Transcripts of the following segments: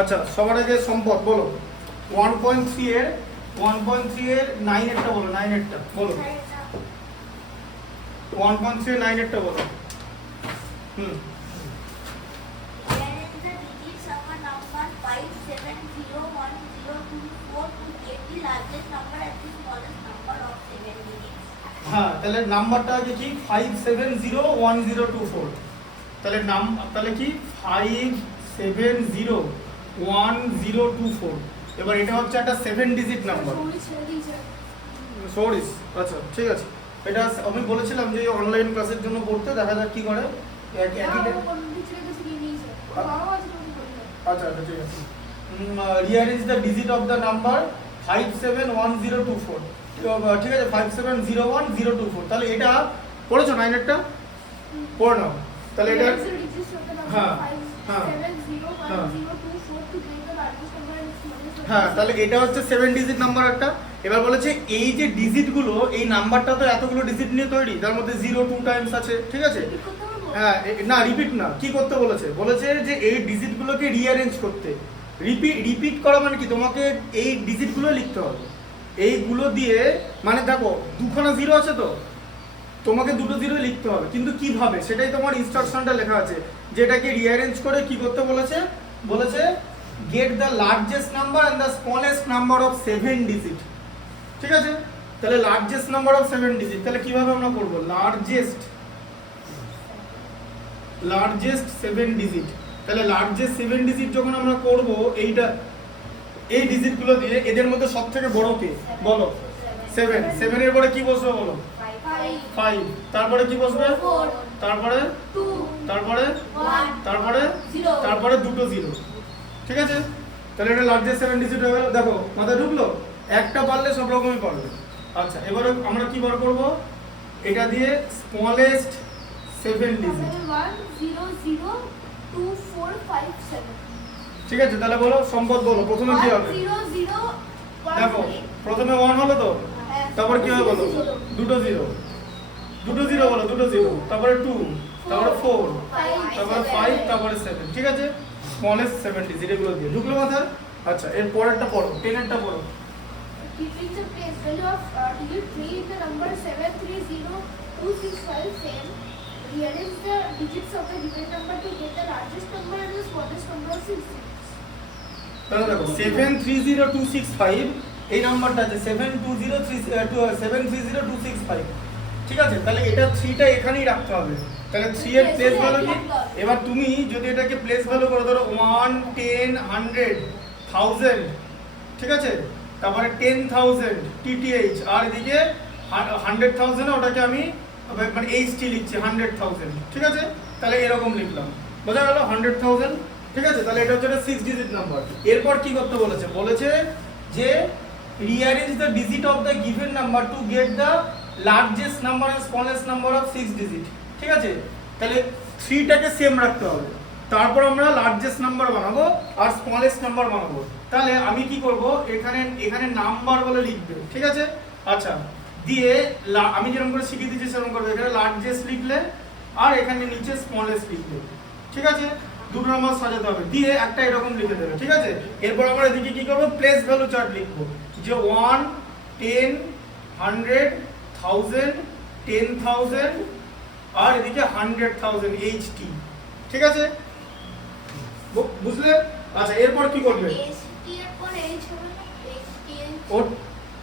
আচ্ছা সবার আগে সম্পদ বলো 1.3 এর 9 এরটা বলো 9 এরটা বলো 1.3 এর 9 এরটা বলো হ্যাঁ তাহলে নাম্বারটা আগে কি 5701024 তাহলে কি 5701024 এবার এটা হচ্ছে একটা 7 ডিজিট নাম্বার সরি আচ্ছা ঠিক আছে এটা আমি বলেছিলাম যে অনলাইন ক্লাসের জন্য পড়তে দেখা যাক কি করে আচ্ছা আচ্ছা ঠিক আছে rearrange the digit of the number 571024 ঠিক আছে 57011024 তাহলে এটা পড়েছো 9 এরটা পড়ো নাও তাহলে এটা হ্যাঁ হ্যাঁ তাহলে এটা হচ্ছে 7 ডিজিট নাম্বার একটা এবার বলেছে এই যে ডিজিট গুলো এই নাম্বারটা তো এতগুলো ডিজিট নিয়ে তৈরি তার মধ্যে 0 2 টাইমস আছে ঠিক আছে হ্যাঁ না রিপিট না কি করতে বলেছে যে এই ডিজিট গুলোকে রিঅ্যারেঞ্জ করতে রিপিট করা মানে কি তোমাকে এই ডিজিট গুলো লিখতে হবে এইগুলো দিয়ে মানে দেখো দুখানা জিরো আছে তো তোমাকে দুটো জিরো লিখতে হবে কিন্তু কিভাবে সেটাই তোমার ইনস্ট্রাকশনটা লেখা আছে যেটাকে রিঅ্যারেঞ্জ করে কি করতে বলেছে get the largest number and the smallest number of 7 digit ঠিক আছে তাহলে largest number of 7 digit তাহলে কিভাবে আমরা করব largest 7 digit তাহলে largest 7 digit যখন আমরা করব এই ডিজিট গুলো দিয়ে এদের মধ্যে সবথেকে বড় কে বলো 7 এর পরে কি বসবে বলো 5 তারপরে কি বসবে 4 তারপরে 2 তারপরে 1 তারপরে দুটো জিরো ঠিক আছে তাহলে এটা লার্জেস্ট 7 ডিজিট হয়ে গেল দেখো মাথায় ঢুকলো একটা পারলে সব রকমই পারবে আচ্ছা এবারে আমরা কি বার করব এটা দিয়ে স্মলেস্ট 7 ডিজিট 1002457 ঠিক আছে তাহলে বলো সম্পদ বলো প্রথমে কি হবে 00 দেখো প্রথমে 1 হলো তো তারপর কি হবে বলো দুটো জিরো বলো দুটো জিরো তারপরে 2 তারপরে 4 তারপরে 5 তারপরে 7 ঠিক আছে smallest 7 digit এগুলো দিয়ে ঢুকলো মাথা আচ্ছা এর পরেরটা পড়ো 10 এরটা পড়ো keeping the place value of digit 3 in the number 730265 same rearrange the digits of the given number to get the largest number and the smallest number of 6 তাহলে দেখো 730265 এই নাম্বারটা আছে 7303265 ঠিক আছে তাহলে এটা 3টা এখানেই রাখতে হবে তাহলে 3 এর প্লেস ভ্যালু কি এবার তুমি যদি এটাকে প্লেস ভ্যালু করে ধরো 1 10 100 1000 ঠিক আছে তারপরে 10000 tth আর এদিকে 100000 ওটাকে আমি মানে ht লিখছি 100000 ঠিক আছে তাহলে এরকম লিখলাম বোঝা গেল 100000 ঠিক আছে তাহলে এটা হচ্ছে 6 ডিজিট নাম্বার এরপর কি করতে বলেছে যে rearrange the digit of the given number to get the largest number and smallest number of 6 digit ঠিক আছে তাহলে 3টাকে সেম রাখতে হবে তারপর আমরা লার্জেস্ট নাম্বার বানাবো আর স্মলেস্ট নাম্বার বানাবো তাহলে আমি কি করব এখানে নাম্বার বলে লিখবে ঠিক আছে আচ্ছা দিয়ে আমি যেরকম করে শিখিয়ে দিয়েছি সেরকম করবে এখানে লার্জেস্ট লিখলে আর এখানে নিচে স্মলেস্ট লিখলে ঠিক আছে দুটো নাম্বার সাজাতে হবে দিয়ে একটা এরকম লিখে দেবে ঠিক আছে এরপর আমরা এদিকে কি করব প্লেস ভ্যালু চার্ট লিখবো যে 1 10 100 1000 10000 আর এদিকে 100000 ht ঠিক আছে বুঝলে আচ্ছা এরপর কি করবে ht এর পর h হবে না ht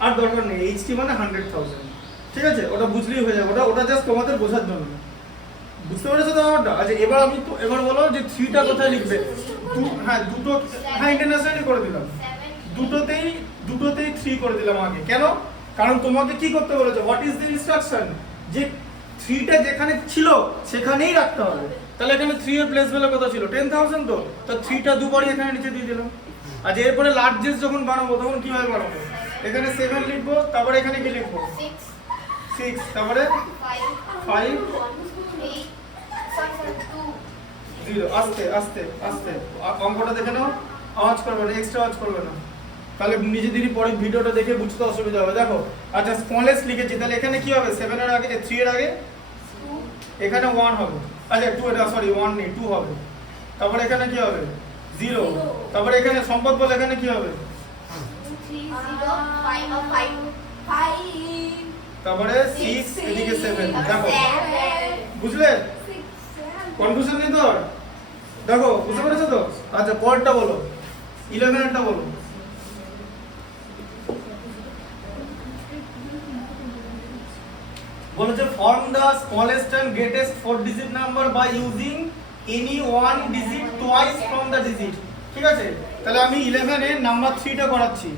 আর দরকার নেই ht মানে 100000 ঠিক আছে ওটা বুঝলেই হয়ে যাবে ওটা জাস্ট তোমাদের বোঝার জন্য বুঝতে পেরেছো তো ব্যাপারটা আচ্ছা এবার বলো যে 3টা কোথায় লিখবে দুটো ইন্টারন্যাশনালি করে দিলাম দুটোতেই 3 করে দিলাম আগে কেন কারণ তোমাকে কি করতে বলেছে হোয়াট ইজ দ্য ইনস্ট্রাকশন যে 3টা যেখানে ছিল সেখানেই রাখতে হবে তাহলে এখানে 3 এর প্লেস ভ্যালু কত ছিল 10000 তো 3টা দুবারই এখানে নিচে দিয়ে দিলাম আজ এরপরে লার্জেস্ট যখন বানাবো তখন কিভাবে বানাবো এখানে 7 লিখবো তারপরে এখানে কি লিখবো 6 তারপরে 5 0 আস্তে আস্তে আস্তে অঙ্কটা দেখে নাও আওয়াজ করবে না এক্সট্রা আওয়াজ করবে না তাহলে নিজেদেরই পরে ভিডিওটা দেখে বুঝতে অসুবিধা হবে দেখো আচ্ছা স্মলেস্ট লিখেছি তাহলে এখানে কি হবে 7 এর আগে 3 এর আগে 2 এখানে 1 হবে, আচ্ছা 2 এটা সরি 1 নেই 2 হবে, তারপর এখানে কি হবে 0, তারপর এখানে সম্পদ বলে এখানে কি হবে 3 0 5 5 তারপরে 6 এদিকে 7 দেখো বুঝলে কনফিউশন নেই তো দেখো বুঝতে পেরেছো তো আচ্ছা পরেরটা বলো 11 এরটা বলো বলেছে form the smallest and greatest 4 digit number by using any one digit twice from the digit ঠিক আছে তাহলে আমি 11 এ নাম্বার 3 টা করাচ্ছি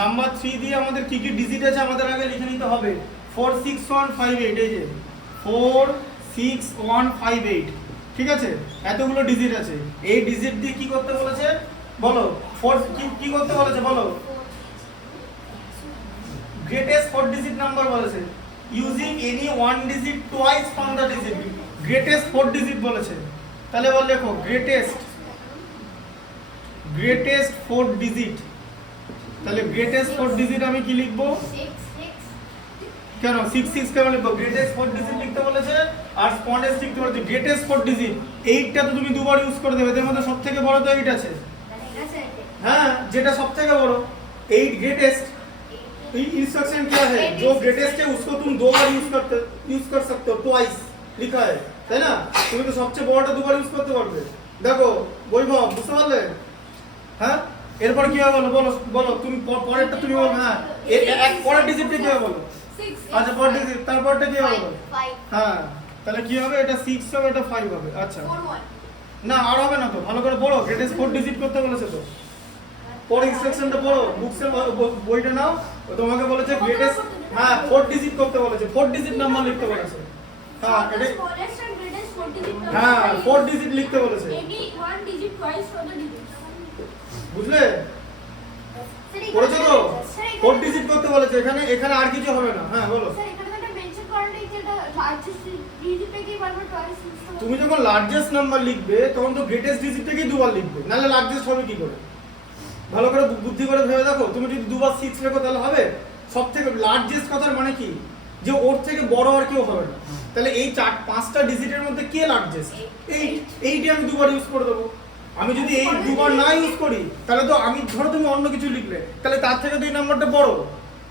নাম্বার 3 দিয়ে আমাদের কি কি ডিজিট আছে আমাদের আগে লিখে নিতে হবে 46158 এই যে 46158 ঠিক আছে এতগুলো ডিজিট আছে এই ডিজিট দিয়ে কি করতে বলেছে বলো 4 কি করতে বলেছে বলো গ্রেটেস্ট 4 ডিজিট নাম্বার বলেছে using any one digit twice from the digit greatest 4 digit বলেছে তাহলে বল লেখো গ্রেটেস্ট 4 ডিজিট তাহলে গ্রেটেস্ট 4 ডিজিট আমি কি লিখবো 6 কেন 66 কেন লিখবো গ্রেটেস্ট 4 ডিজিট লিখতে বলেছে আর স্মলেস্ট লিখতে বলেছে গ্রেটেস্ট 4 ডিজিট 8টা তো তুমি দুবার ইউজ করে দেবে এর মধ্যে সবথেকে বড় তো 8 আছে हाँ যেটা সবথেকে বড় 8 ग्रेटेस्ट इंस्ट्रक्शन क्या है जो ग्रेटेस्ट है उसको तुम दो बार यूज कर सकते हो ट्वाइस लिखा है তাই না তুমি তো সবচেয়ে বড়টা দুবার ইউজ করতে পারবে দেখো বৈভব বুঝতে পারলে হ্যাঁ এরপর কি হবে বলো বলো বলো তুমি পরেরটা তুমি বলো হ্যাঁ এক পরের ডিজিটটা কি হবে বলো 6 আচ্ছা পরের ডিজিট তারপরটা কি হবে বলো 5 হ্যাঁ তাহলে কি হবে এটা 6 হবে এটা 5 হবে আচ্ছা 4 1 না আর হবে না তো ভালো করে পড়ো গ্রেটেস্ট 4 ডিজিট করতে বলেছে তো পরে ইনস্ট্রাকশনটা পড়ো বুকসের বইটা নাও তোমাকে বলেছে গ্রেটেস্ট হ্যাঁ 4 ডিজিট করতে বলেছে 4 ডিজিট নাম্বার লিখতে বলেছে হ্যাঁ এটা smallest and greatest 4 digit number হ্যাঁ 4 ডিজিট লিখতে বলেছে any one digit twice for the digits বুঝলে পড়েছো তো 4 ডিজিট করতে বলেছে এখানে এখানে আর কিছু হবে না হ্যাঁ বলো স্যার এখানে একটা মেনশন করা নেই যে এটা লার্জেস্ট ডিজিটটাকেই বারবার টুয়াইস ইউজ করতে তুমি যখন লার্জেস্ট নাম্বার লিখবে তখন তো গ্রেটেস্ট ডিজিটটাকেই দুবার লিখবে নাহলে লার্জেস্ট হবে কি করে ভালো করে বুদ্ধি করে ভেবে দেখো তুমি যদি দুবার 6 লেখো তাহলে হবে সবথেকে লার্জেস্ট কথার মানে কি যে ওর থেকে বড় আর কেউ হবে না তাহলে এই 5টা ডিজিটের মধ্যে কে লার্জেস্ট 8 আমি দুবার ইউজ করে দেবো আমি যদি এই দুবার না ইউজ করি তাহলে তো আমি ধরো তুমি অন্য কিছু লিখলে তাহলে তার থেকে তো এই নাম্বারটা বড়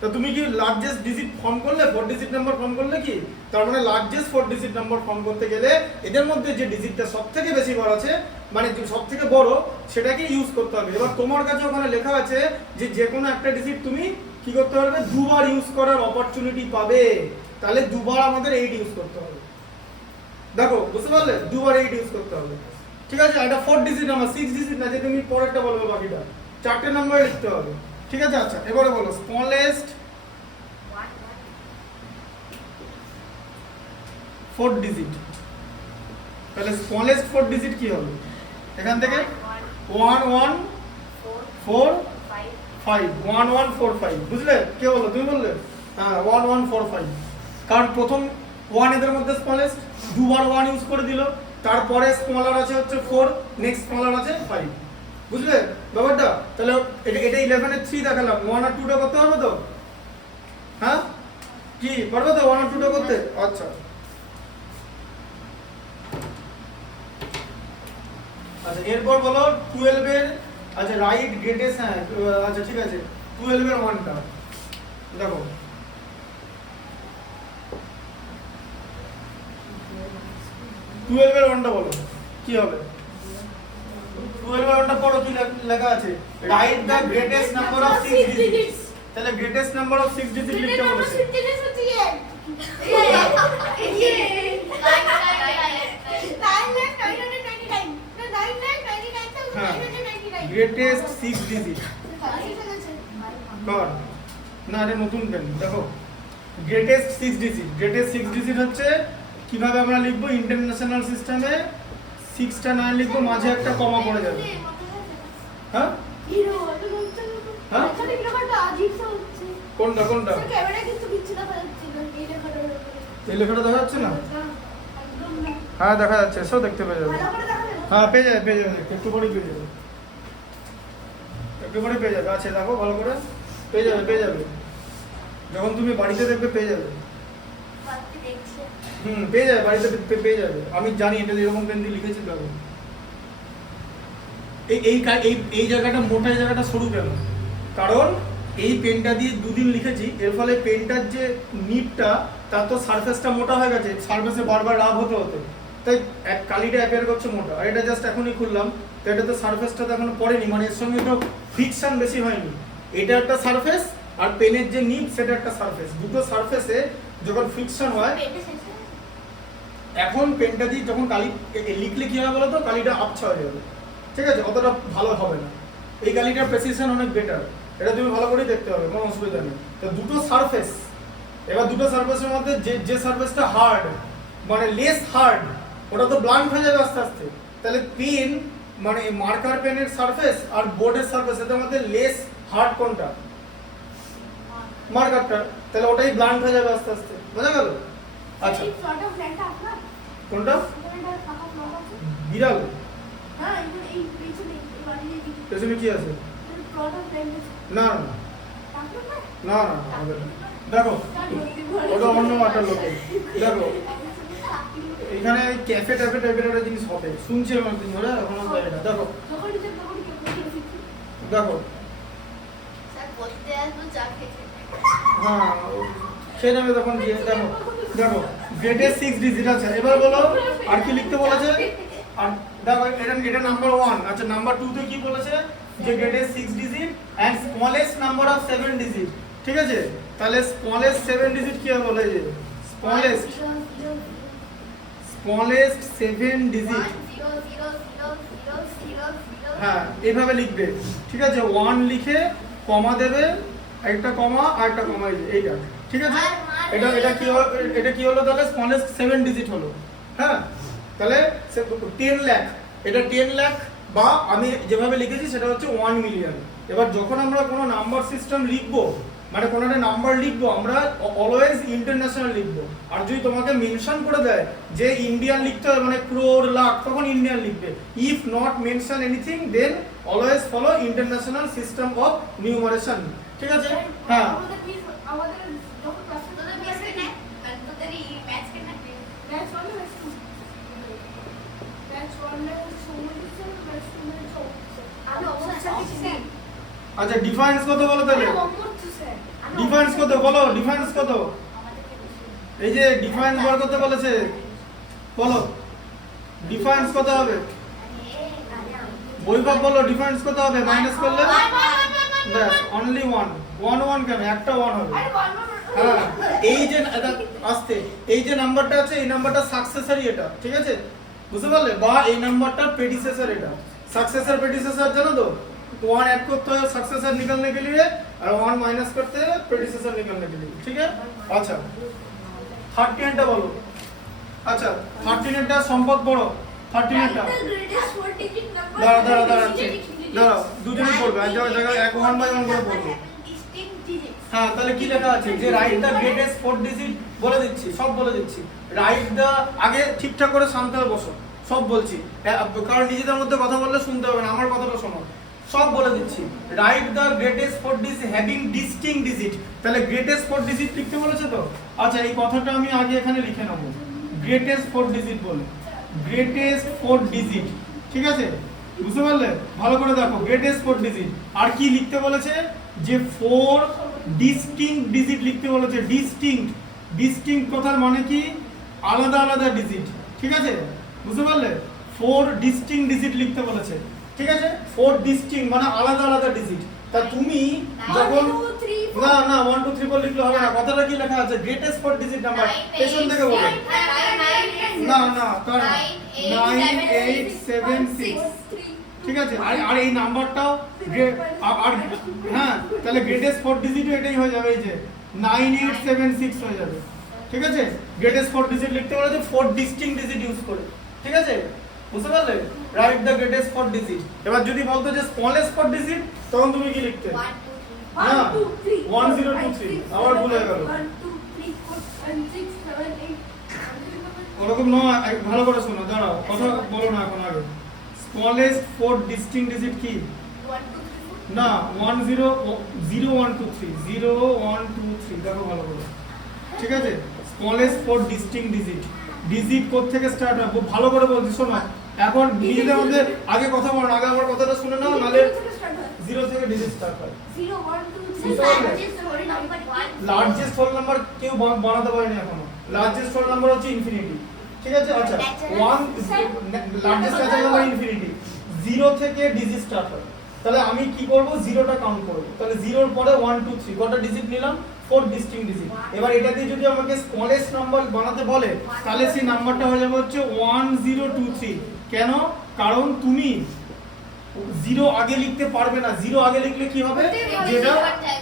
তো তুমি কি লার্জেস্ট ডিজিট ফর্ম করলে 4 ডিজিট নাম্বার ফর্ম করলে কি তার মানে লার্জেস্ট 4 ডিজিট নাম্বার ফর্ম করতে গেলে এদের মধ্যে যে ডিজিটটা সবথেকে বেশি বড় আছে মানে যে সবথেকে বড় সেটাকে ইউজ করতে হবে এবার তোমার কাছে ওখানে লেখা আছে যে যে কোনো একটা ডিজিট তুমি কি করতে পারবে দুবার ইউজ করার অপরচুনিটি পাবে তাহলে দুবার আমাদের 8 ইউজ করতে হবে দেখো বুঝতে পারলে দুবার 8 ইউজ করতে হবে ঠিক আছে এটা 4 ডিজিট নাম্বার 6 ডিজিট না যে তুমি পরেরটা বলবে বাকিটা চারটে নাম্বার লিখতে হবে ঠিক আছে আচ্ছা এবারে বলো স্মলেস্ট 4 ডিজিট তাহলে স্মলেস্ট 4 ডিজিট কি হবে এখান থেকে 1145 বুঝলে কে বললো তুমি বললে হ্যাঁ 1145 কারণ প্রথম 1 এদের মধ্যে স্মলেস্ট দুবার 1 ইউজ করে দিল তারপরে স্মলার আছে হচ্ছে 4 নেক্সট স্মলার আছে 5 বুঝলে ব্যাপারটা তাহলে এটা 11 এর 3 দেখালাম 1 আর 2 টা করতে পারবে তো হ্যাঁ কি পারবে তো 1 আর 2 টা করতে আচ্ছা আচ্ছা এরপর বলো 12 এর আচ্ছা রাইট গ্রেটেস্ট হ্যাঁ আচ্ছা ঠিক আছে 12 এর 1টা দেখো এর 1টা বলো কি হবে 12 এর 1টা পড়ো কি লেখা আছে write the greatest number of 6 digits তাহলে গ্রেটেস্ট নাম্বার অফ 6 ডিজিট লিখতে বলেছে গ্রেটেস্ট 6 ডিজিট কর না এটা নতুন পেন দেখো গ্রেটেস্ট 6 ডিজিট হচ্ছে কিভাবে আমরা লিখবো ইন্টারন্যাশনাল সিস্টেমে 6টা 9 লিখবো মাঝে একটা কমা পড়ে যাবে হ্যাঁ হ্যাঁ কোনটা কোনটা এই লেখাটা দেখা যাচ্ছে না হ্যাঁ দেখা যাচ্ছে সব দেখতে পেয়ে যাবে হ্যাঁ পেয়ে যাবে একটু পরেই পেয়ে যাবে একটু পরে পেয়ে যাবে আছে দেখো ভালো করে পেয়ে যাবে যখন তুমি বাড়িতে দেখবে পেয়ে যাবে পেয়ে যাবে, বাড়িতে পেয়ে যাবে। আমি জানি এটা এরকম পেন দিয়ে লিখেছি দেখো। এই জায়গাটা মোটা, এই জায়গাটা সরু কেন? কারণ এই পেনটা দিয়ে দুদিন লিখেছি, এর ফলে পেনটার যে নিবটা তার তো সারফেসটা মোটা হয়ে গেছে, সারফেসে বারবার রাব হতে হতে, তাই কালিটা অ্যাপিয়ার করছে মোটা। আর এটা জাস্ট এখনই খুললাম, তো এটা তো সারফেসটা তো এখনো পড়েনি, মানে এর সঙ্গে তো ফ্রিকশন বেশি হয়নি। এটা একটা সারফেস আর পেনের যে নিব সেটা একটা সারফেস, দুটো সারফেসে যখন ফ্রিকশন হয়, এখন পেনটা দিয়ে যখন কালি লিখলে কি হবে বলো তো, কালিটা আবছা হয়ে যাবে, ঠিক আছে, অতটা ভালো হবে না। এই কালিটার প্রেসিশন অনেক বেটার, এটা তুমি ভালো করে দেখতে হবে, কোনো অসুবিধা নেই। তো দুটো সারফেস, এবার দুটো সারফেসের মধ্যে যে সারফেসটা হার্ড, মানে লেস হার্ড, ওটা তো ব্লান্ট হয়ে যাবে আস্তে আস্তে। তাহলে পেন মানে মার্কার পেনের সারফেস আর বোর্ডের সারফেস, এটার মধ্যে লেস হার্ড কোনটা? মার্কারটা। তাহলে ওটাই ব্লান্ট হয়ে যাবে আস্তে আস্তে, বোঝা গেল? আচ্ছা, কোনটা? বিড়াল? পেছনে কি আছে? না না না না না, দেখো ওটা অন্য একটা লোক। দেখো এখানে ক্যাফে ট্যাফে টাইপের একটা জিনিস হবে, শুনছি আমার দিন ধরে, এখন এটা দেখো দেখো হ্যাঁ খেয়ে নেবে তখন গিয়ে। দেখো দেখো গ্রেডের 6 ডিজিট আছে। এবার বলো আর কি লিখতে বলেছে? আর দেখো এটা নাম্বার 1। আচ্ছা নাম্বার 2 তে কি বলেছে? যে গ্রেডের 6 digit and smallest number of 7 digit, ঠিক আছে? তাহলে স্মলেস্ট 7 ডিজিট কি হবে বলে? যে স্মলেস্ট 7 ডিজিট, হ্যাঁ এইভাবে লিখবে, ঠিক আছে? 1 লিখে কমা দেবে, একটা কমা আর একটা কমা, এইটা, ঠিক আছে? এটা কি হলো তাহলে? স্মলেস্ট 7 ডিজিট হলো, হ্যাঁ? তাহলে 10 লাখ, এটা 10 লাখ, বা আমি যেভাবে লিখেছি সেটা হচ্ছে 1 মিলিয়ন। এবার যখন আমরা কোনো নাম্বার সিস্টেম লিখবো, মানে কোনো একটা নাম্বার লিখবো, আমরা অলওয়েজ ইন্টারন্যাশনাল লিখবো। আর যদি তোমাকে মেনশন করে দেয় যে ইন্ডিয়ান লিখতে হবে, মানে ক্রোর লাখ, তখন ইন্ডিয়ান লিখবে। If not mention anything then always follow international system of numeration, ঠিক আছে? হ্যাঁ আচ্ছা ডিফারেন্স কত বলো তাহলে? ডিফারেন্স কত বলো? ডিফারেন্স কত? এই যে ডিফারেন্স বার করতে বলেছে, বলো ডিফারেন্স কত হবে? বৈভব বলো ডিফারেন্স কত হবে? মাইনাস করলে ব্যাস অনলি 1 1 কেন? একটা 1 হবে। হ্যাঁ এই যে আসতে এই যে নাম্বারটা আছে, এই নাম্বারটা সাকসেসরই এটা, ঠিক আছে? বুঝতে পারলে? বা এই নাম্বারটা প্রেডিসেসর, এটা सक्सेसर प्रेडिसेसर জানো তো? 1 ऐड করতে হয় सक्सेसर निकालने के लिए और 1 माइनस करते हैं प्रेडिसेसर निकालने के लिए, ठीक है? अच्छा 13 টা বলো। আচ্ছা 13 টা সম্পদ বড়, 13 টা দাঁড়াও দুজনেই পড়বে, আর জায়গায় 1 বাই 1 করে পড়বে। হ্যাঁ তাহলে কি লেখা আছে? যে রাইট দা গ্রেটেস্ট 4 ডিজিট, বলে দিচ্ছি, সব বলে দিচ্ছি। রাইট দা, আগে ঠিকঠাক করে শান্ত হয়ে বসো, সব বলছি, কারণ নিজেদের মধ্যে কথা বললে শুনতে হবে না, আমার কথাটা শোনো। সব বলে দিচ্ছি। Write the greatest 4 digit having distinct digit, তাহলে গ্রেটেস্ট 4 ডিজিট লিখতে বলেছে তো। আচ্ছা এই কথাটা আমি আগে এখানে লিখে নেব, গ্রেটেস্ট 4 ডিজিট বলে, গ্রেটেস্ট 4 ডিজিট, ঠিক আছে? বুঝতে পারলে? ভালো করে দেখো, গ্রেটেস্ট 4 ডিজিট। আর কি লিখতে বলেছে? যে 4 ডিস্টিংক্ট ডিজিট লিখতে বলেছে। ডিস্টিংক্ট কথার মানে কি? আলাদা আলাদা ডিজিট, ঠিক আছে? বুঝতে পারলে? 4 ডিস্টিংক্ট ডিজিট লিখতে বলেছে, ঠিক আছে? 4 ডিস্টিংক্ট মানে আলাদা আলাদা ডিজিট। তা তুমি যখন না 1 2 3 4 লিখলে হবে না, কথাটা কি লেখা আছে? গ্রেটেস্ট 4 ডিজিট নাম্বার, পেছন থেকে বলো। না কারণ 9876, ঠিক আছে? আর এই নাম্বারটাও আর হ্যাঁ, তাহলে গ্রেটেস্ট 4 ডিজিটও এটাই হয়ে যাবে, এই যে 9876 হয়ে যাবে, ঠিক আছে? গ্রেটেস্ট 4 ডিজিট লিখতে বলেছে 4 ডিস্টিংক্ট ডিজিট ইউজ করে, ঠিক আছে? বুঝতে পারলে? Write the greatest 4 digit. এবার যদি বলতো যে স্মলেস্ট 4 ডিজিট, তখন তুমি কি লিখতে? না 1023, আবার ভুল হয়ে গেল। ওরকম নয়, ভালো করে শোনো, দাঁড়াও, কথা বলো না এখন, আগে স্মলেস্ট 4 ডিস্টিংক্ট ডিজিট কি? না 0123 দেখো ভালো করে, ঠিক আছে? Smallest 4 distinct digit. ডিজিট কোথা থেকে স্টার্ট হয়? খুব ভালো করে বলছি, শোনো। এখন নিজেদের মধ্যে আগে কথা বলো, আগে আমার কথাটা শুনে নাও, নালে 0 থেকে ডিজিট স্টার্ট হয়। 0 1 2 বুঝতে 3 পারলে?4 লার্জেস্ট হোল নাম্বার কেউ বানাতে পারেনি এখনো। লার্জেস্ট হোল নাম্বার হচ্ছে ইনফিনিটি, ঠিক আছে? আচ্ছা, 1 লার্জেস্ট ন্যাচারাল নাম্বার ইনফিনিটি, 0 থেকে ডিজিট স্টার্ট হয়। তাহলে আমি কি করব? 0টা কাউন্ট করব। তাহলে 0 এর পরে 1 2 3 কটা ডিজিট নিলাম? 4 ডিস্টিংক্ট ডিজিট। এবার এটা দিয়ে যদি আমাকে স্মলেস্ট নাম্বার বানাতে বলে, তাহলে সেই নাম্বারটা হয়ে যাবে হচ্ছে 1023। কেন? কারণ তুমি 0 আগে লিখতে পারবে না। 0 আগে লিখলে কি হবে? যেটা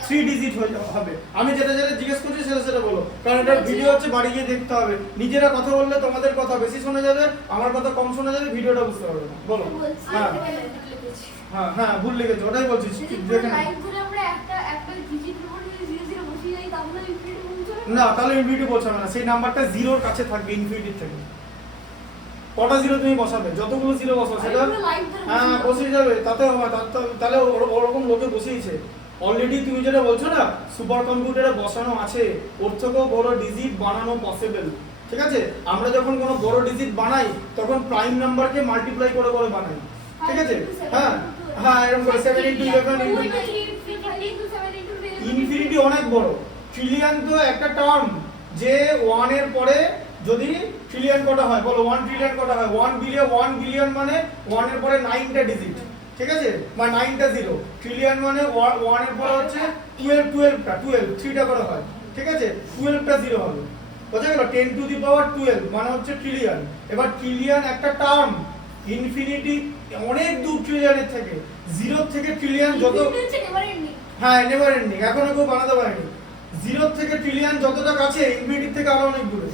3 ডিজিট হবে। আমি যেটা যেটা জিজ্ঞেস করছি সেটা সেটা বলো, কারণ এটা ভিডিও হচ্ছে, বাড়ি গিয়ে দেখতে হবে। নিজেরা কথা বললে তোমাদের কথা বেশি শোনা যাবে, আমার কথা কম শোনা যাবে, ভিডিওটা বুঝতে পারবে না। বলো। হ্যাঁ হ্যাঁ হ্যাঁ, ভুল লিখেছো, ওটাই বলছি। দেখে নাও। না, তাহলে ইনফিনিটি বসাবে না, সেই নাম্বারটা 0 কাছে থাকবে ইনফিনিটির থেকে। কটা 0 তুমি বসাবে? যতগুলো 0 বসাও সেটা হ্যাঁ বসে যাবে, তাতে হবে। তাহলে ওরকম লোকে বসিয়েছে অলরেডি। তুমি যেটা বলছো না সুপার কম্পিউটারে বসানো আছে, ওর থেকেও বড় ডিজিট বানানো পসিবল, ঠিক আছে? আমরা যখন কোনো বড় ডিজিট বানাই তখন প্রাইম নাম্বারকে মাল্টিপ্লাই করে করে বানাই, ঠিক আছে? হ্যাঁ হ্যাঁ, এরকম করে 7 * 11 ইনফিনিটি অনেক বড়। ট্রিলিয়ন তো একটা টার্ম, যে 1 এর পরে যদি ট্রিলিয়ন কটা হয় বলো? 1 ট্রিলিয়ন কটা হয়? 1 বিলিয়ন মানে 1 এর পরে 9টা ডিজিট, ঠিক আছে? মানে 9টা 0। ট্রিলিয়ন মানে 1 এর পরে হচ্ছে 3টা করে হয়, ঠিক আছে? 12টা 0 হবে, বোঝা গেল? 10⁻12 মানে হচ্ছে ট্রিলিয়ন। এবার ট্রিলিয়ন একটা টার্ম, ইনফিনিটি অনেক দূর ট্রিলিয়নের থেকে। 0 থেকে ট্রিলিয়ন যত হ্যাঁ নেভার এন্ডিং, এখনো কেউ বানাতে পারেনি। 0 থেকে ট্রিলিয়ন যতটা কাছে, ইনফিনিটি থেকে আরো অনেক দূরে।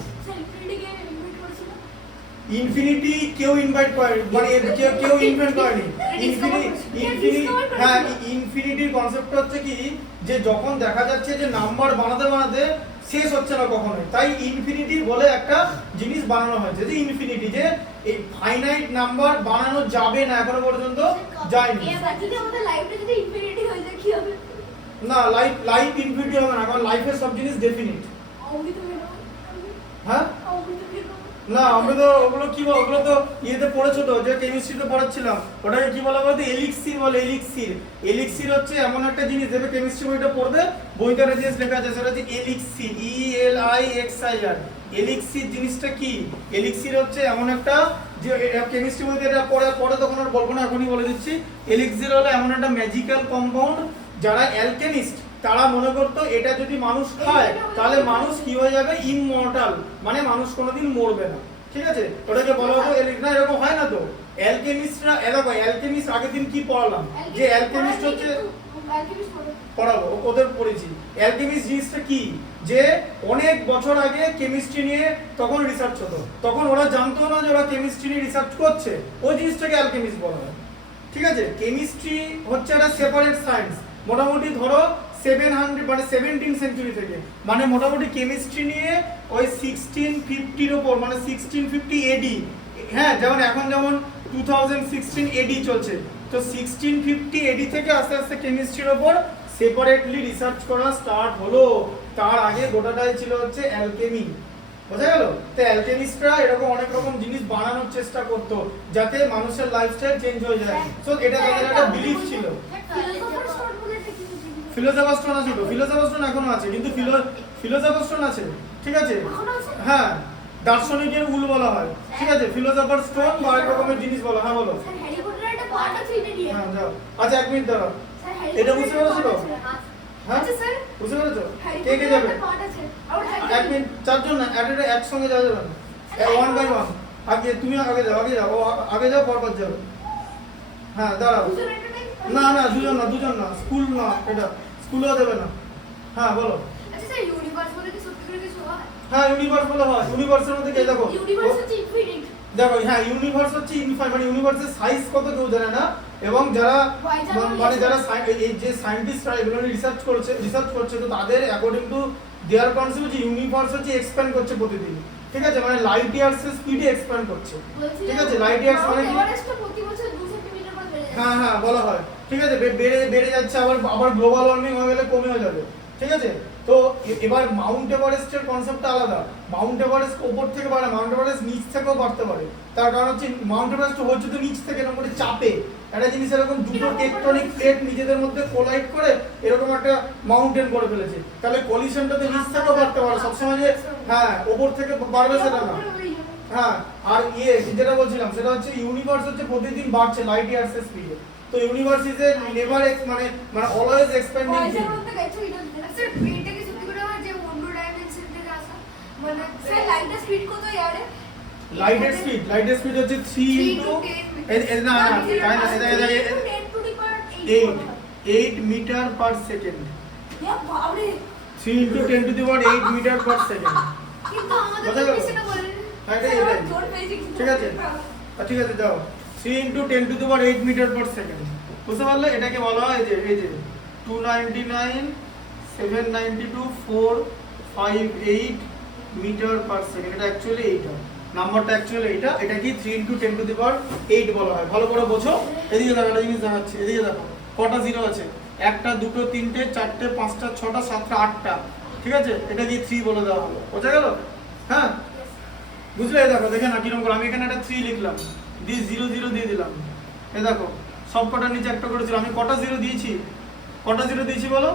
ইনফিনিটি কেউ ইনভাইট করে, মানে কেউ ইনভেন্ট করেনি। হ্যাঁ, ইনফিনিটির কনসেপ্ট হচ্ছে কি, যে যখন দেখা যাচ্ছে যে নাম্বার বানাতে বানাতে শেষ হচ্ছে না কখনোই, তাই ইনফিনিটি বলে একটা জিনিস বানানো হয়েছে, যে ইনফিনিটি, যে এই ফাইনাইট নাম্বার বানানো যাবে না, এখনো পর্যন্ত যায়নি। না, লাইফ ইনফিনিটি হবে না, কারণ লাইফের সব জিনিস ডেফিনিট। হ্যাঁ না, আমরা তো ওগুলো কি বল, ওগুলো তো ইয়েতে পড়েছো তো, যে কেমিস্ট্রিতে পড়াচ্ছিলাম, ওটাকে কি বলা বলতো? এলিক্সির বলে। এলিক্সির হচ্ছে এমন একটা জিনিস, দেবে কেমিস্ট্রি বইটা পড়বে, বইতে জিনিস লেখা আছে, সেটা হচ্ছে এলিক্সির, ELIXIR। এলিক্সির জিনিসটা কি? এলিক্সির হচ্ছে এমন একটা, যে কেমিস্ট্রি বইতে এটা পড়ে তখন আর বলবো না, এখনই বলে দিচ্ছি। এলিক্সির হলো এমন একটা ম্যাজিক্যাল কম্পাউন্ড, যারা অ্যালকেমিস্ট তারা মনে করতো এটা যদি মানুষ খায় তাহলে মানুষ কি হয়ে যাবে? ইমমর্টাল, মানে মানুষ কোনোদিন মরবে না, ঠিক আছে? ওটাকে বলা হতো না, এরকম হয় না তো। অ্যালকেমিস্টরা দেখো, অ্যালকেমিস্ট আগের দিন কি পড়ালাম, যে অ্যালকেমিস্ট হচ্ছে পড়াবো, ওদের পড়েছি। অ্যালকেমিস্ট জিনিসটা কি, যে অনেক বছর আগে কেমিস্ট্রি নিয়ে তখন রিসার্চ হতো, তখন ওরা জানতো না যে ওরা কেমিস্ট্রি নিয়ে রিসার্চ করছে, ওই জিনিসটাকে অ্যালকেমিস্ট বলা হয়, ঠিক আছে? কেমিস্ট্রি হচ্ছে একটা সেপারেট সায়েন্স, মোটামুটি ধরো 700 মানে 17 সেঞ্চুরি থেকে, মানে মোটামুটি কেমিস্ট্রি নিয়ে ওই 1650 ওপর, মানে 1650 AD। হ্যাঁ, যেমন এখন যেমন 2016 AD চলছে, তো 1650 AD থেকে আস্তে আস্তে কেমিস্ট্রির ওপর সেপারেটলি রিসার্চ করা স্টার্ট হলো। তার আগে গোটাটাই ছিল হচ্ছে অ্যালকেমি, বোঝা গেল? তো অ্যালকেমিস্টরা এরকম অনেক রকম জিনিস বানানোর চেষ্টা করতো, যাতে মানুষের লাইফস্টাইল চেঞ্জ হয়ে যায়। সো এটা তাদের একটা বিলিফ ছিল। ফিলোসফার স্টোন আছে তো, ফিলোসফার স্টোন এখনো আছে, কিন্তু ফিলোসফার স্টোন আছে, ঠিক আছে? হ্যাঁ, দার্শনিকের উল বলা হয়, ঠিক আছে? ফিলোসফার স্টোন বা এক রকমের জিনিস বলা হয়। বলো। হ্যাঁ যাও। আচ্ছা, 1 মিনিট দাঁড়াও। এটা বুঝতে পেরেছো তো? হ্যাঁ বুঝতে পেরেছো? কে কে যাবে? 1 মিনিট, 4 জন না, একসঙ্গে যাওয়া যাবে না, 1 বাই 1। আগে তুমি আগে যাও, ও আগে যাও, পরপর যাবে। হ্যাঁ দাঁড়াও। না না, দুজন না, স্কুল না, এটা স্কুলও দেবে না। হ্যাঁ বলো। আচ্ছা স্যার, ইউনিভার্স বলে কি সত্যি করে কিছু হয়? হ্যাঁ, ইউনিভার্স বলা হয়। ইউনিভার্সের মধ্যে কে দেখো, ইউনিভার্স হচ্ছে ইনফিনিট। দেখো, হ্যাঁ, ইউনিভার্স হচ্ছে ইনফাইনাইট, মানে ইউনিভার্সের সাইজ কত কেউ জানে না, এবং যারা মানে যারা এই যে সায়েন্টিস্টরা এগুলো রিসার্চ করছে, তো তাদের অ্যাকর্ডিং টু দেয়ার কনসেপ্ট যে ইউনিভার্স হচ্ছে এক্সপ্যান্ড করছে প্রতিদিন, ঠিক আছে? মানে লাইট ইয়ার্সের স্পিডে এক্সপ্যান্ড করছে, ঠিক আছে? লাইট ইয়ার্স মানে কি? প্রতি বছর 2 সেন্টিমিটার করে বেড়ে যাচ্ছে। হ্যাঁ বলা হয়, ঠিক আছে? বেড়ে যাচ্ছে, আবার গ্লোবাল ওয়ার্মিং হয়ে গেলে কমে যাবে, ঠিক আছে? তো এবার মাউন্ট এভারেস্টের কনসেপ্টটা আলাদা। মাউন্ট এভারেস্ট ওপর থেকে বাড়ে, মাউন্ট এভারেস্ট নিচ থেকেও বাড়তে পারে। তার কারণ হচ্ছে মাউন্ট এভারেস্ট হচ্ছে তো নিচ থেকে এরকম করে চাপে একটা জিনিস, এরকম দুটো টেকটনিক প্লেট নিজেদের মধ্যে কোলাইড করে এরকম একটা মাউন্টেন করে ফেলেছে। তাহলে কলিশনটা তো নিচ থেকেও বাড়তে পারে, সবসময় যে হ্যাঁ ওপর থেকে বাড়বে সেটা না। হ্যাঁ, আর যেটা বলছিলাম সেটা হচ্ছে ইউনিভার্স হচ্ছে প্রতিদিন বাড়ছে লাইট ইয়ার্স এর স্পিডে। তো ইউনিভার্স ইজ এ নেভার মানে অলওয়েজ এক্সপ্যান্ডিং থিং। স্যার এটা কি সত্যি করে যে অন্য ডাইমেনশন থেকে আসা, মানে স্যার লাইটের স্পিড কত ইয়ারে? লাইটের স্পিড হচ্ছে 3 ইনটু না 8 মিটার পার সেকেন্ড। বাবরে 3 into 10 to the power 8 metre per second. কিন্তু আমাদের বোঝা গেল? সেটা বলেন। হ্যাঁ, এটাই। ঠিক আছে, ঠিক আছে, যাও 3 into 10 to the power 8 metre per second. বুঝতে পারলে? এটাকে বলা হয় এই যে 299 792 458 মিটার পার সেকেন্ড। এটা অ্যাকচুয়ালি এইটা নাম্বারটা, অ্যাকচুয়ালি এটা কি 3 ইনটু 10 টু দি পাওয়ার 8 বলা হয়। ভালো করে বোঝো। এদিকে দেখো, একটা জিনিস দেখাচ্ছি, এদিকে দেখো কটা জিরো আছে, একটা দুটো তিনটে চারটে পাঁচটা ছটা সাতটা আটটা, ঠিক আছে? এটা দিয়ে 3 বলে দেওয়া হলো। বোঝা গেল? হ্যাঁ, বুঝলে? দেখো দেখে না কিরকম করে আমি এখানে একটা 3 লিখলাম, দিয়ে 0 0 দিয়ে দিলাম। এই দেখো সব কটার নিচে একটা করে ছিল। আমি কটা জিরো দিয়েছি? কটা জিরো দিয়েছি বলো?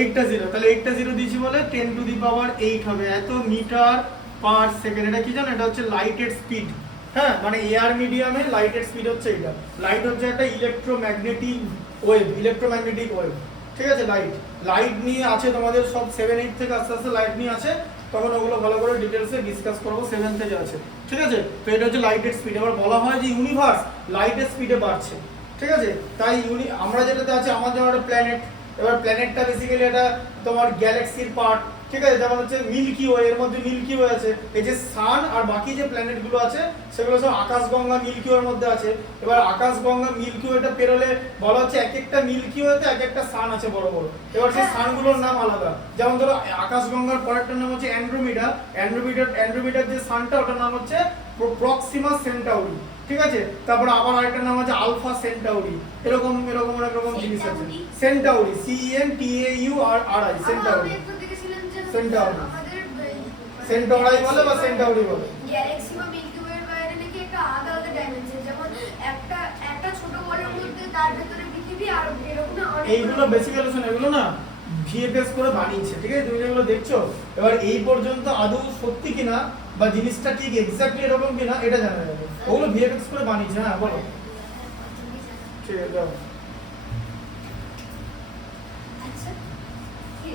8টা জিরো। তাহলে 8টা জিরো দিয়েছি বলে 10 টু দি পাওয়ার 8 হবে এত মিটার পার সেকেন্ড। এটা কি জানো? এটা হচ্ছে লাইটের স্পিড। হ্যাঁ, মানে এয়ার মিডিয়ামে লাইটের স্পিড হচ্ছে এটা। লাইট হচ্ছে একটা ইলেকট্রোম্যাগনেটিক ওয়েভ। ঠিক আছে? লাইট নিয়ে আছে তোমাদের সব 7 8 থেকে আস্তে আস্তে লাইট নিয়ে আছে, তখন ওগুলো ভালো করে ডিটেলসে ডিসকাস করবো। 7 থেকে আছে, ঠিক আছে? তো এটা হচ্ছে লাইটের স্পিড। এবার বলা হয় যে ইউনিভার্স লাইটের স্পিডে বাড়ছে, ঠিক আছে? তাই আমরা যেটাতে আছে আমাদের একটা প্ল্যানেট। এবার প্ল্যানেটটা বেসিক্যালি এটা তোমার গ্যালাক্সির পার্ট, ঠিক আছে? যেমন হচ্ছে মিল্কি ওয়ে, এর মধ্যে মিল্কি ওয়ে আছে। এই যে সান আর বাকি যে প্ল্যানেটগুলো আছে সেগুলো সব আকাশগঙ্গা মিল্কি ওয়ের মধ্যে আছে। এবার আকাশগঙ্গা মিল্কি ওয়েটা পেরোলে বলা হচ্ছে এক একটা মিল্কি ওয়েতে এক একটা সান আছে বড় বড়। এবার সেই সানগুলোর নাম আলাদা। যেমন ধরো আকাশগঙ্গার পরেরটার নাম হচ্ছে অ্যান্ড্রোমিডার যে সানটা ওটার নাম হচ্ছে প্রক্সিমা সেন্টাউরি, ঠিক আছে? তারপর আবার আরেকটার নাম হচ্ছে আলফা সেন্টাউরি। এরকম অনেক রকম জিনিস আছে। Centauri CENTAURI Centauri. সেন্টাউরাই বলে বা সেন্টাউরি বলে। গ্যালাক্সি বা মিল্কি ওয়ে এর বাইরে নাকি একটা আলাদা ডাইমেনশন, যেমন একটা ছোট বলের মধ্যে তার ভিতরে পৃথিবী আর এরকম না অনেক। এইগুলো বেসিক্যালি শোনো, এগুলো না ভিএফএক্স করে বানিয়েছে, ঠিক আছে? তুমি যেগুলো দেখছো এবার এই পর্যন্ত আদৌ সত্যি কিনা বা জিনিসটা ঠিক এক্স্যাক্টলি এরকম কিনা এটা জানা যাবে। ওগুলো ভিএফএক্স করে বানিয়েছে। হ্যাঁ বলো। ঠিক আছে, যাও। আচ্ছা কি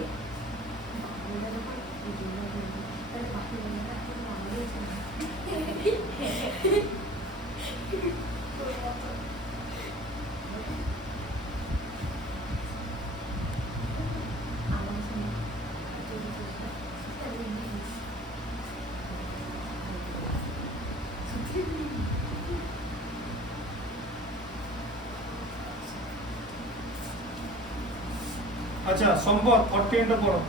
আচ্ছা, সম্পদ 48টা পড়ো।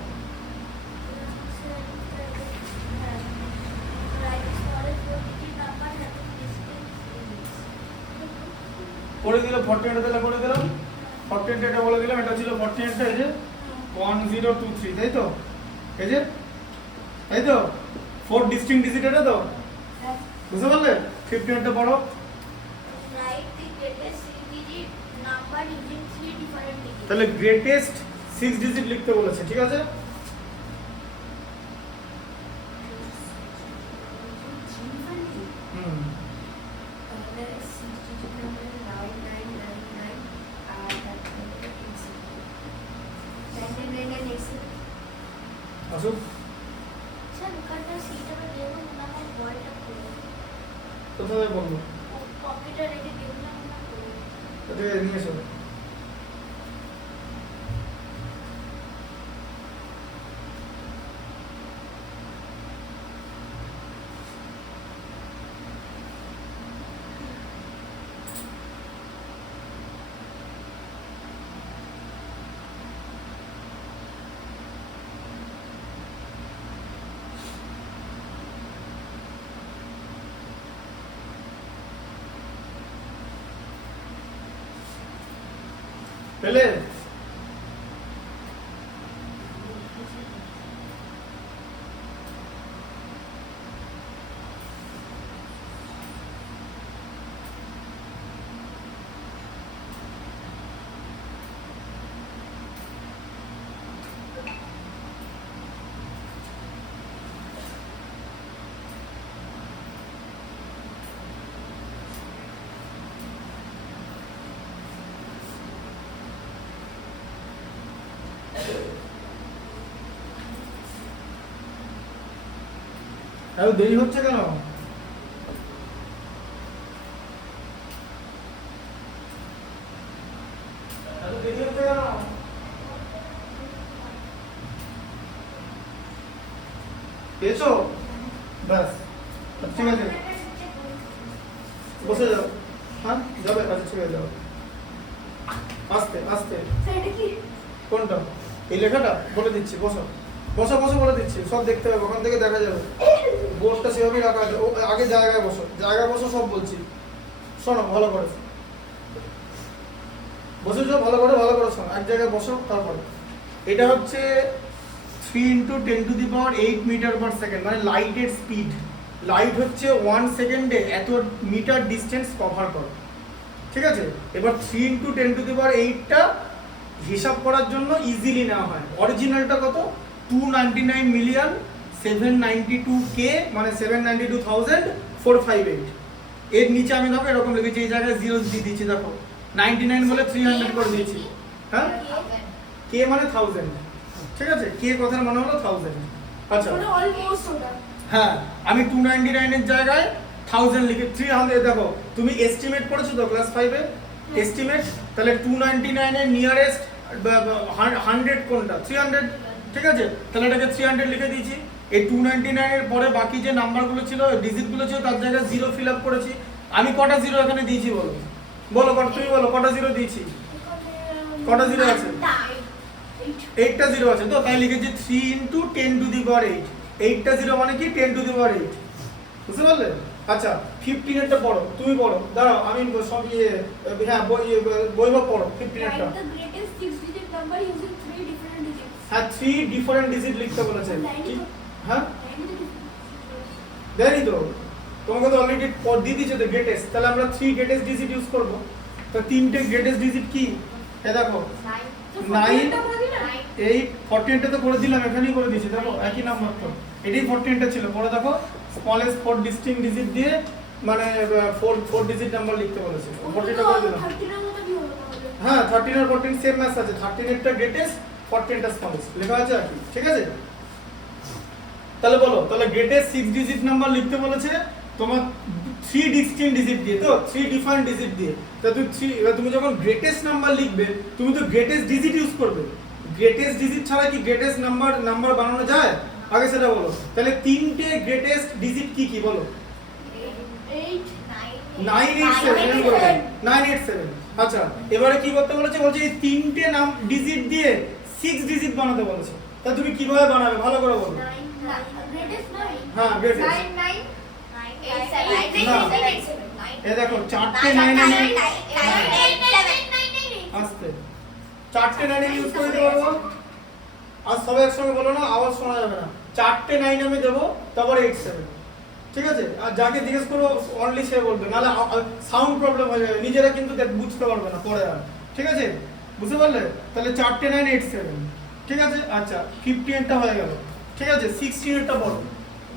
পড়ে দিল 48টা, তাহলে পড়ে দিলাম 48টা, এটা বলে দিলাম। এটা ছিল 48টা, এই যে 1023, তাই তো? এই যে তাই তো 4 ডিস্টিংক্ট ডিজিট, এটা তো বুঝতে পারলে? 58টা পড়ো। তাহলে গ্রেটেস্ট 6 ডিজিট লিখতে বলেছে, ঠিক আছে? হুম, আসুক। কোথায় বলবো? কোথায় নিয়ে এসো। পেলে? এত দেরি হচ্ছে কেন? এত দেরি হচ্ছে কেন? পেয়েছো? ব্যাস, ঠিক আছে, বসে যাও। হ্যাঁ যাবে, আচ্ছা ঠিক আছে যাও। আস্তে আস্তে। স্যার এটা কি? কোনটা? এই লেখাটা বলে দিচ্ছি, বসো বসো বসো বলে দিচ্ছি, সব দেখতে হবে, ওখান থেকে দেখা যাবে। বোর্ডটা সেভাবেই রাখা আছে। ও আগে জায়গায় বসো, জায়গায় বসো, সব বলছি। শোনো ভালো করে, বসে যাও, ভালো করে শোনো, এক জায়গায় বসো। তারপরে এটা হচ্ছে 3 × 10⁸ মিটার পার সেকেন্ড, মানে লাইটের স্পিড। লাইট হচ্ছে 1 সেকেন্ডে এত মিটার ডিস্টেন্স কভার করে, ঠিক আছে? এবার 3 × 10⁸ হিসাব করার জন্য ইজিলি নেওয়া হয়। অরিজিনালটা কত? 299,792,000 মানে 792,458। এর নিচে আমি দেখো এরকম লিখেছি, এই জায়গায় জিরো দিয়ে দিচ্ছি, দেখো 99 বলে 300 করে দিয়েছি। হ্যাঁ, কে মানে 1000, ঠিক আছে? কে কথার মানে হলো 1000। আচ্ছা মানে অলমোস্ট ওটা। হ্যাঁ, আমি 299 এর জায়গায় 1000 লিখে 300। দেখো তুমি এস্টিমেট করেছো তো ক্লাস 5 এ এস্টিমেট, তাহলে 299 এর নিয়ারেস্ট 100 কোনটা? 300, ঠিক আছে? তাহলে এটাকে 300 লিখে দিয়েছি। এই 299 এর পরে বাকি যে নাম্বারগুলো ছিল, ডিজিটগুলো ছিল, তার জায়গায় জিরো ফিল আপ করেছি। আমি কটা জিরো এখানে দিয়েছি বলো, বলো কটা, তুমি বলো কটা জিরো দিয়েছি? কটা জিরো আছে? 8টা জিরো আছে তো, তাই লিখেছি 3 × 10⁸। 8টা জিরো মানে কি? 10⁸। বুঝতে পারলে? আচ্ছা 15 এরটা পড়ো, তুমি পড়ো, দাঁড়াও আমি সব হ্যাঁ বইবা পড়ো 15 এরটা। Write the greatest 6-digit number using 3 different digits. হ্যাঁ 3 ডিফারেন্ট ডিজিট লিখতে বলেছে। কি? হ্যাঁ 90 দেয়নি তো, তোমাকে তো অলরেডি দিয়ে দিয়েছে তো গ্রেটেস্ট। তাহলে আমরা 3 গ্রেটেস্ট ডিজিট ইউজ করব। তো তিনটে গ্রেটেস্ট ডিজিট কি? এই দেখো 9, 8, 14টা তো করে দিলাম, এখানেই করে দিয়েছি, দেখো একই নাম্বার তো, এটাই 14টা ছিল। পরে দেখো স্মলেস্ট 4 ডিস্টিংক্ট ডিজিট দিয়ে, মানে 4 ডিজিট নাম্বার লিখতে বলেছে, 14টা করে দিলাম। 13 এর মতো কি হলো তাহলে? হ্যাঁ 13 আর 14 সেম ম্যাচ আছে, 13 এরটা গ্রেটেস্ট, 14টা স্মলেস্ট লেখা আছে আর কি, ঠিক আছে? তাহলে বলো, তাহলে গ্রেটেস্ট 6 ডিজিট নাম্বার লিখতে বলেছে তোমার 3 ডিস্টিংক্ট ডিজিট দিয়ে, তো 3 ডিফারেন্ট ডিজিট দিয়ে। তা তুমি যখন গ্রেটেস্ট নাম্বার লিখবে, তুমি তো গ্রেটেস্ট ডিজিট ইউজ করবে। গ্রেটেস্ট ডিজিট ছাড়া কি গ্রেটেস্ট নাম্বার বানানো যায়? আগে সেটা বলো। তাহলে তিনটে গ্রেটেস্ট ডিজিট কি কি বলো? 8 987 987। আচ্ছা এবারে কি করতে বলেছে? বলছে এই তিনটে ডিজিট দিয়ে 6 ডিজিট বানাতে বলেছে। তা তুমি কিভাবে বানাবে ভালো করে বলো। greatest 9 হ্যাঁ গ্রেটেস্ট। 9 এই দেখো চারটে 9 আস্তে, চারটে 9 ইউজ করে দিতে পারবো। আর সবাই একসঙ্গে বলো না, আওয়াজ শোনা যাবে না। চারটে 9 আমি দেবো, তারপর 87, ঠিক আছে? আর যাকে জিজ্ঞেস করবো অনলি সে বলবে, নাহলে সাউন্ড প্রবলেম হয়ে যাবে, নিজেরা কিন্তু বুঝতে পারবে না পরে আর, ঠিক আছে? বুঝতে পারলে? তাহলে চারটে 9 87, ঠিক আছে? আচ্ছা 58টা হয়ে গেল, ঠিক আছে? 16টা পড়ো।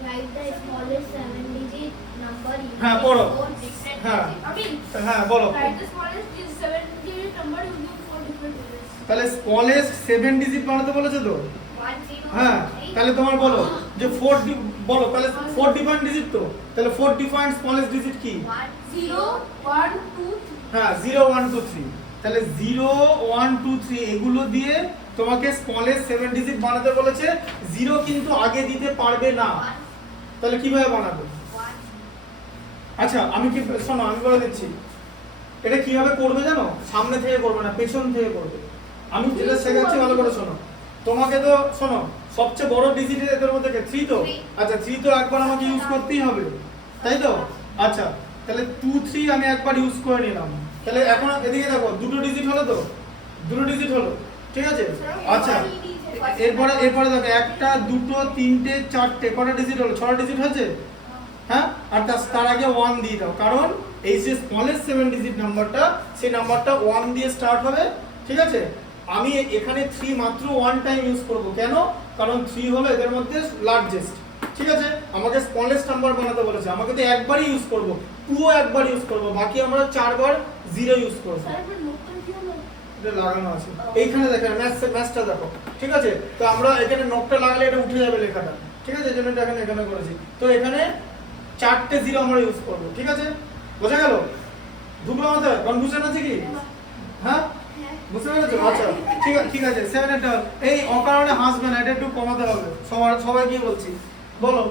write the smallest 7-digit number using হ্যাঁ, পড়ো। 4 different হ্যাঁ। digits. আমি হ্যাঁ বলো। write the smallest 7-digit number using 4 different digits. তাহলে স্মলেস্ট 7 ডিজিট বানাতে বলেছে তো। হ্যাঁ তাহলে তোমার বলো যে 4 বলো, তাহলে 4 ডিফারেন্ট ডিজিট তো, তাহলে 4 ডিফারেন্ট স্মলেস্ট ডিজিট কি? 0 1 2 3. হ্যাঁ 0 1 2 3। তাহলে 0 1 2 3 এগুলো দিয়ে তোমাকে স্মলেস্ট 7 ডিজিট বানাতে বলেছে। 0 কিন্তু আগে দিতে পারবে না, তাহলে কিভাবে বানাবে? আচ্ছা আমি কি শোনো, আমি বলে দিচ্ছি এটা কিভাবে করবে জানো? সামনে থেকে করবে না, পেছন থেকে করবে। আমি যেটা শেখাচ্ছি ভালো করে শোনো। তোমাকে তো শোনো, সবচেয়ে বড় ডিজিট এদের মধ্যে 3 তো। আচ্ছা 3 তো একবার আমাকে ইউজ করতেই হবে, তাই তো? আচ্ছা তাহলে 2 3 আমি একবার ইউজ করে নিলাম। তাহলে এখন এদিকে দেখো, দুটো ডিজিট হলো তো, দুটো ডিজিট হলো, ঠিক আছে? আচ্ছা এরপরে দেখো, একটা দুটো তিনটে চারটে, কটা ডিজিট হলো? 6টা ডিজিট হয়েছে। হ্যাঁ, আর তার আগে 1 দিয়ে দাও, কারণ এই যে স্মলেস্ট 7 ডিজিট নাম্বারটা, সেই নাম্বারটা 1 দিয়ে স্টার্ট হবে, ঠিক আছে? আমি এখানে 3 মাত্র 1 টাইম ইউজ করব, কেন? কারণ 3 হলো এদের মধ্যে লার্জেস্ট, ঠিক আছে? আমাকে স্মলেস্ট নাম্বার বানাতে বলেছে, আমাকে তো একবারই ইউজ করব, 2 একবার ইউজ করব, বাকি আমরা 4 বার 0 ইউজ করব। স্যার আপনার নোটটা কি হলো? এটা লাগানো আছে এইখানে, দেখেন ম্যাচটা দেখো, ঠিক আছে? তো আমরা এখানে নোটটা লাগালে এটা উঠে যাবে লেখাটা, ঠিক আছে, এই জন্য এটা এখানে করেছি। তো এখানে 4টে 0 আমরা ইউজ করব, ঠিক আছে? বোঝা গেল? ঢুকলো আমাদের? কনফিউশন আছে কি? হ্যাঁ, বুঝতে পেরেছো? আচ্ছা ঠিক আছে 7 এটা এই অকারণে হাসবে না, এটা একটু কমাতে হবে। সবাই কি বলছি বলো,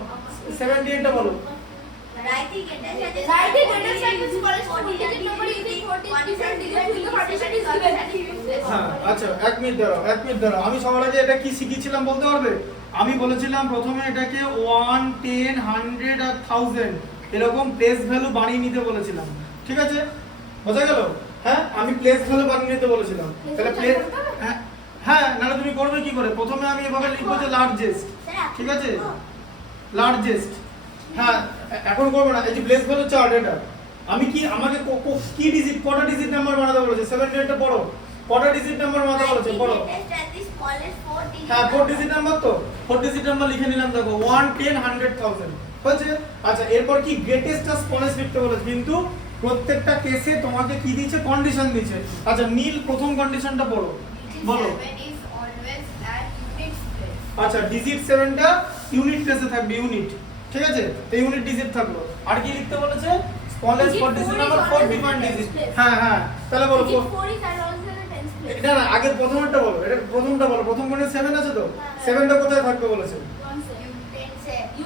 78টা বলো। Writing it as Writing it as a college 40 digit number using 47 digit with the 47 is given. হ্যাঁ আচ্ছা, 1 মিনিট দাঁড়াও। আমি সবার আগে এটা কি শিখিয়েছিলাম বলতে পারবে? আমি বলেছিলাম প্রথমে এটাকে 1, 10, 100 আর 1000 এরকম প্লেস ভ্যালু বানিয়ে নিতে বলেছিলাম, ঠিক আছে? বোঝা গেল? হ্যাঁ, আমি প্লেস ভ্যালু বানিয়ে নিতে বলেছিলাম। তাহলে প্লেস হ্যাঁ, নাহলে তুমি করবে কি করে? প্রথমে আমি এভাবে লিখবো যে লার্জেস্ট, ঠিক আছে? লার্জেস্ট, হ্যাঁ এখন করবো না। এই যে প্লেস ভ্যালু চার্ট, এটা আমি কি আমাকে কি ডিজিট, কটা ডিজিট নাম্বার বানাতে বলেছে? 78টা পড়ো। কটা ডিজিট নাম্বার বানাতে বলেছে পড়ো? হ্যাঁ 4 ডিজিট নাম্বার, তো 4 ডিজিট নাম্বার লিখে নিলাম। দেখো 1, 10, 100, 1000 হয়েছে। আচ্ছা এরপর কি গ্রেটেস্ট আর স্মলেস্ট লিখতে বলেছে, কিন্তু প্রত্যেকটা কেসে তোমাকে কি দিয়েছে? কন্ডিশন দিয়েছে। আচ্ছা নীল প্রথম কন্ডিশনটা পড়ো, বলো। আচ্ছা ডিজিট 7টা ইউনিট প্লেসে থাকবে, ইউনিট, ঠিক আছে? তো ইউনিট ডিজিট থাকলো। আর কি লিখতে বলেছে? Smallest for digit number 4 different digit. হ্যাঁ তাহলে বলো 4 is also in the tens place. এটা না, আগে প্রথমটা বলো। এটা প্রথমটা বলো। প্রথম কোণে 7 আছে তো? 7টা কোথায় থাকবে বলেছে?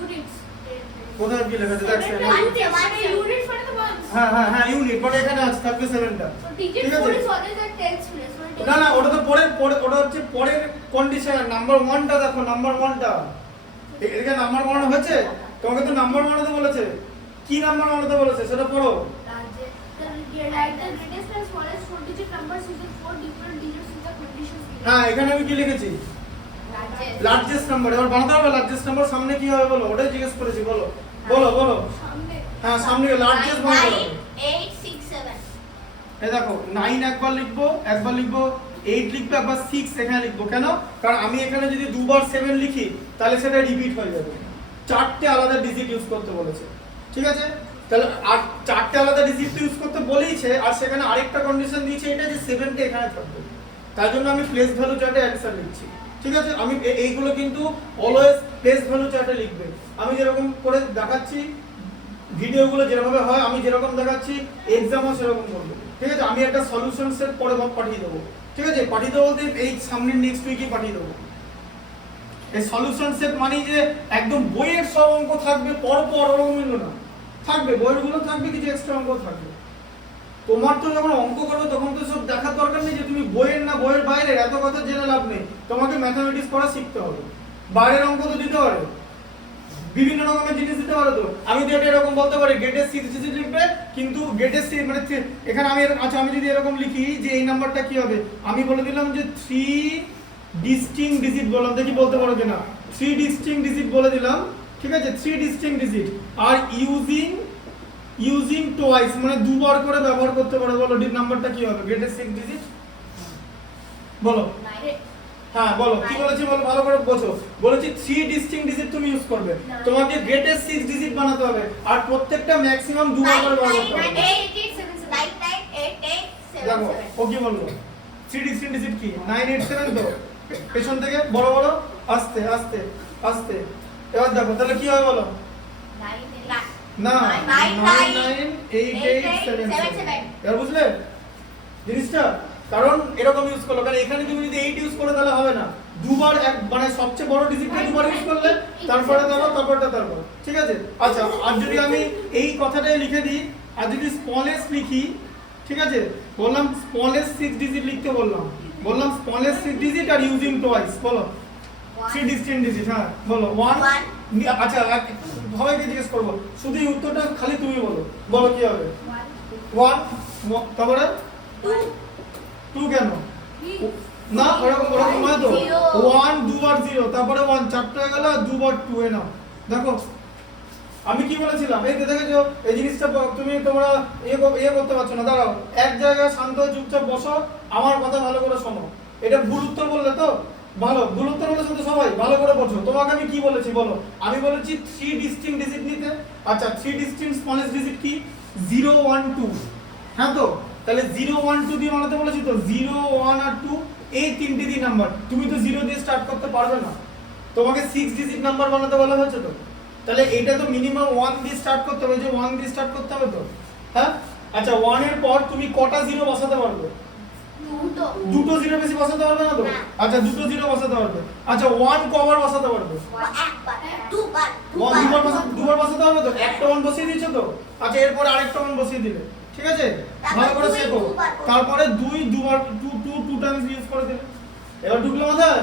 Units. কোথায় কি লেখা আছে? দেখ 7। Units for the ones. হ্যাঁ ইউনিট, মানে এখানে আছে থাকবে 7টা, So digit ঠিক 4 আছে? is always at tens place. না ওটা তো ওটা হচ্ছে পরের কন্ডিশন। নাম্বার 1টা দেখো, নাম্বার 1টা এদিকে নাম্বার 1 হয়েছে। তোমাকে তো নাম্বার 1 তে বলেছে। কি নাম্বার 1 তে বলেছে সেটা পড়ো। The greatest and smallest 4 digit numbers using 4 different digits with the conditions given. হ্যাঁ এখানে আমি কি লিখেছি? Largest number. এবার বানাতে হবে লার্জেস্ট নাম্বার। সামনে কি হবে বলো, ওটাই জিজ্ঞেস করেছি। বলো। সামনে হ্যাঁ সামনে লার্জেস্ট বানাতে হবে। 8, 6, 7. এই দেখো 9 একবার লিখবো, 8 লিখবো, একবার 6 এখানে লিখবো। কেন? কারণ আমি এখানে যদি দুবার 7 লিখি তাহলে সেটা রিপিট হয়ে যাবে। 4টে আলাদা ডিজিট ইউজ করতে বলেছে, ঠিক আছে? তাহলে আর 4টে আলাদা ডিজিট ইউজ করতে বলেইছে, আর সেখানে আরেকটা কন্ডিশন দিয়েছে এটা যে 7টা এখানে থাকবে। তার জন্য আমি প্লেস ভ্যালু চার্টে অ্যানসার লিখছি, ঠিক আছে? আমি এইগুলো কিন্তু অলওয়েজ প্লেস ভ্যালু চার্টে লিখবে। আমি যেরকম করে দেখাচ্ছি, ভিডিওগুলো যেভাবে হয় আমি যেরকম দেখাচ্ছি, এক্সামও সেরকম করবে, ঠিক আছে? আমি একটা সলিউশন সেট পরে পাঠিয়ে দেবো, ঠিক আছে? পাঠিয়ে দেবো বলতে এই সামনের নেক্সট উইকে পাঠিয়ে দেবো। এই সলিউশন সেট মানে যে একদম বইয়ের সব অঙ্ক থাকবে পরপর, ওরকম কিন্তু না। থাকবে বইয়েরগুলো থাকবে, কিছু এক্সট্রা অঙ্ক থাকবে। তোমার তো যখন অঙ্ক করবে তখন তো সব দেখার দরকার নেই যে তুমি বইয়ের না বইয়ের বাইরে, এত কথা জেনে লাভ নেই। তোমাকে ম্যাথমেটিক্স পড়া শিখতে হবে। বাইরের অঙ্ক তো দিতে পারে, বিভিন্ন রকমের জিনিস দিতে পারে। তো আমি তো এটা এরকম বলতে পারি গেটের 6 ডিজিট লিখবে, কিন্তু গেটের 6 মানে এখানে আমি আচ্ছা আমি যদি এরকম লিখি যে এই নাম্বারটা কি হবে, আমি বলে দিলাম যে 3 ডিস্টিংক্ট ডিজিট বললাম, দেখি বলতে পারো কিনা। 3 ডিস্টিংক্ট ডিজিট বলে দিলাম, ঠিক আছে? 3 distinct digit. Are using twice মানে দুবার করে ব্যবহার করতে পারো। বলো ডিপ নাম্বারটা কি হবে? গেটের 6 ডিজিট বলো। হ্যাঁ বলো কি বলেছি, বলো ভালো করে বোঝো। বলেছি 3 ডিস্টিংক্ট ডিজিট তুমি ইউজ করবে। তোমাকে গেটের 6 ডিজিট বানাতে হবে, আর প্রত্যেকটা ম্যাক্সিমাম দুবার করে ব্যবহার করতে হবে। 8, 7, 9, 9, 8, 8, 7, দেখো 7. ও কি বললো? 3 ডিস্টিংক্ট ডিজিট কি? 9, 8, 7 তো পেছন থেকে বড় বড় আস্তে আস্তে আস্তে। এবার দেখো তাহলে কি হবে বলো? 9, না 9, 9, 8, 8, 7, 7। এবার বুঝলে জিনিসটা? কারণ এরকম ইউজ করলো, কারণ এখানে তুমি যদি 8 ইউজ করো তাহলে হবে না। দুবার এক মানে সবচেয়ে বড় ডিজিটটা দুবার ইউজ করলে তারপরে তারপর, ঠিক আছে? আচ্ছা আর যদি আমি এই কথাটাই লিখে দিই, আর যদি স্মলেস্ট লিখি, ঠিক আছে? বললাম স্মলেস্ট 6 ডিজিট লিখতে বললাম smallest 6 digit are using twice. বলো 3 ডিস্টিংক্ট ডিজিট। হ্যাঁ বলো 1। আচ্ছা সবাইকে জিজ্ঞেস করবো, শুধু এই উত্তরটা খালি তুমি বলো কি হবে? 1 তারপরে 2 কেন? না ওরকম নয় তো। 1 দুবার 0 তারপরে 1 চারটা হয়ে গেল, আর দুবার 2 এ নাও। দেখো আমি কি বলেছিলাম, এই দেখেছো এই জিনিসটা তোমরা ইয়ে করতে পারছো না। দাঁড়াও এক জায়গায় শান্ত হয়ে চুপচাপ বসো, আমার কথা ভালো করে শোনো। এটা ভুল উত্তর বললে তো ভালো, ভুল উত্তর বলে শুধু সবাই ভালো করে বোঝো। তোমাকে আমি কি বলেছি বলো? আমি বলেছি 3 ডিস্টিংক্ট ডিজিট নিতে। আচ্ছা 3 ডিস্টিংক্ট স্মলেস্ট ডিজিট কি? 0, 1, 2। হ্যাঁ তো তাহলে 0, 1, 2 দিয়ে বানাতে বলেছি তো। 0, 1 আর 2 এই তিনটে দিয়ে নাম্বার। তুমি তো 0 দিয়ে স্টার্ট করতে পারবে না, তোমাকে 6 ডিজিট নাম্বার বানাতে বলা হয়েছে তো, তাহলে এটা তো মিনিমাম 1 দিয়ে স্টার্ট করতে হবে, যে 1 দিয়ে স্টার্ট করতে হবে তো, হ্যাঁ? আচ্ছা 1 এর পর তুমি কটা জিরো বসাতে পারবে? দুটো জিরো বেশি বসাতে পারবে না তো? না। আচ্ছা দুটো জিরো বসাতে পারবে। আচ্ছা 1 কবার বসাতে পারবে? দুবার বসাতে পারবে তো? একটা 1 বসিয়ে দিয়েছো তো? আচ্ছা এরপর আরেকটা 1 বসিয়ে দিলে, ঠিক আছে? ভালো করে শেখো। তারপরে 2 দুবার 2 টাইমস ইউজ করে দিলে। এবার ঢুকলো মাথায়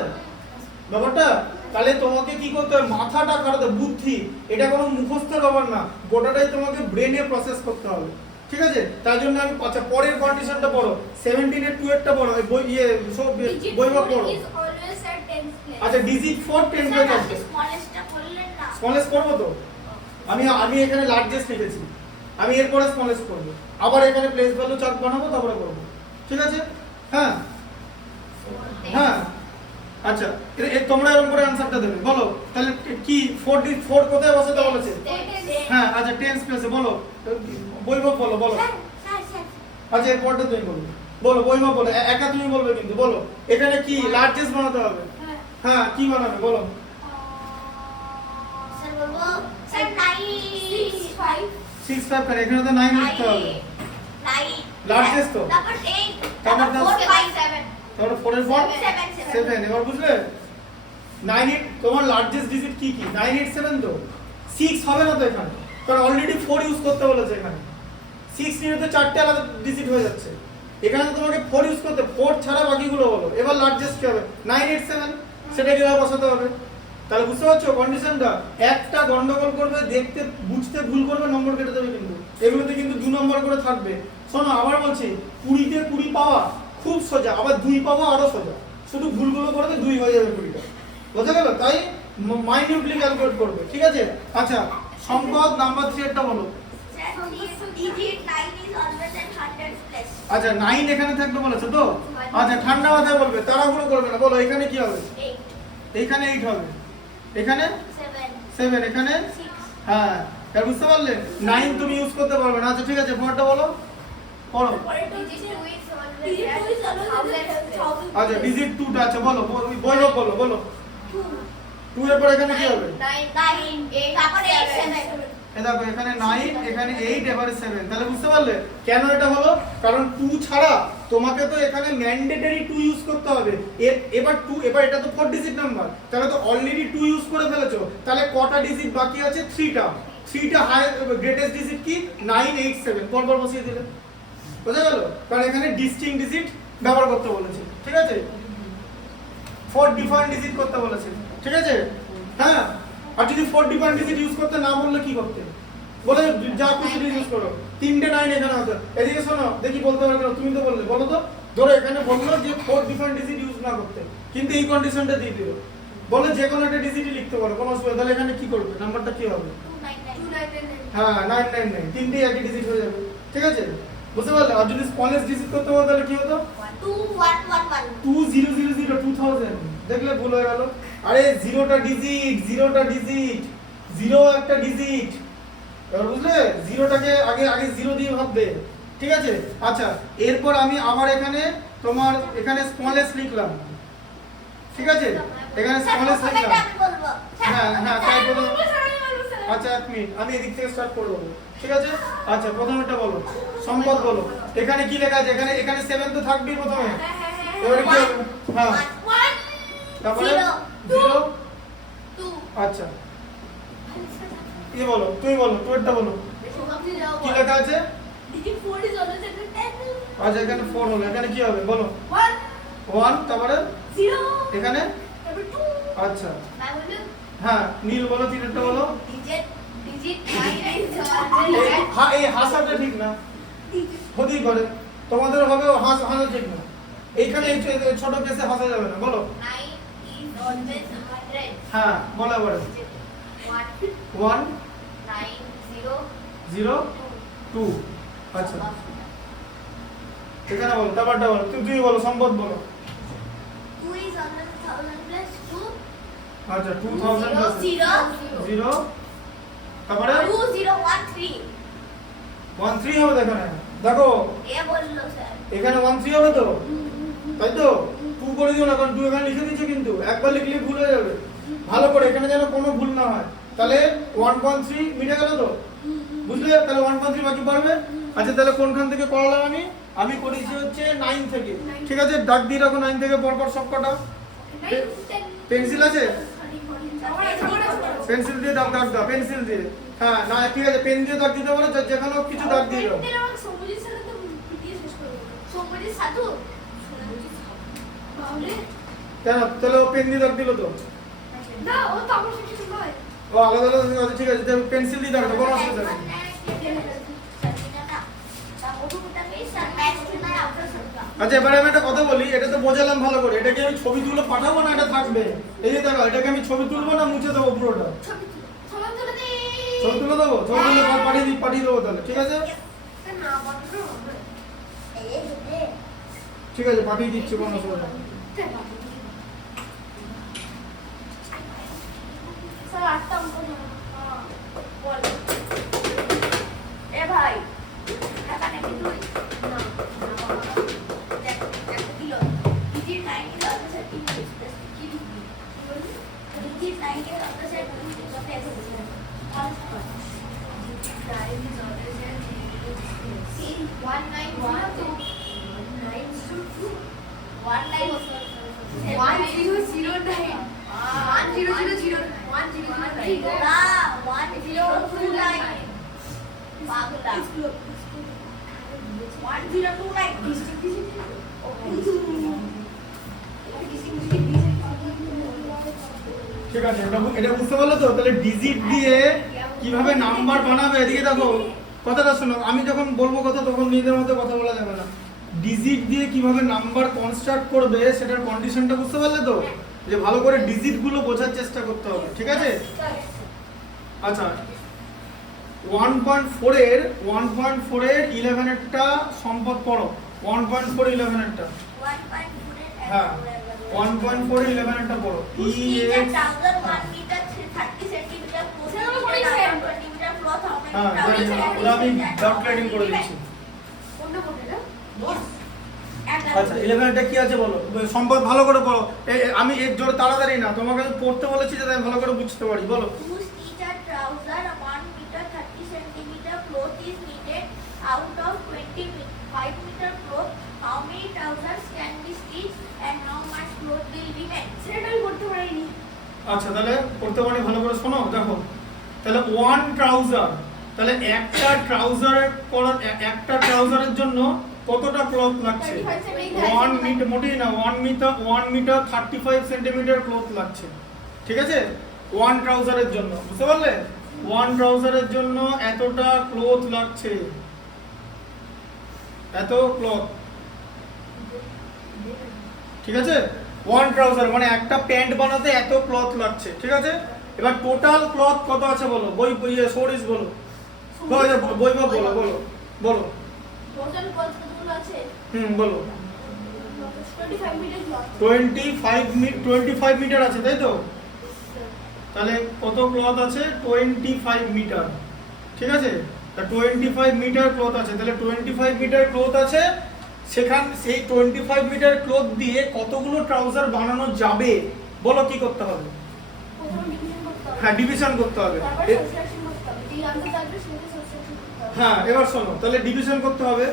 ব্যাপারটা? তাহলে তোমাকে কি করতে হবে? মাথাটা খাটাতে, বুদ্ধি, এটা কোনো মুখস্থের ব্যাপার না, গোটাটাই তোমাকে ব্রেনে প্রসেস করতে হবে, ঠিক আছে? তার জন্য আমি আচ্ছা পরের কন্ডিশনটা পড়ো, 17 এর 2 এরটা পড়ো, এই বই সব বইভাগ পড়ো। আচ্ছা ডিজিট 4 10 হয়ে যাচ্ছে। স্মলেস্ট করবো তো? আমি এখানে লার্জেস্ট লিখেছি, আমি এরপরে স্মলেস্ট করব, আবার এখানে প্লেস ভ্যালু চার্ট বানাবো, তারপরে করব, ঠিক আছে? হ্যাঁ হ্যাঁ আচ্ছা তোমরা এরকম করে অ্যানসারটা দেবে, বলো তাহলে কি 4 কোথায় বসাতে বলেছে? হ্যাঁ আচ্ছা টেন্স প্লেসে বলো, বৈভব বলো বলো। আচ্ছা এরপরটা তুমি বলো, বলো বৈভব বলো, একা তুমি বলবে কিন্তু, বলো এখানে কি লার্জেস্ট বানাতে হবে? হ্যাঁ কি বানাবে বলো? 6 5 করে এখানে তো 9 লিখতে হবে, লার্জেস্ট তো, তারপর 4 এর পর 7, এবার বুঝলে? 9 8 তোমার লার্জেস্ট ডিজিট কি কি? 9 8 7 তো, 6 হবে না তো এখানে, কারণ অলরেডি 4 ইউজ করতে বলেছে এখানে, 6 নিয়ে তো চারটে আলাদা ডিজিট হয়ে যাচ্ছে, এখানে তো তোমাকে 4 ইউজ করতে, 4 ছাড়া বাকিগুলো বলো। এবার লার্জেস্ট কি হবে? 9 8 7, সেটা কিভাবে বসাতে হবে? তাহলে বুঝতে পারছো কন্ডিশনটা? একটা গন্ডগোল করবে, দেখতে বুঝতে ভুল করবে, নম্বর কেটে দেবে, কিন্তু এগুলোতে কিন্তু 2 নম্বর করে থাকবে। শোনো আবার বলছি, 20 তে 20 পাওয়া খুব সোজা, আবার 2 পাওয়া আরো সোজা, শুধু ভুলগুলো করবে 2 হয়ে যাবে 20টা, বোঝা গেল? তাই মাইনিউটলি ক্যালকুলেট করবে, ঠিক আছে? আচ্ছা সম্পদ নাম্বার 3 এরটা বলো। আচ্ছা 9 এখানে থাকবে বলেছো তো? আচ্ছা ঠান্ডা মাথায় বলবে, তাড়াহুড়ো করবে না, বলো এখানে কি হবে? এখানে 8 হবে, এখানে 7, এখানে হ্যাঁ, এবার বুঝতে পারলে? 9 তুমি ইউজ করতে পারবে না। আচ্ছা ঠিক আছে পরেরটা বলো, পড়ো। আচ্ছা ডিজিট 2টা আছে, বলো বলো বলো বলো। 2 এর পর এখানে কি হবে? দেখো এখানে 9, এখানে 8, এবারে 7, তাহলে বুঝতে পারলে কেন এটা হলো? কারণ 2 ছাড়া তোমাকে তো এখানে ম্যান্ডেটরি 2 ইউজ করতে হবে। এবার এটা তো 4 ডিজিট নাম্বার, তাহলে তো অলরেডি 2 ইউজ করে ফেলেছো, তাহলে কটা ডিজিট বাকি আছে? 3টা হাই গ্রেটেস্ট ডিজিট কি? 9 8 7 পরপর বসিয়ে দিলে, বোঝা গেল? কারণ এখানে ডিস্টিংক্ট ডিজিট ব্যবহার করতে বলেছে, ঠিক আছে? 4 ডিফারেন্ট ডিজিট করতে বলেছে, ঠিক আছে? হ্যাঁ, আর যদি 4 ডিফারেন্ট ডিজিট ইউজ করতে না বললে কি করতে? বলে যা খুশি ইউজ করো, 3টে 9 এখানে আছে। এদিকে শোনো, দেখি বলতে পারবে না, তুমি তো বললে, বলো তো। ধরো এখানে বললো যে 4 ডিফারেন্ট ডিজিট ইউজ না করতে, কিন্তু এই কন্ডিশনটা দিয়ে দিল, বলে যে কোনো একটা ডিজিটই লিখতে পারো, কোনো অসুবিধা। তাহলে এখানে কি করবে? নাম্বারটা কি হবে? হ্যাঁ 999, তিনটেই একই ডিজিট হয়ে যাবে, ঠিক আছে? বুঝতে পারলে? আর যদি স্মলেস্ট ডিজিট করতে বলো তাহলে কি হতো? 2000, দেখলে ভুল হয়ে গেল। আরে 0টা ডিজিট, 0 একটা ডিজিট, এবার বুঝলে? 0টাকে আগে 0 দিয়ে ভাববে, ঠিক আছে? আচ্ছা এরপর আমি আবার এখানে তোমার এখানে স্মলেস্ট লিখলাম, ঠিক আছে? এখানে স্মলেস্ট লিখলাম, হ্যাঁ হ্যাঁ তাই বলো। আচ্ছা 1 মিনিট, আমি এদিক থেকে স্টার্ট করে দেবো, ঠিক আছে? আচ্ছা প্রথমেটা বলো, সম্পদ বলো। এখানে কি লেখা আছে? এখানে 7 তো থাকবেই প্রথমে, এবারে কি হবে? হ্যাঁ তারপরে 0 2, আচ্ছা কি বলো? তুমি বলো, টুয়েরটা বলো, কি লেখা আছে? আচ্ছা এখানে 4 হলো, এখানে কি হবে বলো? 1, তারপরে 0, এখানে আচ্ছা হ্যাঁ নীল বলো, তিনটা বলো। হ্যাঁ এই হাসাটা ঠিক না, হতেই পারে তোমাদের হবে, হাসা ঠিক না, এইখানে এই ছোট কেসে হাসা যাবে না, বলো। হ্যাঁ বলো এবারে। 1 9 0 2, আচ্ছা এখানে বলো, তারপরটা বলো, তুমি বলো, সম্পদ বলো। আচ্ছা 2000 প্লাস 0 তারপরে 13 হবে, এখানে দেখো এখানে 13 হবে তো, তাই তো? 2 করে দিও না, কারণ 2 এখানে লিখে দিয়েছে, কিন্তু একবার লিখলে ভুল হয়ে যাবে। ভালো করে এখানে যেন কোনো ভুল না হয়। তাহলে 1.3 মিটে গেল তো, বুঝলে? তাহলে 1.3 বাকি পারবে। আচ্ছা তাহলে কোনখান থেকে করালাম আমি করেছি হচ্ছে 9 থেকে, ঠিক আছে? দাগ দিয়ে রাখো 9 থেকে পরপর সব কটা। পেন্সিল আছে? পেন্সিল দিয়ে দাগ দাও, পেন্সিল দিয়ে। হ্যাঁ না ঠিক আছে, পেন দিয়ে দাগ দিতে পারো, যেখানে কিছু দাগ দিয়ে দাও। সবুজের সাথে তো পিটিয়ে শেষ করে দেবো। সবুজের সাথে তাহলে কেন? তাহলে ও পেন দিয়ে দাগ দিল তো? না, ও তো আমার সাথে কিছু নয়। ও আলাদা আলাদা আছে, ঠিক আছে, তাহলে পেন্সিল দিয়ে দাগ দাও, কোনো অসুবিধা নেই। আচ্ছা এবারে আমি একটা কথা বলি, এটা তো বোঝালাম ভালো করে, এটাকে আমি ছবি তুলে পাঠাবো না এটা থাকবে? এই যে দেখো, এটাকে আমি ছবি তুলবো না মুছে দেবো পুরোটা? ছবি তুলে দেবো, ছবি তুলে পাঠিয়ে দেবো তাহলে, ঠিক আছে? ঠিক আছে, পাঠিয়ে দিচ্ছি, কোনো অসুবিধা নেই। স্যার 8টা অঙ্ক দেবো। বল। এ ভাই টাকা নেবি তুই? না দেখ দিল ডিজিট 9 এর অর্থ সেট কি লিখবি? ডিজিট 9 এর অর্থ সেট কত আছে? ঠিক আছে, এটা বুঝতে পারলে তো? তাহলে ডিজিট দিয়ে কিভাবে নাম্বার বানাবে, এদিকে দেখো, কথাটা শোনো, আমি যখন বলবো কথা তখন নিজেদের মধ্যে কথা বলা যাবে না। ডিজিট দিয়ে কিভাবে নাম্বার কনস্ট্রাক্ট করবে সেটার কন্ডিশনটা বুঝতে পারলে তো? যে ভালো করে ডিজিট গুলো বোঝার চেষ্টা করতে হবে, ঠিক আছে? আচ্ছা 1.4 এর 11 এরটা সম্পদ পড়ো, 1.4 11 এরটা। হ্যাঁ 1.4 11 এরটা পড়ো। ই এক্স হ্যাঁ ওটা আমি ডট লাইনিং করে দিচ্ছি। আচ্ছা 11 এরটা কি আছে বলো, সম্পদ ভালো করে পড়ো। আমি এর জোরে তাড়াতাড়ি না, তোমাকে আমি পড়তে বলেছি যাতে আমি ভালো করে বুঝতে পারি, বলো। Cloth is knitted out of 25 meter cloth. How many trousers can be stitched and how much cloth will remain? সেটা আমি করতে পারিনি। আচ্ছা তাহলে পড়তে পারি, ভালো করে শোনো, দেখো তাহলে 1 ট্রাউজার, তাহলে একটা ট্রাউজারের জন্য কতটা ক্লথ লাগছে? 1 মিটার, মোটেই না, 1 মিটার 35 সেন্টিমিটার ক্লথ লাগছে, ঠিক আছে? 1 ট্রাউজারের জন্য, বুঝতে পারলে? 1 ট্রাউজারের জন্য এতটা ক্লথ লাগছে, এত ক্লথ, ঠিক আছে? 1 ট্রাউজার মানে একটা প্যান্ট বানাতে এত ক্লথ লাগছে, ঠিক আছে? এবার টোটাল ক্লথ কত আছে বলো, বই সরিস বলো, বই বলো বলো বলো। টোটাল ক্লথ কতগুলো আছে? বলো। 25 মিটার ক্লথ। 25 মিটার আছে, তাই তো? তাহলে কত ক্লথ আছে? 25 মিটার, ঠিক আছে? তা 25 মিটার ক্লথ আছে, তাহলে 25 মিটার ক্লথ আছে, সেই 25 মিটার ক্লথ দিয়ে কতগুলো ট্রাউজার বানানো যাবে বলো, কি করতে হবে? প্রথমে ডিভিশন করতে হবে। হ্যাঁ ডিভিশন করতে হবে। তারপর সাবট্রাকশন করতে হবে। যেই আনসার থাকবে সেটা সাবট্রাকশন করতে হবে। হ্যাঁ এবার শোনো, তাহলে ডিভিশন করতে হবে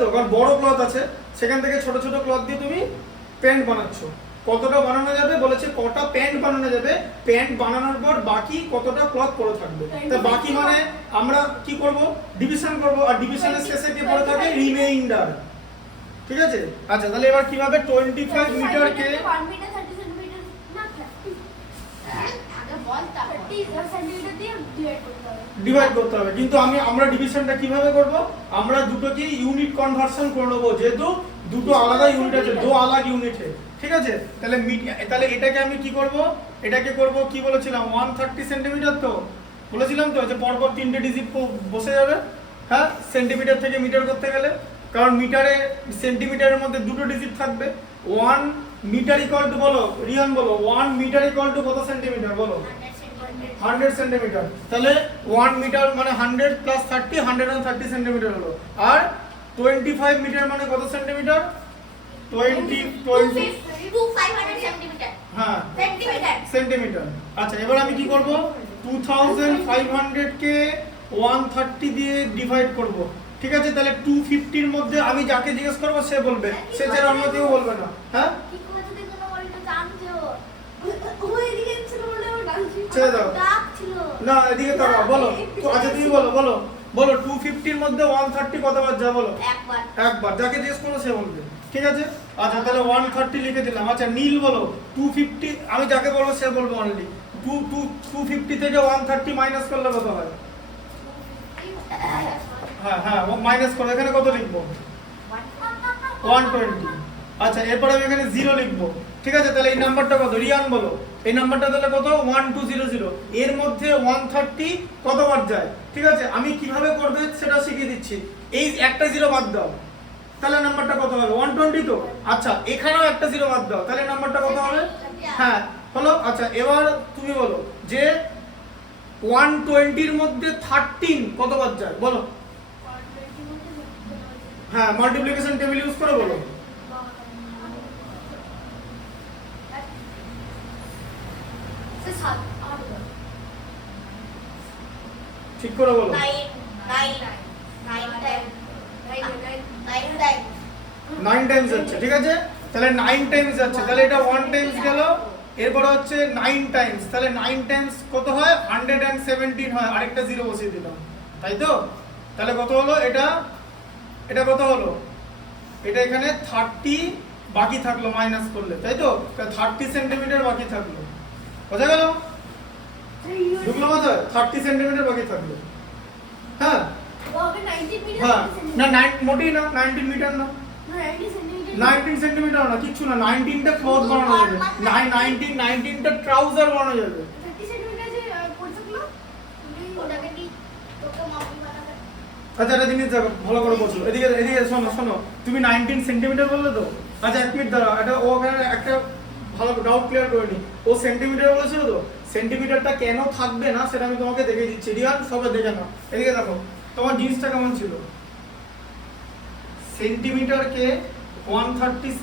তো, কারণ বড় ক্লথ আছে, সেখান থেকে ছোট ছোট ক্লথ দিয়ে তুমি প্যান্ট বানাচ্ছ। কতটা বানানো যাবে বলেছে, কটা প্যান্ট বানানো যাবে, প্যান্ট বানানোর পর বাকি কতটা ক্লথ পড়ে থাকবে। তা বাকি মানে আমরা কি করব, ডিভিশন করব, আর ডিভিশনের শেষে কি পড়ে থাকে? রিমেইন্ডার, ঠিক আছে? আচ্ছা তাহলে এবার কিভাবে 25 মিটারকে 1 মিটার 30 সেন্টিমিটার না 30 আগে বল 30 সেন্টিমিটার দিয়ে ডিভাইড করতে হবে। কিন্তু আমরা ডিভিশনটা কিভাবে করব? আমরা দুটোকে ইউনিট কনভার্সন করে নেব, যেহেতু দুটো আলাদা ইউনিট আছে, দো আলাদা ইউনিট है, ঠিক আছে? তাহলে এটাকে আমি কি করব, এটাকে করব কি বলেছিলাম, 130 সেন্টিমিটার তো বলেছিলাম তো, যে পরপর 3টে ডিজিট বসে যাবে, হ্যাঁ সেন্টিমিটার থেকে মিটার করতে গেলে, কারণ মিটারে সেন্টিমিটারের মধ্যে দুটো ডিজিট থাকবে। 1 মিটার ইকুয়াল টু, বলো রিয়ান বলো, 1 মিটার ইকুয়াল টু কত সেন্টিমিটার বলো? 100 সেন্টিমিটার। তাহলে 1 মিটার মানে 100 প্লাস 30, 130 সেন্টিমিটার হলো। আর 25 মিটার মানে কত সেন্টিমিটার? 20 to 500 centimeter. হ্যাঁ Centimeter. সেন্টিমিটার। আচ্ছা এবার আমি কি করব 2500 কে 130 দিয়ে ডিভাইড করব। ঠিক আছে, তাহলে 250 এর মধ্যে আমি যাকে জিজ্ঞেস করব সে বলবে, সে ছাড়া অন্য কেউ বলবে না। হ্যাঁ কি করে দেখো না বলটা জানছো ওই এদিকে ছিল বলে ও ডাকছিল ছেড়ে দাও। ডাক ছিল না এদিকে তাকাও, বলো তো। আচ্ছা তুমি বলো বলো বলো 250 এর মধ্যে 130 কতবার যা বলো একবার। একবার, যাকে জিজ্ঞেস করো সে বলবে। ঠিক আছে, আচ্ছা তাহলে 130 লিখে দিলাম। আচ্ছা নীল বলো 250, আমি যাকে বলবো সে বলবে অনলি। 250 থেকে 130 মাইনাস করলে কত হয়? হ্যাঁ হ্যাঁ ও মাইনাস করো, এখানে কত লিখবো 120। আচ্ছা এরপর আমি এখানে 0 লিখবো। ঠিক আছে, তাহলে এই নাম্বারটা কত? রিয়ান বলো এই নাম্বারটা তাহলে কত? 1200। এর মধ্যে 130 কতবার যায়? ঠিক আছে, আমি কিভাবে করবে সেটা শিখিয়ে দিচ্ছি। এই একটা 0 বাদ দাও, তাহলে নাম্বারটা কত হবে? 120 তো। আচ্ছা এখানেও একটা 0 বাদ দাও, তাহলে নাম্বারটা কত হবে? হ্যাঁ হলো। আচ্ছা এবার তুমি বলো যে 120 এর মধ্যে 13 কতবার যায় বলো। হ্যাঁ মাল্টিপ্লিকেশন টেবিল ইউজ করে বলো। ঠিক করে বলো। 9 times. 9 টাইমস যাচ্ছে। ঠিক আছে, তাহলে 9 টাইমস যাচ্ছে, তাহলে এটা 1 টাইমস গেল। এরপর হচ্ছে 9 টাইমস, তাহলে 9 টাইমস কত হয়? 117 হয়। আরেকটা 0 বসিয়ে দিলাম, তাই তো? তাহলে কত হলো এটা? এটা কত হলো? এটা এখানে 30 বাকি থাকলো মাইনাস করলে, তাই তো? 30 সেন্টিমিটার বাকি থাকলো, বোঝা গেল? ঢুকলো মাথায়? 30 সেন্টিমিটার বাকি থাকলো। হ্যাঁ ওকে 90 মিটার হ্যাঁ না মোটেই না, 19 মিটার না, 90 সেন্টিমিটার 19 সেন্টিমিটার না, কিচ্ছু না। 19টা ক্লথ বানানো যাবে, 19টা ট্রাউজার বানানো যাবে। 30 সেন্টিমিটার যে পড়ছিল তুমি ওটাকে কি তোকে মাপি বানাবে? আচ্ছা একটা জিনিস দেখো ভালো করে বলছো, এদিকে এদিকে শোনো শোনো, তুমি 19 সেন্টিমিটার বললে তো। আচ্ছা এক মিনিট দাঁড়াও, এটা ও ওখানে একটা ভালো ডাউট ক্লিয়ার করে নি। ও সেন্টিমিটার বলেছিল তো, সেন্টিমিটারটা কেন থাকবে না সেটা আমি তোমাকে দেখে দিচ্ছি। রিয়ান সবাই দেখে নাও, এদিকে দেখো তোমার জিনিসটা কেমন ছিল। সেন্টিমিটারকে 130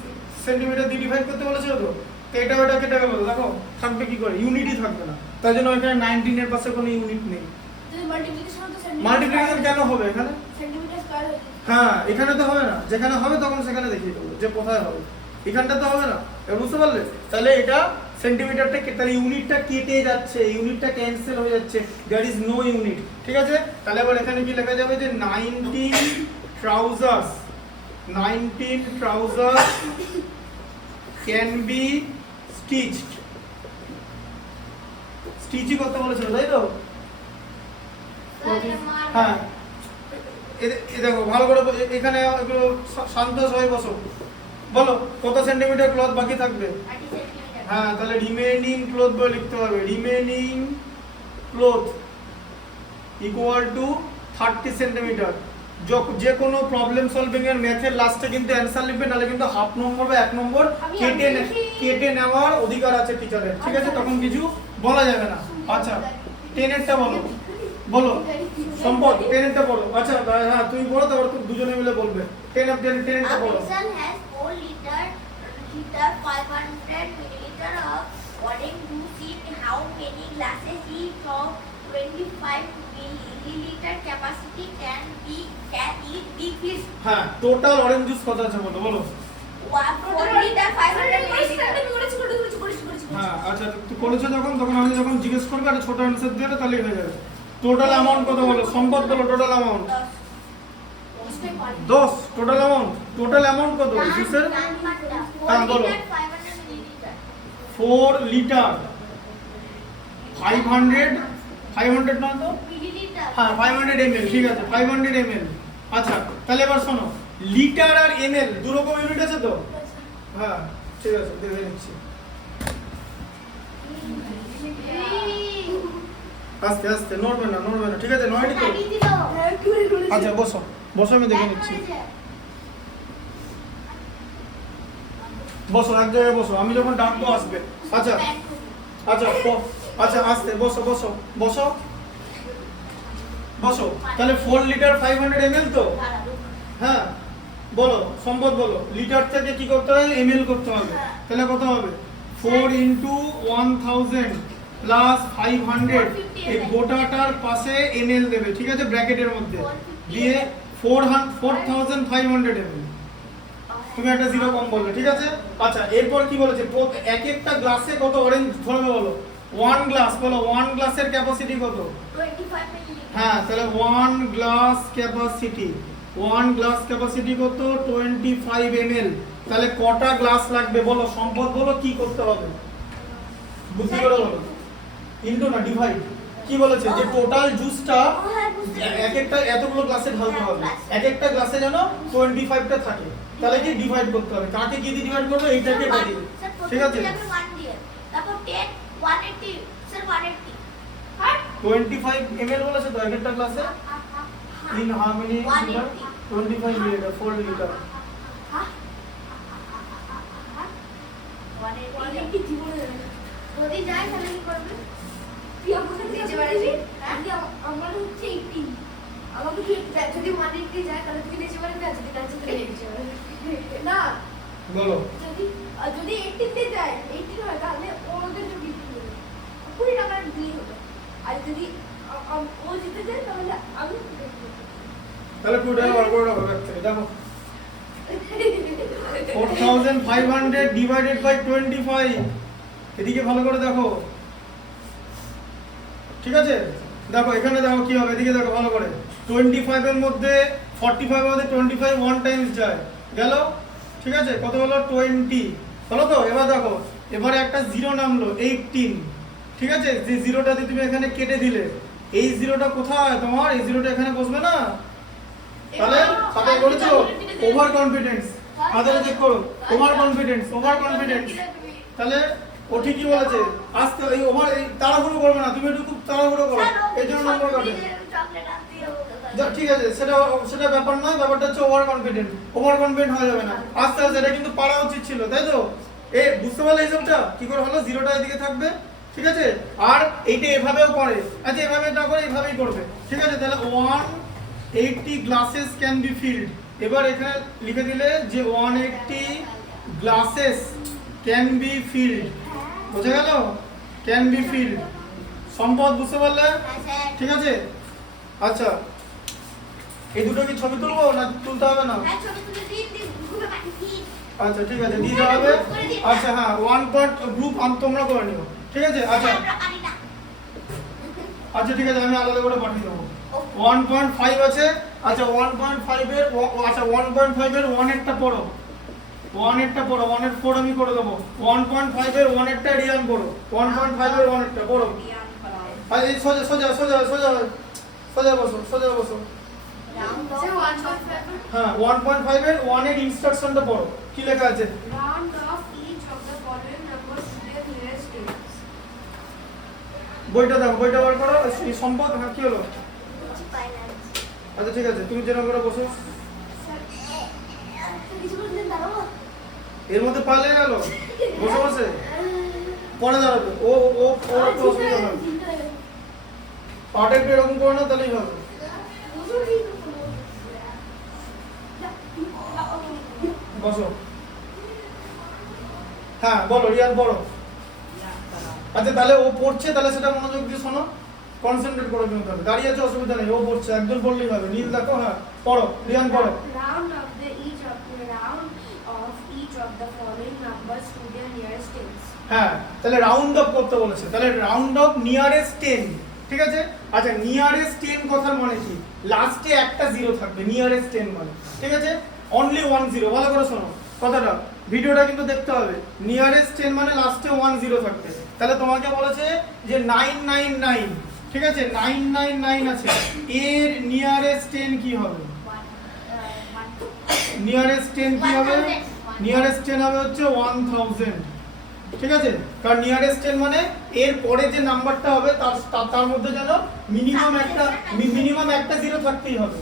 সেন্টিমিটার দিয়ে ডিভাইড করতে বলেছিল তো, তো এটা ওটা কেটে গেল, দেখো থাকবে কি করে? ইউনিটই থাকবে না, তাই জন্য এখানে 19 এর পাশে কোনো ইউনিট নেই। যদি মাল্টিপ্লিকেশন তো সেন্টিমিটার মাল্টিপ্লিকেশন কেন হবে এখানে? সেন্টিমিটার স্কয়ার হয়ে হ্যাঁ এখানে তো হবে না, যেখানে হবে তখন সেখানে দেখিয়ে দেবো যে কোথায় হবে। এখানটা তো হবে না, এবার বুঝতে পারলে? তাহলে এটা সেন্টিমিটারটা তাহলে ইউনিটটা কেটে যাচ্ছে, ইউনিটটা ক্যান্সেল হয়ে যাচ্ছে, দেয়ার ইজ নো ইউনিট। ঠিক আছে, তাহলে এবার এখানে কি লেখা যাবে যে 19 ট্রাউজার্স ক্যান বি স্টিচড। স্টিচই করতে বলেছিল তাই তো? হ্যাঁ দেখো ভালো করে এখানে একটু শান্ত হয়ে বসো, বলো কত সেন্টিমিটার ক্লথ বাকি থাকবে? 30 সেন্টিমিটার। হ্যাঁ তাহলে রিমেইনিং ক্লথ বলে লিখতে হবে, remaining cloth equal to 30 centimetre. যে কোনো প্রবলেম সলভিং এর ম্যাথের লাস্টে কিন্তু অ্যানসার লিখবে, নাহলে কিন্তু হাফ নম্বর বা 1 নম্বর কেটে নেওয়ার অধিকার আছে টিচারের। ঠিক আছে, তখন কিছু বলা যাবে না। আচ্ছা 10 এরটা বলো, বলো সম্পদ 10 এরটা বলো। আচ্ছা হ্যাঁ তুমি বলো, তারপর দুজনে মিলে বলবে। 10 এরটা A বলো। vessel has 4 liter 500 milliliter of orange juice. In how many glasses each of 25 milliliter capacity can it be filled? হ্যাঁ টোটাল অরেঞ্জ জুস কত আছে বলো, বলো। 4 liter 500 milliliter. করেছি হ্যাঁ আচ্ছা তুই করেছো যখন, তখন আমি যখন জিজ্ঞেস করবো একটা ছোট অ্যান্সার দিয়ে তাহলে হয়ে যাবে। টোটাল অ্যামাউন্ট কত বলো, সম্পদ বলো টোটাল অ্যামাউন্ট। 10 টোটাল অ্যামাউন্ট কত জুসের? হ্যাঁ, বলো। 500 milliliter. 4 লিটার 500 না তো? Milliliter. হ্যাঁ 500 ml, ঠিক আছে 500 ml। আচ্ছা তাহলে এবার শোনো, লিটার আর ml দু রকম ইউনিট আছে তো? হ্যাঁ ঠিক আছে দেখে নিচ্ছি, আস্তে আস্তে নড়বে না, ঠিক আছে নয়নি তো? আচ্ছা বসো বসো, আমি দেখে নিচ্ছি। বসো এক জায়গায় বসো, আমি যখন ডাকবো আসবে। আচ্ছা আচ্ছা আচ্ছা আস্তে বসো বসো বসো বসো। তাহলে 4 লিটার 500 ml তো? হ্যাঁ বলো সম্পদ বলো, লিটার থেকে কি করতে হবে, এমএল করতে হবে। তাহলে কত হবে, 4 ইন্টু 1000 প্লাস 500, এই গোটাটার পাশে এমএল দেবে, ঠিক আছে, ব্র্যাকেটের মধ্যে দিয়ে 4500 এমএল। তুমি একটা জিরো কম বললে, ঠিক আছে। আচ্ছা এরপর কি বলেছে, এক একটা গ্লাসে কত অরেঞ্জ ধরবে বলো, 1 গ্লাস, বলো 1 গ্লাসের ক্যাপাসিটি কত, 25 milliliter. হ্যাঁ তাহলে 1 গ্লাস ক্যাপাসিটি, 1 গ্লাস ক্যাপাসিটি কত, 25 ml। তাহলে কটা গ্লাস লাগবে বলো, সম্পদ বলো, কি করতে হবে, বুদ্ধি করে বলো। ইনটু না ডিভাইড, কি বলেছে যে টোটাল জুসটা এক একটা এতগুলো গ্লাসে ঢালতে হবে, এক একটা গ্লাসে যেন 25টা থাকে, তাহলে কি ডিভাইড করতে হবে, কাকে কি দিয়ে ডিভাইড করবে, এইটাকে এটা দিয়ে, ঠিক আছে। তারপর 10 180 স্যার 180 আর 25 ml বলেছে তো এক একটা গ্লাসে, in how many litre, 25 litre, 4 litre. 180 জীবনে যদি যায় তাহলে কি করবে, তুই আমাকে দিতে পারবি, আমার হচ্ছে 18, আমাকে কি যদি 180 যায় তাহলে তুই দিতে পারবি, আর যদি কাছে তুই দিতে পারবি না, বলো যদি 18 তে যায় 18 হয় তাহলে ওদের তো বিক্রি হবে 20 টাকা দিলেই হবে, আর যদি ও জিতে যায় তাহলে আমি তাহলে 2 টাকা বার করে রাখো ব্যাগ থেকে, দেখো 4500 ডিভাইডেড বাই 25, এদিকে ভালো করে দেখো, ঠিক আছে। দেখো এখানে দেখো কি হবে, এদিকে দেখো ভালো করে, 25 এর মধ্যে 45 এর মধ্যে 25 ওয়ান টাইমস যায়, গেল, ঠিক আছে, কত হলো 20, হলো তো। এবার দেখো এবারে একটা জিরো নামলো 18, ঠিক আছে, যে জিরোটা দিয়ে তুমি এখানে কেটে দিলে, এই জিরোটা কোথায় তোমার, এই জিরোটা এখানে বসবে না, তাহলে সাথে বলেছো ওভার কনফিডেন্স, আদারে চেক করো, ওভার কনফিডেন্স, ওভার কনফিডেন্স, তাহলে ও ঠিকই বলেছে, আস্তে এই ওভার এই তাড়াহুড়ো করবে না, তুমি একটু খুব তাড়াহুড়ো করো, এই জন্য নম্বর কাটে। চকলেট আনতে হবে ঠিক আছে, সেটা ব্যাপার নয়, ব্যাপারটা হচ্ছে ওভার কনফিডেন্ট, ওভার কনফিডেন্ট হয়ে যাবে না, আস্তে আস্তে, এটা কিন্তু পারা উচিত ছিল, তাই তো। এ বুঝতে পারলে হিসাবটা কি করে হলো, জিরোটা এদিকে থাকবে, ঠিক আছে, আর এইটা এভাবেও করে, আচ্ছা এভাবে না করে এইভাবেই করবে, ঠিক আছে। তাহলে 180 গ্লাসেস ক্যান বি ফিল্ড, এবার এখানে লিখে দিলে যে 180 গ্লাসেস ক্যান বি ফিল্ড, বুঝে গেল, ক্যান বি ফিল্ড। সম্পদ বুঝতে পারলে, ঠিক আছে। আচ্ছা এই দুটো কি ছবি তুলবো না তুলতে হবে না, হ্যাঁ ছবি তুলে দিন গ্রুপে পাঠিয়ে দিন। আচ্ছা ঠিক আছে দিয়ে দেওয়া হবে। আচ্ছা হ্যাঁ 1 পয়েন্ট গ্রুপ তোমরা করে নিও, ঠিক আছে। আচ্ছা আমরা পারি না। আচ্ছা ঠিক আছে আমি আলাদা করে পাঠিয়ে দেবো। 1.5 আছে, আচ্ছা 1.5 এর আচ্ছা 1.5 এর 1 এরটা পড়ো, 1 এরটা পড়ো, 1 এর 4 আমি করে দেবো, 1.5 এর 1 এরটা রিয়ান পড়ো, 1.5 এর 1 এরটা পড়ো। আচ্ছা এই সোজা সোজা সোজা সোজা সোজা বসো, সোজা বসো। রাউন্ড সে অফ 1.5 হ্যাঁ 1.5 এর 1 এর ইনস্ট্রাকশনটা পড়ো, কি লেখা আছে, round off each of the following numbers to their nearest tens. বইটা দাও, বইটা বার করো, এই সম্পদ হ্যাঁ কি হলো, ফাইনান্স আচ্ছা ঠিক আছে তুমি যেরকম করে বসো, কিছু বললেন দাঁড়াবো এর মধ্যে পালে গেল, বসে বসে পরে দাঁড়াবে, ও ও ও একটু অসুবিধা হবে, পাটা একটু এরকম করো না তাহলেই হবে। বসো, হ্যাঁ বলো রিয়ান পড়ো। আচ্ছা তাহলে ও পড়ছে, তাহলে সেটা মনোযোগ দিয়ে শোনো, কনসেন্ট্রেট করে শুনতে হবে, দাঁড়িয়ে আছে অসুবিধা নেই, ও পড়ছে একজন পড়লেই হবে, নীল দেখো, হ্যাঁ পড়ো রিয়ান পড়ো। round of each of the following numbers to their nearest tens. হ্যাঁ তাহলে রাউন্ড অফ করতে বলেছে, তাহলে রাউন্ড অফ নিয়ারেস্ট 10, ঠিক আছে। আচ্ছা নিয়ারেস্ট 10 কথার মানে কি, লাস্টে একটা জিরো থাকবে, নিয়ারেস্ট 10 মানে, ঠিক আছে, অনলি 1 জিরো, ভালো করে শোনো কথাটা, ভিডিওটা কিন্তু দেখতে হবে, নিয়ারেস্ট 10 মানে লাস্টে 1 জিরো থাকবে। তাহলে তোমাকে বলেছে যে 999, ঠিক আছে 999 আছে, এর নিয়ারেস্ট 10 কি হবে, নিয়ারেস্ট 10 কি হবে, নিয়ারেস্ট 10 হবে হচ্ছে 1000, ঠিক আছে, কারণ নিয়ারেস্ট 10 মানে এর পরে যে নাম্বারটা হবে তার মধ্যে যেন মিনিমাম একটা জিরো থাকতেই হবে,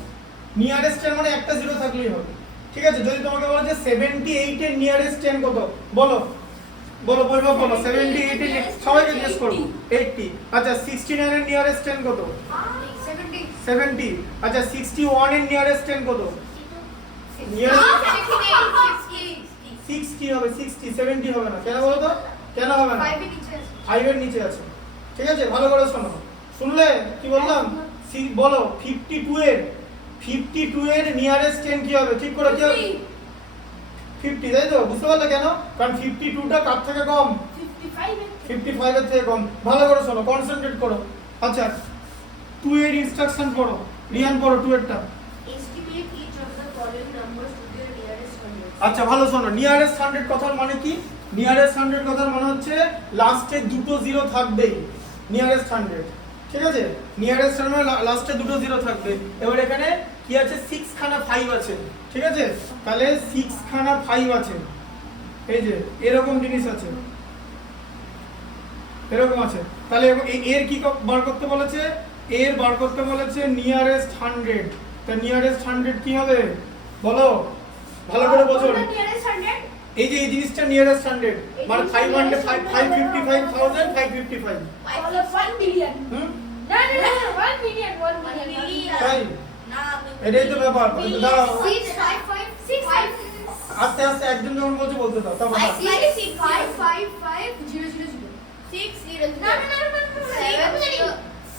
নিয়ারেস্ট 10 মানে একটা জিরো থাকলেই হবে, ঠিক আছে। যদি তোমাকে বলে যে 78 এর নিয়ারেস্ট 10 কত, বলো বলো বলবো, বলো 78 এর সবাইকে জিজ্ঞেস করব, 80, আচ্ছা 69 এর নিয়ারেস্ট 10 কত, 70. 70, আচ্ছা 61 এর নিয়ারেস্ট 10 কত, নিয়ারেস্ট 60 6 কি হবে 60 70 হবে না কেন বলো তো কেন হবে না 5 এর নিচে আছে 5 এর নিচে আছে ঠিক আছে ভালো করে শোনো শুনলে কি বললাম বলো 52 এর নিয়ারেস্ট 10 কি হবে ঠিক করে কি হবে 50 তাই তো বুঝতে পারলে কেন কারণ 52টা কার থেকে কম 55 এর থেকে কম ভালো করে শোনো কনসেন্ট্রেট করো আচ্ছা 2 এর ইনস্ট্রাকশন পড়ো রিয়ান পড়ো 2 এরটা Estimate each of the following numbers to their nearest hundred. আচ্ছা ভালো শোনো নিয়ারেস্ট 100 কথার মানে কি নিয়ারেস্ট 100 কথার মানে হচ্ছে লাস্টে দুটো জিরো থাকবে নিয়ারেস্ট 100 ঠিক আছে নিয়ারেস্ট মানে লাস্টে দুটো জিরো থাকবে এবার এখানে কি আছে 6 খানা 5 আছে ঠিক আছে তাহলে 6 খানা 5 আছে এই যে এরকম জিনিস আছে এরকম আছে তাহলে এর কি বার করতে বলেছে এর বার করতে বলেছে নিয়ারেস্ট 100 তা নিয়ারেস্ট 100 কি হবে বলো ভালো করে বোঝো এই যে এই জিনিসটা নিয়ারেস্ট 100 মানে 555555 1 মিলিয়ন হুম না 1 মিলিয়ন 1 মিলিয়ন তাই না এটাই তো ব্যাপার দাঁড়াও 655 আস্তে আস্তে একজন যখন বলছে বলতে দাও তারপর 600 না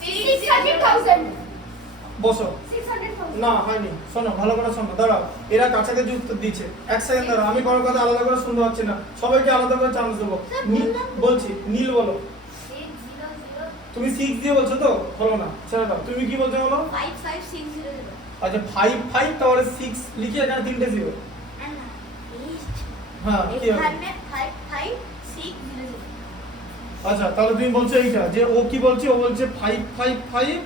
600,000 বসো 600,000 না হয়নি শোনো ভালো করে শোনো দাঁড়াও এরা কাছাকাছি উত্তর দিচ্ছে এক সেকেন্ড দাঁড়াও আমি কোনো কথা আলাদা করে শুনতে পাচ্ছি না সবাইকে আলাদা করে চান্স দেবো বলছি নীল বলো 600 তুমি 6 দিয়ে বলছো তো হলো না ছেড়ে দাও তুমি কি বলছো বলো 5560 আচ্ছা 5 তাহলে 6 লিখে এখানে তিনটে জিরো হ্যাঁ কি হবে আচ্ছা তাহলে তুমি বলছো এইটা যে ও কি বলছে ও বলছে 555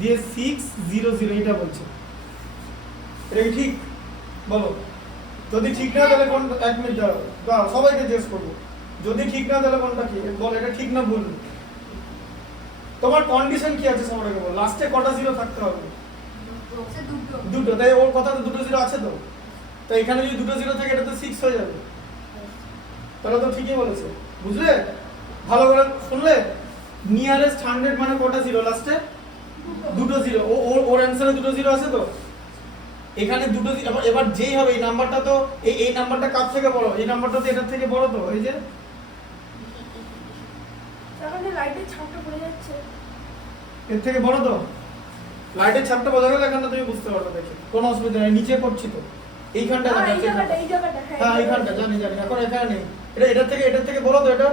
দিয়ে 600 এটা বলছে এটা কি ঠিক বলো যদি ঠিক না তাহলে কোন এক মিনিট দাও সবাইকে জিজ্ঞেস করবো যদি ঠিক না তাহলে কোনটা কি বল এটা ঠিক না ভুল তোমার কন্ডিশন কি আছে সবাইকে বল লাস্টে কটা জিরো থাকতে হবে দুটো তাই ওর কথা তো দুটো জিরো আছে তো তাই এখানে যদি দুটো জিরো থাকে এটা তো 6 হয়ে যাবে তাহলে তো ঠিকই বলেছে বুঝলে ভালো করে শুনলে নিয়ারেস্ট 100 মানে কটা জিরো লাস্টে দুটো জিরো ওর অ্যানসারে দুটো জিরো আছে তো এখানে দুটো জিরো এবার যেই হবে এই নাম্বারটা তো এই নাম্বারটা কার থেকে বড় এই নাম্বারটা তো এটার থেকে বড় তো এই যে তাহলে লাইটের ছাপটা পড়ে যাচ্ছে এর থেকে বড় তো লাইটের ছাপটা বোঝা গেল এখানটা তুমি বুঝতে পারবে দেখে কোনো অসুবিধা নেই নিচে করছি তো এইখানটা দেখাচ্ছি এই জায়গাটা হ্যাঁ এইখানটা জানি এখন এখানে নেই এটার থেকে বড় তো এটা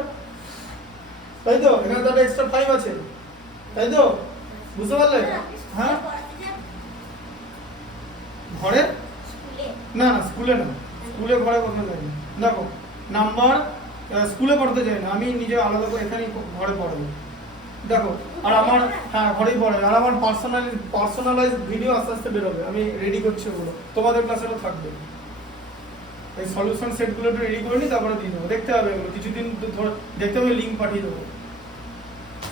তাই তো এখানে তো এক্সট্রা 5 আছে তাই তো বুঝতে পারলে হ্যাঁ ঘরে না স্কুলে না স্কুলে ঘরে পড়তে যাই না দেখো নাম্বার স্কুলে পড়তে যাই না আমি নিজে আলাদা করে এখানেই ঘরে পড়াবো দেখো আর আমার হ্যাঁ ঘরেই পড়াই আর আমার পার্সোনালাইজ ভিডিও আস্তে আস্তে বেরোবে আমি রেডি করছি ওগুলো তোমাদের ক্লাসেরও থাকবে এই সলিউশন সেটগুলো একটু রেডি করে নিই তারপরে দিয়ে দেবো দেখতে হবে এগুলো কিছুদিন ধরে দেখতে হবে লিঙ্ক পাঠিয়ে দেবো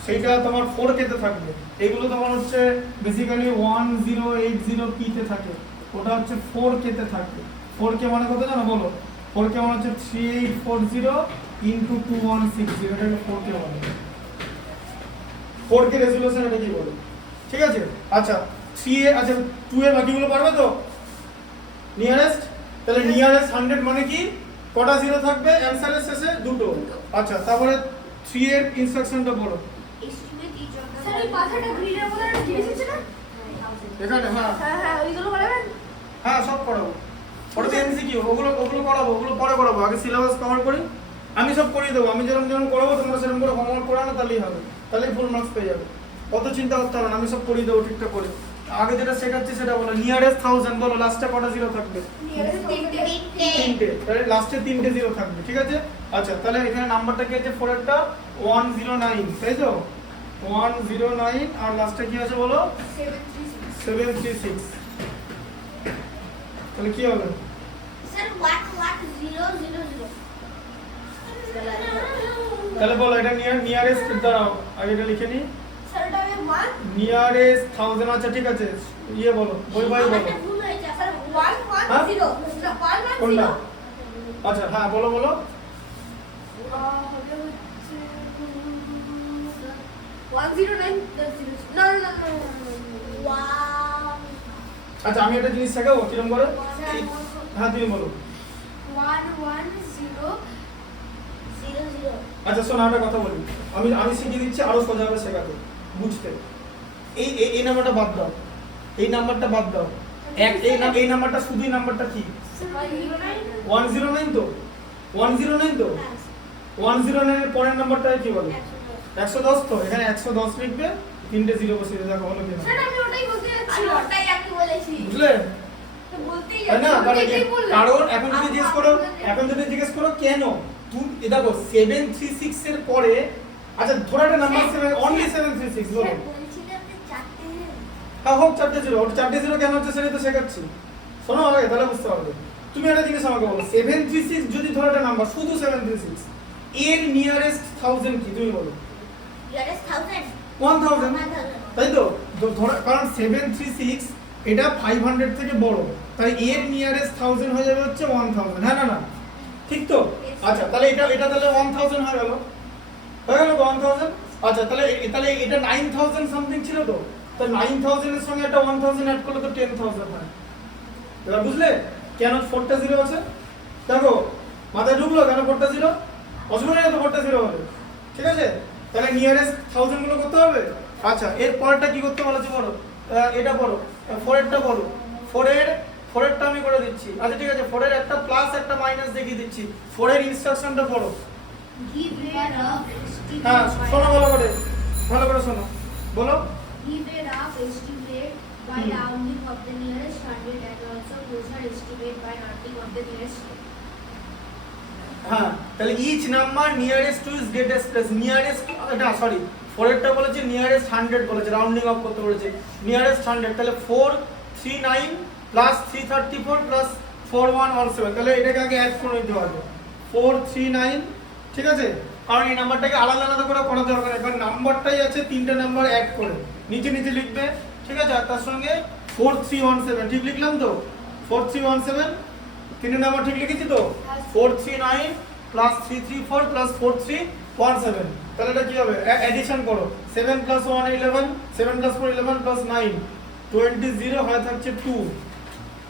সেইটা তোমার 4K তে থাকবে এগুলো তোমার হচ্ছে বেসিক্যালি 1080p তে থাকে ওটা হচ্ছে 4K তে থাকবে 4K মানে কত জানো বলো 4K মানে হচ্ছে 3840 into 2160 এটাকে 4K বলে 4K রেজোলিউশন এটা কি বলে ঠিক আছে আচ্ছা 3A আচ্ছা 2A বাকিগুলো পারবে তো নিয়ারেস্ট তাহলে নিয়ারেস্ট 100 মানে কি কটা জিরো থাকবে অ্যানসারের শেষে দুটো আচ্ছা তারপরে 3 এর ইনস্ট্রাকশনটা পড়ো স্যার এই পাশাটা গ্রিলের মধ্যে একটা জিনিস আছে না এখানে হ্যাঁ ওইগুলো করাবেন হ্যাঁ সব করাবো পরে তো এমসিকিউ ওগুলো করাবো ওগুলো পরে করাবো আগে সিলেবাস কভার করি আমি সব করিয়ে দেবো আমি যেরকম করাবো তোমরা সেরকম করে হোমওয়ার্ক করানো তাহলেই হবে তাহলেই ফুল মার্কস পেয়ে যাবে অত চিন্তা করতে হবে না আমি সব করিয়ে দেবো ঠিকঠাক করে আগে যেটা শেখাচ্ছি সেটা বলো নিয়ারেস্ট 1000 বলো লাস্টে কটা জিরো থাকবে তিনটে তাহলে লাস্টে তিনটে জিরো থাকবে ঠিক আছে আচ্ছা তাহলে এখানে নাম্বারটা কি আছে 4 এরটা 109 তাই তো 109 আর লাস্টে কি আছে বলো 736 তাহলে কি হবে স্যার 11000 তাহলে বলো এটা নিয়ারেস্ট দাঁড়াও আগে এটা লিখে নি স্যার এটা আমি 1 নিয়ারেস্ট 1000 আচ্ছা ঠিক আছে ইয়ে বলো বই বলো ভুল হয়েছে স্যার 110 কোনটা আচ্ছা হ্যাঁ বলো হবে হচ্ছে 109 না আচ্ছা আমি একটা জিনিস শেখাবো কিরকম করে। হ্যাঁ তুমি বলো। 110 আচ্ছা শোনো একটা কথা বলি, আমি শিখিয়ে দিচ্ছি আরো সোজা করে শেখাতে বুঝতে। এই এই নাম্বারটা বাদ দাও, এই নাম্বারটা বাদ দাও, এই নাম্বারটা শুধু এই নাম্বারটা কি 109 তো 109 তো 109 এর পরের নাম্বারটা কি বলে 110 তো এখানে 110 লিখবে, তিনটে জিরো বসিয়ে দেবে, দেখো হলো কিনা। স্যার আমি ওটাই বলতে আমি যাচ্ছি ওটাই আমি বলেছি বুঝলে? তো বলতেই তাই না? যাচ্ছি এটাই বললাম। কারণ এখন যদি জিজ্ঞেস করো কেন তুমি দেখো 736 এর পরে, আচ্ছা ধরো একটা নাম্বার 7 অনলি 736 বলো। বলছিলাম যে চারটে হ্যাঁ হোক 4টে জিরো, ওর 4টে জিরো কেন হচ্ছে সেটা তো শেখাচ্ছি। শোনো আগে তাহলে বুঝতে পারবে। তুমি একটা জিনিস আমাকে বলো 736 যদি ধরো একটা নাম্বার শুধু 736 এর নিয়ারেস্ট 1000 কি তুমি বলো? ইয়ারেস 1000 1000 তাই তো? ধরো কারণ 736 এটা 500 থেকে বড়, তাই এর নিয়ারেস্ট 1000 হয়ে যাবে হচ্ছে 1000। হ্যাঁ না না ঠিক তো? আচ্ছা তাহলে এটা তাহলে 1000 হয়ে গেল 1000। আচ্ছা তাহলে এটা 9000 সামথিং ছিল তো, তো 9000 এর সঙ্গে একটা 1000 অ্যাড করলে তো 10000 হয়। এবার বুঝলে কেন 4টা জিরো আছে? দেখো মাথায় ঢুকলো কেন 4টা জিরো? অসুবিধা নেই তো 4টা জিরো হবে, ঠিক আছে? তাহলে নিয়ারেস্ট 1000 গুলো করতে হবে। আচ্ছা এর পরেরটা কি করতে বলেছে বলো? এটা বলো, 4 এরটা বলো। 4 এরটা আমি করে দিচ্ছি। আচ্ছা ঠিক আছে 4 এর একটা প্লাস একটা মাইনাস দেখিয়ে দিচ্ছি। 4 এর ইনস্ট্রাকশনটা পড়ো। Give a rough estimate হ্যাঁ শোনো ভালো করে শোনো বলো। Give a rough estimate by rounding of the nearest 100 and also closer estimate by rounding of the nearest 10. হ্যাঁ তাহলে each number nearest to is greatest place, nearest না সরি 4 এরটা বলেছে নিয়ারেস্ট 100 বলেছে, রাউন্ডিং অফ করতে বলেছে নিয়ারেস্ট 100। তাহলে 439 plus 334 plus 4117, তাহলে এটাকে আগে অ্যাড করে নিতে হবে 439, ঠিক আছে? কারণ এই নাম্বারটাকে আলাদা আলাদা করে করা দরকার নেই, কারণ নাম্বারটাই আছে তিনটে নাম্বার অ্যাড করে নিচে লিখবে, ঠিক আছে? আর তার সঙ্গে 4317 ঠিক লিখলাম তো? 4317 তিনটে নাম্বার ঠিক লিখেছি তো? 439 প্লাস 334 প্লাস 4317, তাহলে এটা কি হবে? অ্যাডিশন করো 7 প্লাস 1 11, 7 প্লাস 4 11 প্লাস 9 20 হয় থাকছে 2,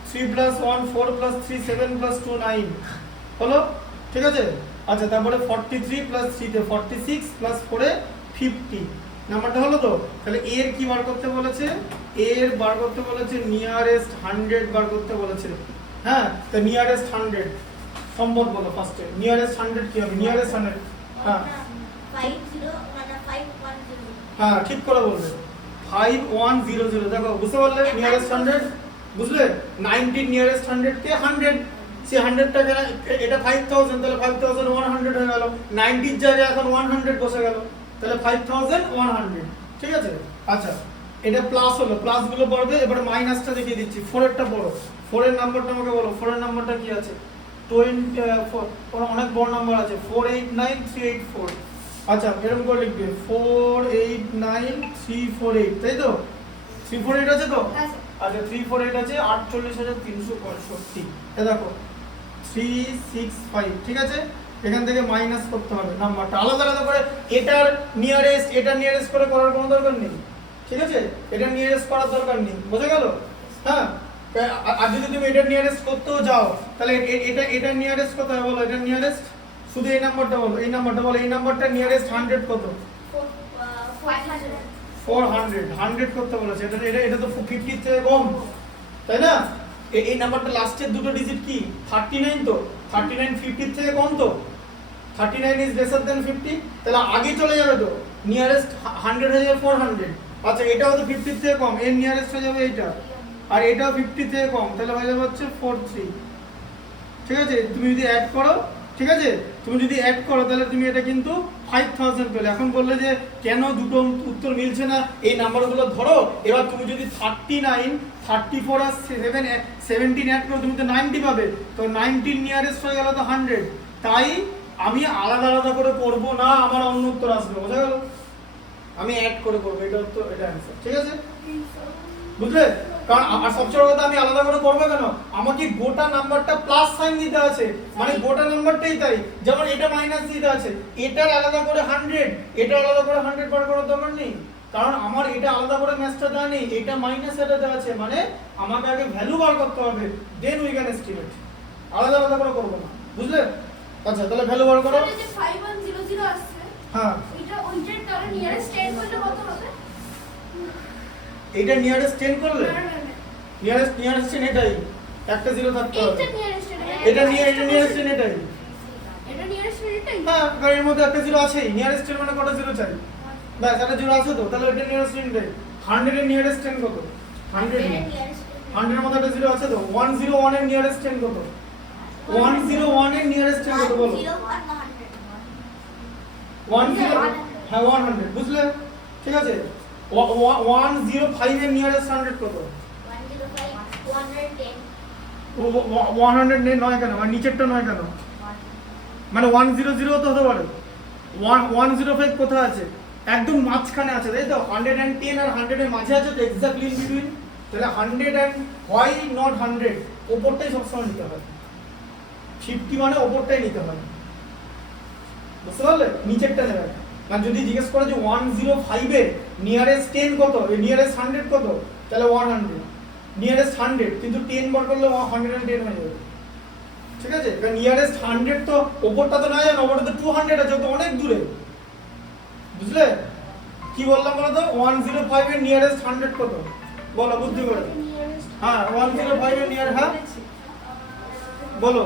3 প্লাস 1 4 প্লাস 3 7 প্লাস 2 9 হলো, ঠিক আছে? আচ্ছা তারপরে 43 প্লাস 3 তে 46 প্লাস 4 এ 50 নাম্বারটা হলো তো? তাহলে এর কি বার করতে বলেছে? এর বার করতে বলেছে নিয়ারেস্ট 100 বার করতে বলেছে। হ্যাঁ তো নিয়ারেস্ট 100 সম্ভব বলো ফার্স্টে, নিয়ারেস্ট 100 কি হবে? নিয়ারেস্ট 100 হ্যাঁ 50 মানে 510 হ্যাঁ ঠিক করে বলবে 5100। দেখো বুঝতে পারলে? নিয়ারেস্ট 100 বুঝলে? 90 নিয়ারেস্ট 100 কে 100, সে 100 টাকা এটা 5000, তাহলে 5100 হয়ে গেল। 90 এর জায়গায় এখন 100 বসে গেল, তাহলে 5100, ঠিক আছে? আচ্ছা এটা প্লাস হলো, প্লাস গুলো পড়বে। এবারে মাইনাসটা দেখিয়ে দিচ্ছি। 4 এরটা পড়ো, 4 এর নাম্বারটা আমাকে বলো। 4 এর নাম্বারটা কি আছে? 24 অনেক বড় নাম্বার আছে 489384। আচ্ছা এরকম করে লিখবে 489348, তাই তো? 348 আছে তো? হ্যাঁ স্যার। আচ্ছা 348 আছে 48365, এ দেখো 365, ঠিক আছে? এখান থেকে মাইনাস করতে হবে নাম্বারটা আলাদা আলাদা করে, এটার নিয়ারেস্ট করে করার কোনো দরকার নেই, ঠিক আছে? এটা নিয়ারেস্ট করার দরকার নেই, বোঝা গেল? হ্যাঁ আর যদি তুমি এটা নিয়ারেস্ট করতেও যাও তাহলে এটা নিয়ারেস্ট কত হবে বলো? এটা নিয়ারেস্ট শুধু এই নাম্বারটা বলো, এই নাম্বারটা নিয়ারেস্ট 100 কত? 500 100 করতে বলেছে। এটা তো 50 থেকে কম, তাই না? এই নাম্বারটা লাস্টের দুটো ডিজিট কি 39 তো? 39 50 থেকে কম তো? 39 ইজ লেসার দেন 50, তাহলে আগে চলে যাবে তো? নিয়ারেস্ট 100 হয়ে যাবে 400। আচ্ছা এটাও তো 50 থেকে কম, এর নিয়ারেস্ট হয়ে যাবে এইটা, আর এটাও 50 থেকে কম, তাহলে হয়ে যাবে হচ্ছে 43, ঠিক আছে? তুমি যদি অ্যাড করো, ঠিক আছে? তুমি যদি অ্যাড করো তাহলে তুমি এটা কিন্তু 5000 পেলে। এখন বললে যে কেন দুটো উত্তর মিলছে না, এই নাম্বারগুলো ধরো। এবার তুমি যদি 39 34 আর 17 অ্যাড করো তুমি তো 90 পাবে, তো 90 নিয়ারেস্ট হয়ে গেল তো 100, তাই আমি আলাদা আলাদা করে করব না, আমার অন্য উত্তর আসবে, বোঝা গেল? আমি অ্যাড করে করব, এটা উত্তর, এটা অ্যানসার, ঠিক আছে? বুঝলে? কারণ আর সবচেয়ে বড় কথা আমি আলাদা করে করব কেন? আমাকে গোটা নাম্বারটা প্লাস সাইন দিতে আছে, মানে গোটা নাম্বারটাই তাই। যেমন এটা মাইনাস দিতে আছে, এটার আলাদা করে 100, এটা আলাদা করে 100 বার করার দরকার নেই। কারণ আমার এটা আলাদা করে ম্যাথটা দেওয়া নেই, এটা মাইনাস এটা দেওয়া আছে, মানে আমাকে আগে ভ্যালু বার করতে হবে, দেন উই ক্যান এস্টিমেট। আলাদা আলাদা করে করবো না, বুঝলে? আচ্ছা তাহলে ভ্যালু বার করো। যে 5100 আসছে, হ্যাঁ এটা ওইটার কারণে নিয়ারেস্ট 10 করলে কত হবে? এটা নিয়ারেস্ট 10 করলে না, না, না। নিয়ারেস্ট 10 এটাই, একটা জিরো থাকতে হবে। এইটা নিয়ারেস্ট এটা নিয়ারেস্ট 10 এটাই। এটা নিয়ারেস্ট এটাই। হ্যাঁ কারণ এর মধ্যে একটা জিরো আছেই, নিয়ারেস্ট 10 মানে কটা জিরো চাই? ব্যাস একটা জিরো আছে তো, তাহলে এটা নিয়ারেস্ট 10 এটাই। 100 এর নিয়ারেস্ট 10 কত? 100 না, 100 এর মধ্যে একটা জিরো আছে তো। 101 এর নিয়ারেস্ট 10 কত? 101 এর নিয়ারেস্ট 10 কত বলো? 10 হ্যাঁ 100, বুঝলে? ঠিক আছে। 105 এর নিয়ারেস্ট 100 কত? 100 নেই, নয় কেন? মানে নিচেরটা নয় কেন? মানে 100 তো হতে পারে। 105 কোথায় আছে? একদম মাঝখানে আছে, তাই তো? 110 আর 100 এর মাঝে আছে তো, এক্স্যাক্টলি ইন বিটুইন। তাহলে 100 এন্ড হোয়াই নট 100? ওপরটাই সবসময় নিতে হয়। 50 মানে ওপরটাই নিতে হয়, বুঝতে পারলে? নিচেরটা নেবে না। মানে যদি জিজ্ঞেস করে যে 105 এর নিয়ারেস্ট 10 কত, এই নিয়ারেস্ট 100 কত, তাহলে 100 নিয়ারেস্ট 100, কিন্তু 10 বার করলে 110 হয়ে যাবে, ঠিক আছে? কারণ নিয়ারেস্ট 100 তো ওপরটা তো না জানো, ওপরটা তো 200 আছে, তো অনেক দূরে, বুঝলে? কি বললাম বলো তো? 105 এর নিয়ারেস্ট 100 কত বলো, বুদ্ধি করে। হ্যাঁ 105 এর নিয়ার, হ্যাঁ বলো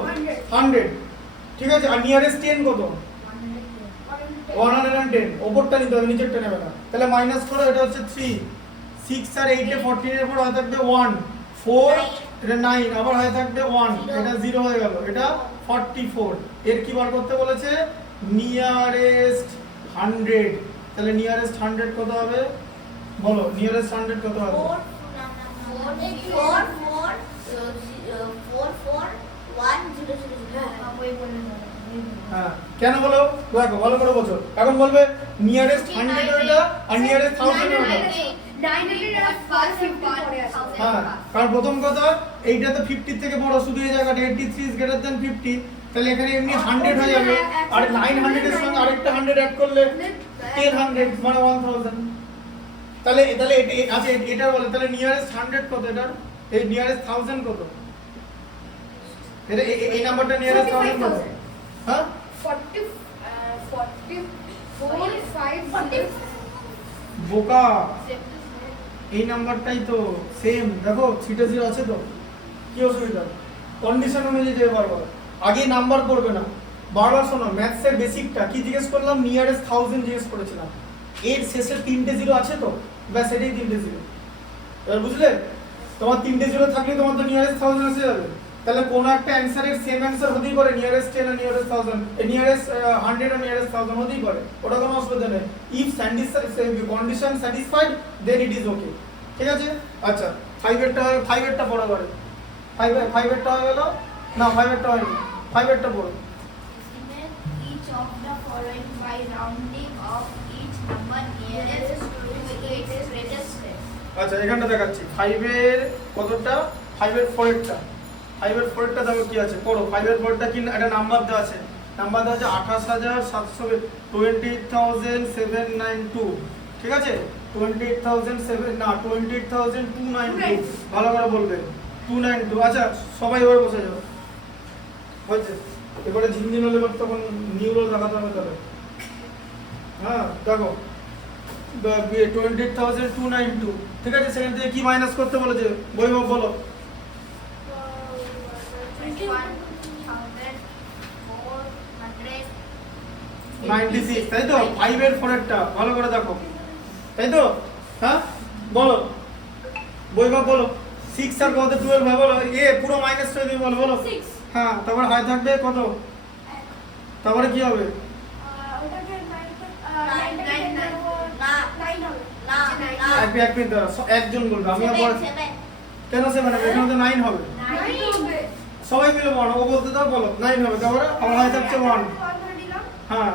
100, ঠিক আছে। আর নিয়ারেস্ট 10 কত? 110, ওপরটা নিতে হবে, নিচেরটা নেবে না। তাহলে মাইনাস করো, এটা হচ্ছে 3, 6 আর 8 এ 14 এর পর হয়ে থাকবে 1, 4 এটা 9, আবার হয়ে থাকবে 1, এটা 0 হয়ে গেল, এটা 44। এর কি বার করতে বলেছে? নিয়ারেস্ট 100। তাহলে নিয়ারেস্ট 100 কত হবে বলো? নিয়ারেস্ট 100 কত হবে? 44100 হ্যাঁ কেন বলো? দেখো ভালো করে বোঝো। এখন বলবে নিয়ারেস্ট 100 ওইটা আর নিয়ারেস্ট 1000 ওইটা। হ্যাঁ কারণ প্রথম কথা এইটা তো 50 থেকে বড়, শুধু এই জায়গাটা 83 is greater than 50, তাহলে এখানে এমনি 100 হয়ে যাবে, আর 900 এর সঙ্গে আরেকটা 100 অ্যাড করলে 1000 মানে 1000। তাহলে তাহলে আচ্ছা এটা বলে, তাহলে নিয়ারেস্ট 100 কত? এটা এই নিয়ারেস্ট 1000 কত? এটা এই নাম্বারটা নিয়ারেস্ট 1000 কত? হ্যাঁ 44 বোকা, এই নাম্বারটাই তো সেম। দেখো ছিটে জিরো আছে তো, কি অসুবিধা? কন্ডিশন অনুযায়ী যেতে পারবো। আগে নাম্বার করবে না, বারবার শোনো। ম্যাথসের বেসিকটা কি জিজ্ঞেস করলাম? নিয়ারেস্ট 1000 জিজ্ঞেস করেছিলাম, এর শেষে 3টে জিরো আছে তো, ব্যাস এটাই 3টে জিরো। এবার বুঝলে? তোমার 3টে জিরো থাকলে তোমার তো নিয়ারেস্ট 1000 এসে যাবে। তাহলে কোন একটা অ্যানসারের সেম অ্যানসার হতেই পারে, নিয়ারেস্ট 10 আর নিয়ারেস্ট 1000, নিয়ারেস্ট 100 আর নিয়ারেস্ট 1000 হতেই পারে, ওটা কোনো অসুবিধা নেই। If condition satisfied then it is okay, ঠিক আছে? আচ্ছা 5 এরটা পড়ো করে। 5 এরটা হয়ে গেল না? 5 এরটা হয়নি, 5 এরটা পড়ো। Each of the following by rounding of each number nearest to its greatest. আচ্ছা এখানটা দেখাচ্ছি 5 এর কতটা? 5 এর 4 এরটা দেখো কি আছে, পড়ো। 5 এর 4টা কি একটা নাম্বার দেওয়া আছে, নাম্বার দেওয়া আছে 28792, ঠিক আছে? 28292, ভালো করে বলবে 292। আচ্ছা সবাই এবার বসে যাও, হয়েছে? এবারে ঝিনঝিন হলে তখন নিউরো দেখাতে হবে তাহলে। হ্যাঁ দেখো 28292, ঠিক আছে? সেখান থেকে কি মাইনাস করতে বলেছে বৈভব বলো? 96, তাই তো? 5 এর 4টা ভালো করে দেখো, তাই তো? হ্যাঁ বলো বৈভব বলো। 6 আর কত? 12 হয় বলো। এ পুরো মাইনাস করে দিই বলো, বলো। 6 হ্যাঁ তারপর হাই থাকবে কত? তারপরে কি হবে? ওটাকে 9 এক মিনিট দাঁড়া, একজন বলবে, আমি আবার কেন 7 হবে? এখানে তো 9 হবে, সবাই মিলে 1, ও বলতে দাও, বলো 9 হবে। তারপরে আমার হাই থাকছে 1, হ্যাঁ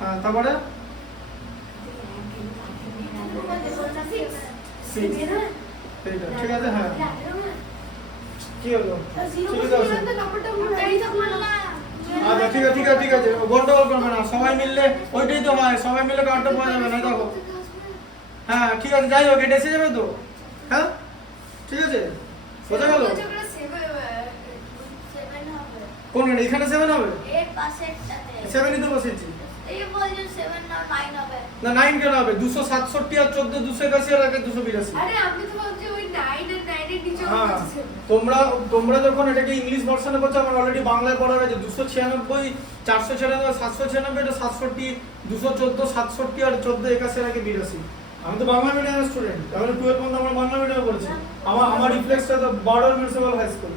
হ্যাঁ তারপরে 6, এইটা ঠিক আছে। হ্যাঁ কি হলো? ঠিক আছে আচ্ছা ঠিক আছে গন্ডগোল করবে না, সবাই মিললে ওইটাই তো হয়, সবাই মিলে কাউন্টটা পাওয়া যাবে না দেখো। হ্যাঁ ঠিক আছে, যাই হোক এটা এসে যাবে তো। হ্যাঁ ঠিক আছে, বোঝা গেল? সেভেন হবে কোন এখানে 7 হবে? এর পাশেরটাতে 7ই তো বসেছি। এই বলছো 7 না 9 হবে না 9 কেন হবে? 267 আর 14 281 আর আগে 282। আরে আমি তো ভাবছি ওই 9 আর 9 এর নিচে হ্যাঁ, বলছি। তোমরা যখন এটাকে ইংলিশ ভার্সনে করছো, আমার অলরেডি বাংলায় পড়া হয়েছে। 296 496 796 এটা 67 214 67 আর 14 81 আগে 82। আমি তো বাংলা মিডিয়ামের স্টুডেন্ট, আমি 12 পর্যন্ত আমার বাংলা মিডিয়ামে পড়েছি। আমার রিফ্লেক্সটা তো বর্ডার মিউনিসিপাল হাই স্কুল,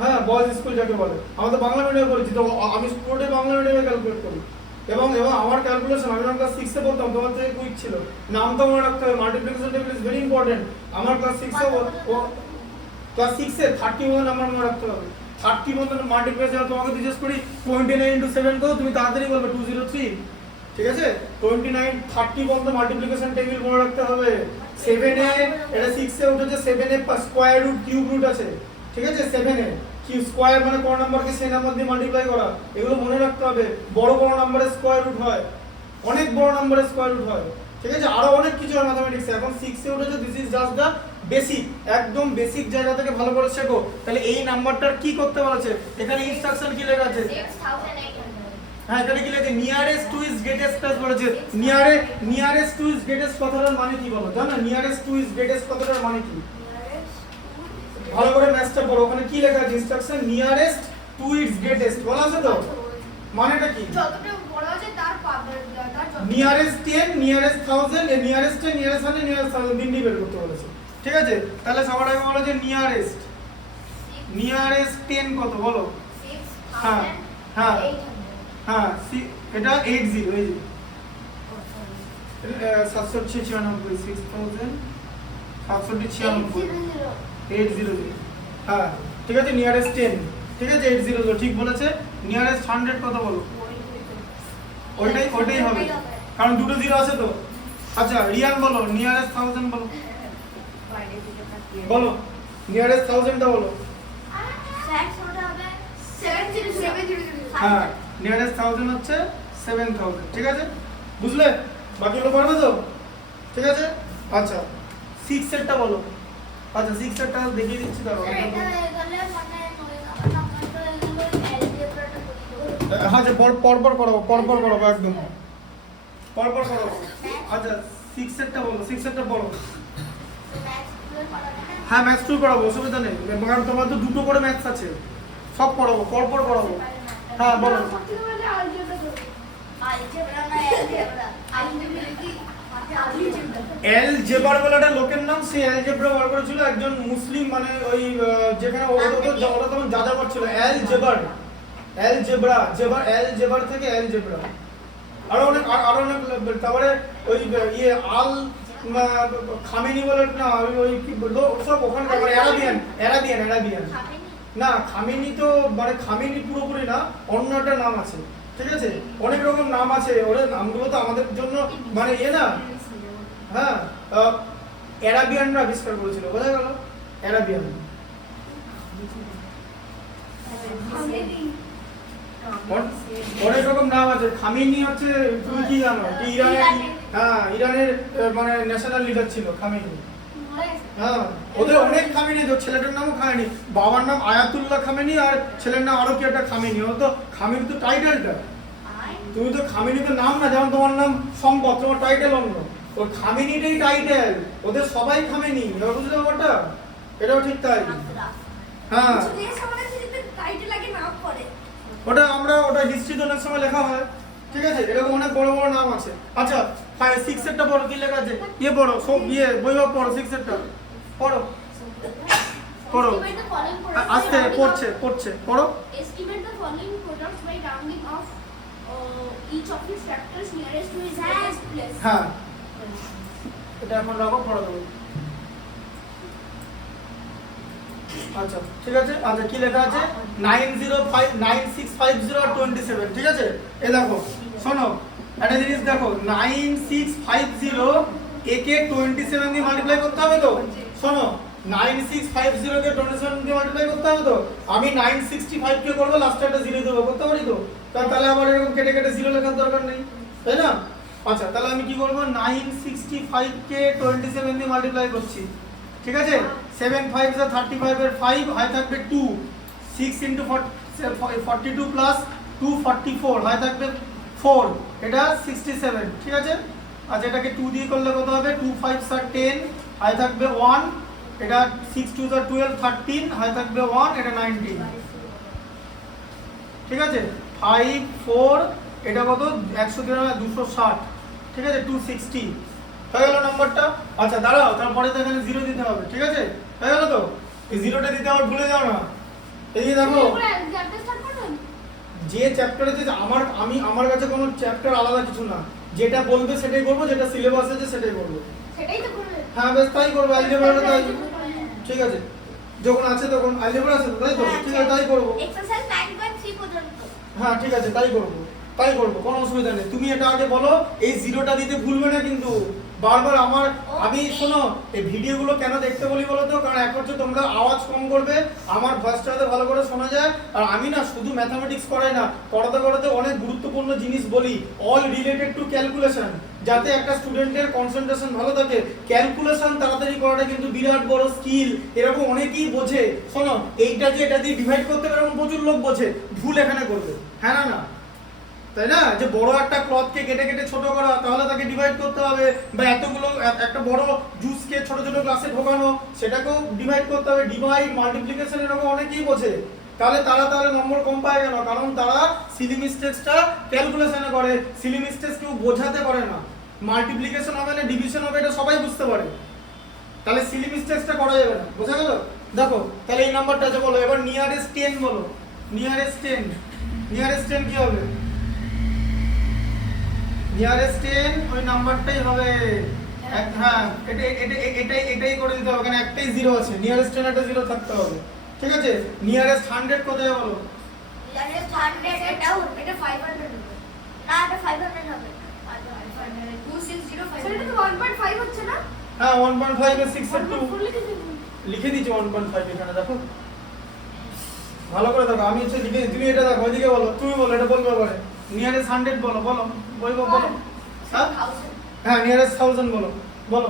হ্যাঁ বয়েজ স্কুল যাকে বলে। আমি তো বাংলা মিডিয়ামে পড়েছি, তো আমি পুরোটাই বাংলা মিডিয়ামে ক্যালকুলেট করি। এবং আমার ক্যালকুলেশন আমি যখন ক্লাস 6 এ পড়তাম তোমার থেকে কুইক ছিল। নামটা মনে রাখতে হবে, multiplication table is very important. আমার ক্লাস 6 এ ক্লাস 6 এ 31 নাম্বার মনে রাখতে হবে। 31 মাল্টিপ্লিকেশন তোমাকে জিজ্ঞেস করি 29 * 7 কত, তুমি তাড়াতাড়ি বলবে 203। ঠিক আছে, 29 30 পর্যন্ত মাল্টিপ্লিকেশন টেবিল মনে রাখতে হবে। 7 এ এটা 6 এ উঠেছে, 7 এ স্কয়ার রুট কিউব রুট আছে। ঠিক আছে, 7 এ কি স্কয়ার মানে কোন নাম্বারকে সেই নাম্বার দিয়ে মাল্টিপ্লাই করা, এগুলো মনে রাখতে হবে। বড় বড় নাম্বারের স্কয়ার রুট হয়, অনেক বড় নাম্বারের স্কয়ার রুট হয়। ঠিক আছে, আরো অনেক কিছু হয় ম্যাথমেটিক্সে। এখন 6 এ উঠেছে, this is just the basic, একদম বেসিক জায়গা থেকে ভালো করে শেখো। তাহলে এই নাম্বারটার কি করতে বলেছে, এখানে ইনস্ট্রাকশন কি লেখা আছে? 6800 হ্যাঁ এখানে কি লেখা? Nearest to is greatest plus বলেছে। নিয়ারেস্ট টু ইজ গ্রেটেস্ট কথাটার মানে কি বলো? জানো নিয়ারেস্ট টু ইজ গ্রেটেস্ট কথাটার মানে কি? ভালো করে ম্যাথটা পড়ো, ওখানে কি লেখা আছে instruction? Nearest to its greatest বলা আছে তো, মানেটা কি? যতটা বড় আছে তার পাবে, তার যত নিয়ারেস্ট 10 নিয়ারেস্ট 1000 এ নিয়ারেস্ট 10 নিয়ারেস্ট 100 নিয়ারেস্ট 1000 তিনটি বের করতে বলেছে। ঠিক আছে, তাহলে সবার আগে বলো যে নিয়ারেস্ট 10 কত বলো? 6800 হ্যাঁ হ্যাঁ হ্যাঁ এটা 80 এই যে 796 6000 796 800। হ্যাঁ ঠিক আছে, নিয়ারেস্ট 10 ঠিক আছে 800 ঠিক বলেছে। নিয়ারেস্ট 100 কত বলো? ওইটাই হবে, কারণ দুটো জিরো আছে তো। আচ্ছা রিয়ান বলো নিয়ারেস্ট 1000 বলো, বলো নিয়ারেস্ট 1000টা বলো। 600 হবে 70700। হ্যাঁ নিয়ারেস্ট 1000 হচ্ছে 7000। ঠিক আছে, বুঝলে? বাকিগুলো পারবে তো? ঠিক আছে, আচ্ছা 6 এরটা বলো। আচ্ছা 6 এরটা দেখিয়ে দিচ্ছি দাঁড়াও। এটা হয়ে গেলে মানে 9 নাম্বারটা হয়ে গেল অ্যালজেব্রাটা করি দেবো। হ্যাঁ যে পরপর করাবো একদম পরপর করাবো। আচ্ছা 6 এরটা বলো, 6 এরটা পড়ো। ম্যাথস গুলো পড়াবে না হ্যাঁ ম্যাথস টু করাবো, অসুবিধা নেই, কারণ তোমার তো দুটো করে ম্যাথস আছে, সব পড়াবো, পরপর করাবো। হ্যাঁ বলো। আলজেব্রা না অ্যালজেব্রা অ্যালজেব্রা বলে একটা লোকের নাম, সেই অ্যালজেব্রা বার করেছিল একজন মুসলিম, মানে ওই যেখানে ওরা তখন যাযাবর ছিল। অ্যালজেব্রা থেকে অ্যালজেব্রা। আরো অনেক তারপরে ওই ইয়ে খামেনি বলে না, ওই কি বললো সব ওখানকার অ্যারাবিয়ান খাবেনি না, খামেনি তো মানে খামেনি পুরোপুরি না, অন্য একটা নাম আছে। ঠিক আছে, অনেক রকম নাম আছে, ওদের নামগুলো তো আমাদের জন্য মানে না। হ্যাঁ অ্যারাবিয়ানরা আবিষ্কার করেছিল, বোঝা গেল? অ্যারাবিয়ান অনেক রকম নাম আছে। খামেনি হচ্ছে, তুমি কি জানো কি ইরানের মানে ন্যাশনাল লিডার ছিল খামেনি। হ্যাঁ ওদের অনেক খামেনি, তো ছেলেটার নামও খামেনি, বাবার নাম আয়াতুল্লাহ খামেনি আর ছেলের নাম আরো কি একটা খামেনি। ও তো খামেনি তো টাইটেলটা, তুমি তো খামেনি তো নাম না, যেমন তোমার নাম সম্পদ, তোমার টাইটেল অন্য, ওর খামেনিটাই টাইটেল, ওদের সবাই খামেনি। এবার বুঝলে ব্যাপারটা? এটাও ঠিক তাই। হ্যাঁ ওটা হিস্ট্রিতে অনেক সময় লেখা হয়। ঠিক আছে, এরকম অনেক বড় বড় নাম আছে। আচ্ছা 6 এরটা পড়ো, কি লেখা আছে? পড়ো সব বই পড়ো, 6 এরটা পড়ো আস্তে পড়ছে পড়ো। Estimate the following products by rounding off each of its factors nearest to its highest place. হ্যাঁ এটা এখন রাখো, পড়ো দেবো। আচ্ছা ঠিক আছে, আচ্ছা কি লেখা আছে? 9650 আর 27। ঠিক আছে, এ দেখো শোনো একটা জিনিস দেখো, 9650 একে 27 দিয়ে মাল্টিপ্লাই করতে হবে তো। শোনো 9650 কে 27 দিয়ে মাল্টিপ্লাই করতে হবে তো আমি 965 কে করব লাস্টে একটা 0 দেব করতে পারি তো তাহলে আমার এরকম কেটে কেটে 0 লেখার দরকার নেই তাই না আচ্ছা তাহলে আমি কি করব 965 কে 27 দিয়ে মাল্টিপ্লাই করছি ঠিক আছে 7 5 যা 35 এর 5 হয় থাকবে 2 6 ইনটু 42 প্লাস 244 হয় থাকবে 4 এটা 67 ঠিক আছে আচ্ছা এটাকে 2 দিয়ে করলে কত হবে 2 5 আর 10 হয় থাকবে 1 এটা 6 2 আর 12 13 হয় থাকবে 1 এটা 19 ঠিক আছে 5 4 এটা কত 260 ঠিক আছে 260 হয়ে গেল নাম্বারটা আচ্ছা দাঁড়াও তারপরে তো এখানে 0 দিতে হবে ঠিক আছে হয়ে গেল তো এই 0টা দিতে আবার ভুলে যাও না এই যে দেখো যে চ্যাপ্টারে যে আমার কাছে কোনো চ্যাপ্টার আলাদা কিছু না যেটা বলবে সেটাই করব যেটা সিলেবাস আছে সেটাই করব সেটাই তো করবে হ্যাঁ বেশ তাই করব অ্যালজেব্রাটা তাই ঠিক আছে যখন আছে তখন অ্যালজেব্রা আছে তাই তো ঠিক আছে তাই করব এক্সারসাইজ 9.3 পর্যন্ত হ্যাঁ ঠিক আছে তাই করব কোনো অসুবিধা নেই তুমি এটা আগে বলো এই 0টা দিতে ভুলবে না কিন্তু বারবার আমি শোনো এই ভিডিওগুলো কেন দেখতে বলি বলো তো কারণ এক হচ্ছে তোমরা আওয়াজ কম করবে আমার ভয়েসটা যাতে ভালো করে শোনা যায় আর আমি না শুধু ম্যাথমেটিক্স করাই না পড়াতে অনেক গুরুত্বপূর্ণ জিনিস বলি অল রিলেটেড টু ক্যালকুলেশন যাতে একটা স্টুডেন্টের কনসেন্ট্রেশন ভালো থাকে ক্যালকুলেশন তাড়াতাড়ি করাটা কিন্তু বিরাট বড় স্কিল এরকম অনেকেই বোঝে শোনো এইটা যে এটা দিয়ে ডিভাইড করতে পারে এরকম প্রচুর লোক বোঝে ভুল এখানে করবে হ্যাঁ না তাই না যে বড় একটা ক্লথকে কেটে কেটে ছোট করা তাহলে তাকে ডিভাইড করতে হবে বা এতগুলো একটা বড় জুসকে ছোট ছোট গ্লাসে ঢোকানো সেটাকেও ডিভাইড করতে হবে ডিভাইড মাল্টিপ্লিকেশন এরকম অনেকেই বোঝে তাহলে তারা নম্বর কম পায় কেন কারণ তারা সিলি মিস্টেকসটা ক্যালকুলেশনে করে সিলি মিস্টেকস কেউ বোঝাতে পারে না মাল্টিপ্লিকেশন হবে না ডিভিশন হবে এটা সবাই বুঝতে পারে তাহলে সিলি মিস্টেকসটা করা যাবে না বোঝা গেল দেখো তাহলে এই নাম্বারটা আছে বলো এবার নিয়ারেস্ট 10 বলো নিয়ারেস্ট 10 কি হবে নিয়ারেস্ট 10 ওই নাম্বারটাই হবে হ্যাঁ এটাই করে দিতে হবে কারণ একটাই 0 আছে নিয়ারেস্ট 10 একটা 0 থাকতে হবে ঠিক আছে নিয়ারেস্ট 100 কোথায় বলো নিয়ারেস্ট 100 এটা 500 হবে না এটা 500 হবে 2605 সেটা তো 1.5 হচ্ছে না হ্যাঁ 1.5 এর 6 এর 2 লিখে দিয়েছি 1.5 এখানে দেখো ভালো করে দেখো আমি হচ্ছে লিখে তুমি এটা দেখো ওইদিকে বলো তুমি বলো এটা বলবে পরে নিয়ারেস্ট 100 বলো হ্যাঁ নিয়ারেস্ট 1000 বলো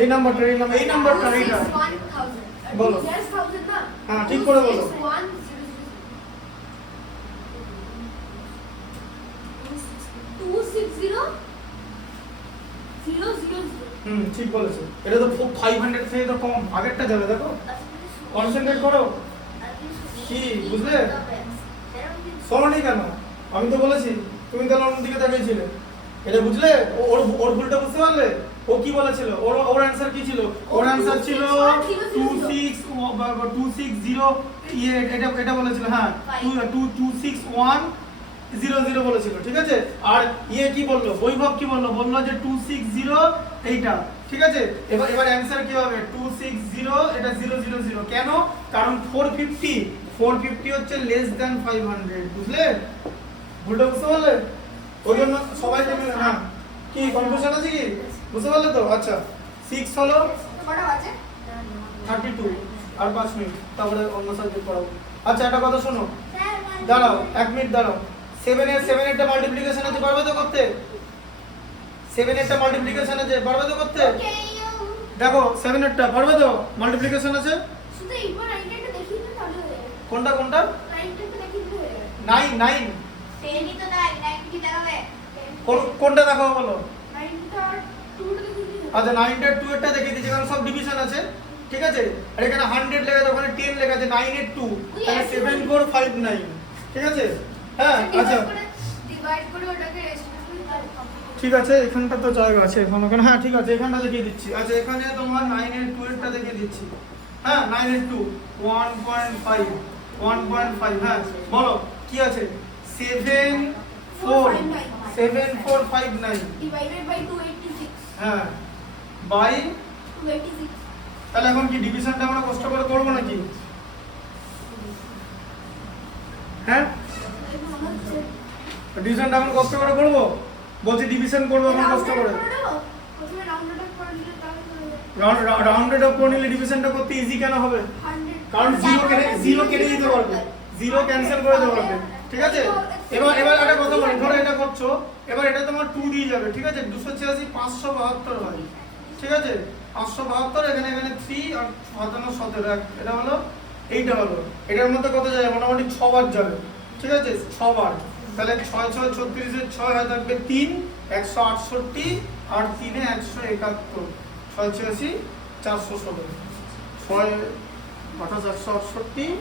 এই নাম্বারটা এইটা বলো হ্যাঁ ঠিক করে বলো ঠিক বলেছো এটা তো 500 থেকে তো কম আগেরটা যাবে দেখো কনসেন্ট্রেট করো কি বুঝলে শোনোনি কেন আমি তো বলেছি তুমি তাহলে অন্যদিকে তাকিয়েছিলে এটা বুঝলে ওর ভুলটা বুঝতে পারলে ও কি বলেছিল ওর অ্যানসার কি ছিল ওর অ্যানসার ছিল 260 এটা বলেছিল হ্যাঁ 26100 বলেছিল ঠিক আছে আর কি বললো বৈভব কি বললো যে 260 এইটা ঠিক আছে এবার অ্যানসার কি হবে 260 এটা 000 কেন কারণ 450 হচ্ছে লেস দ্যান 500 বুঝলে ভুলটা বুঝতে পারলে ওই জন্য সবাই মিলে হ্যাঁ কি কনফিউশন আছে কি বুঝতে পারলে তো আচ্ছা 6 হলো কটা বাজে 32 আর 5 মিনিট তারপরে অন্য সাবজেক্ট পড়াবো আচ্ছা একটা কথা শোনো দাঁড়াও 1 মিনিট দাঁড়াও 7 এর টা মাল্টিপ্লিকেশন আছে পারবে তো করতে 7 এর টা মাল্টিপ্লিকেশন আছে পারবে তো করতে দেখো 7 এর টা পারবে তো মাল্টিপ্লিকেশন আছে শুধু এইবার 9টা দেখিয়ে দিলে তাহলে হয়ে যাবে কোনটা 9টা দেখিয়ে দিলে হয়ে যাবে 9 10ই তো নাই 9 কি দেখাবে কোনটা দেখাবো বলো 9টা 2টা দেখিয়ে দিলে আচ্ছা 9 এর 2 এরটা দেখিয়ে দিয়েছি কারণ সব ডিভিশন আছে ঠিক আছে আর এখানে 100 লেখা আছে ওখানে 10 লেখা আছে 9 এর 2 তাহলে 7459 ঠিক আছে হ্যাঁ আচ্ছা ডিভাইড করে ওটাকে ঠিক আছে এখানটা তো জায়গা আছে ওখানে হ্যাঁ ঠিক আছে এখানটা দেখিয়ে দিচ্ছি আচ্ছা এখানে তোমার 9 এর 2 এরটা দেখিয়ে দিচ্ছি হ্যাঁ 9 এর 2 1.5 হ্যাঁ বলো কি আছে 7459 ডিভাইডেড বাই 286 হ্যাঁ বাই 286 তাহলে এখন কি ডিভিশনটা আমরা কষ্ট করে করব নাকি হ্যাঁ ডিভিশনটা আমরা কষ্ট করে করব বলছি ডিভিশন করব আমরা কষ্ট করে প্রথমে রাউন্ড অফ করে দিলে তাহলে রাউন্ডেড অফ করে নিলে ডিভিশনটা করতে ইজি কেন হবে? 100 কারণ জিরো কেটে দিতে পারবে, জিরো ক্যান্সেল করে দিতে পারবে, ঠিক আছে? এবার একটা কথা বলি, ধরো এটা করছো, এবার এটা তোমার 2 দিয়ে যাবে, ঠিক আছে? 286 572 হয়, ঠিক আছে? 572 এখানে 3 আর 17 এটা হলো, এইটা হলো, এটার মধ্যে কত যাবে? মোটামুটি 6 বার যাবে, ঠিক আছে? 6 বার, তাহলে 6 6 36 এর 6 হয়ে থাকবে 3 168 আর 3 এ 171 86 417 6 168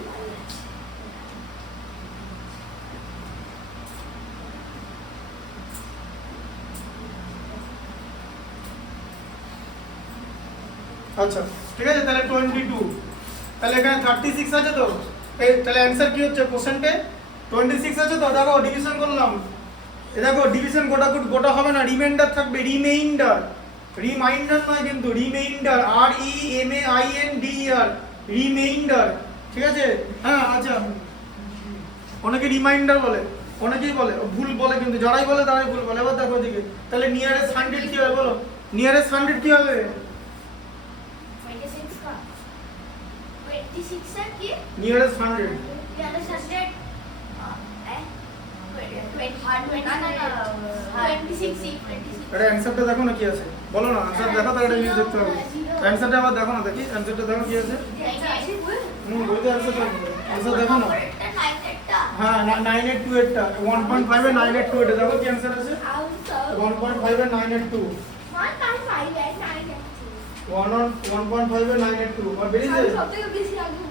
আচ্ছা, ঠিক আছে? তাহলে 22, তাহলে এখানে 36 আছে তো, এই তাহলে অ্যানসার কি হচ্ছে? কোশ্চেনটে 26 আছে তো, দেখো ডিভিশন করলাম, এ দেখো ডিভিশন গোটা হবে না, রিমাইন্ডার থাকবে, রিমাইন্ডার নয় কিন্তু, রিমাইন্ডার, REMAINDER, রিমাইন্ডার, ঠিক আছে? হ্যাঁ, আচ্ছা, অনেকে রিমাইন্ডার বলে, অনেকেই বলে, ভুল বলে কিন্তু, যারাই বলে তারাই ভুল বলে। এবার দেখো এদিকে, তাহলে নিয়ারেস্ট 100 কি হবে বলো? নিয়ারেস্ট 100 কি হবে? 26 का 26 है कि নিয়ারেস্ট 100 এটা অ্যানসারটা দেখো না কি আছে, বলো না অ্যানসার দেখো, তাহলে এটা নিয়ে দেখতে হবে। অ্যানসারটা আবার দেখো না, দেখি অ্যানসারটা দেখো কি আছে। বইতে অ্যানসার দেখো না। হ্যাঁ, 9828 টা 1.5 এ 9828 দেখো কি অ্যানসার আছে। 1.5 এ 982 1.5 এ 982 আর বেরিয়েছে। সবথেকে বেশি আগে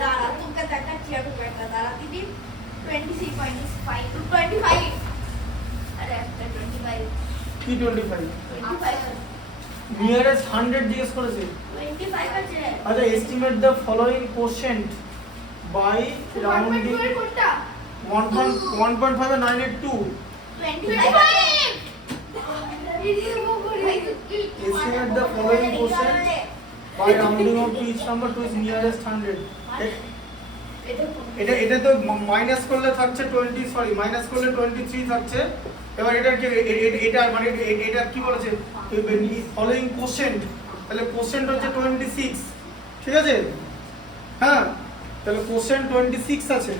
दारा तुमका तक चिया को बैठा दारा दीदी 25 अरे 25 কি 25 25 নিয়ারেস্ট 100 জিজ্ঞেস করেছে। 25 আছে আচ্ছা, estimate the following quotient by rounding 1.5 এ 982 25 estimate the following quotient by rounding off to each number to its nearest 100 এটা তো মাইনাস করলে থাকছে 20, সরি মাইনাস করলে 23 থাকছে। এবার এটা কি এটা মানে এটা কি বলেছে? ফলোইং কোশ্চেন্ট, তাহলে কোশ্চেন্ট হচ্ছে 26, ঠিক আছে? হ্যাঁ, তাহলে কোশ্চেন্ট 26 আছে,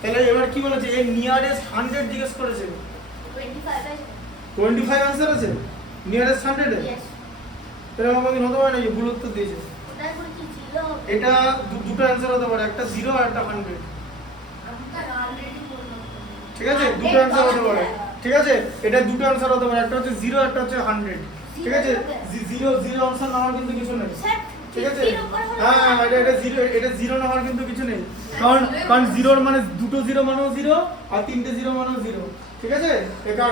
তাহলে এবার কি বলেছে? এর নিয়ারেস্ট 100 জিজ্ঞেস করেছে। 25 आंसर আছে নিয়ারেস্ট 100 এ। এরকম কি হতে পারে না যে ভুল উত্তর দিয়েছে? এটা দুটো आंसर হতে পারে, একটা 0 আর একটা 100, ঠিক আছে? দুটো आंसर হতে পারে, ঠিক আছে? এটা দুটো आंसर হতে পারে, একটা হচ্ছে 0 একটা হচ্ছে 100, ঠিক আছে? 0 आंसर না হওয়ার কিন্তু কিছু নেই, ঠিক আছে? হ্যাঁ, এটা 0 না হওয়ার কিন্তু কিছু নেই, কারণ 0 মানে দুটো 0 মানেও 0 আর তিনটে 0 মানেও 0, ঠিক আছে?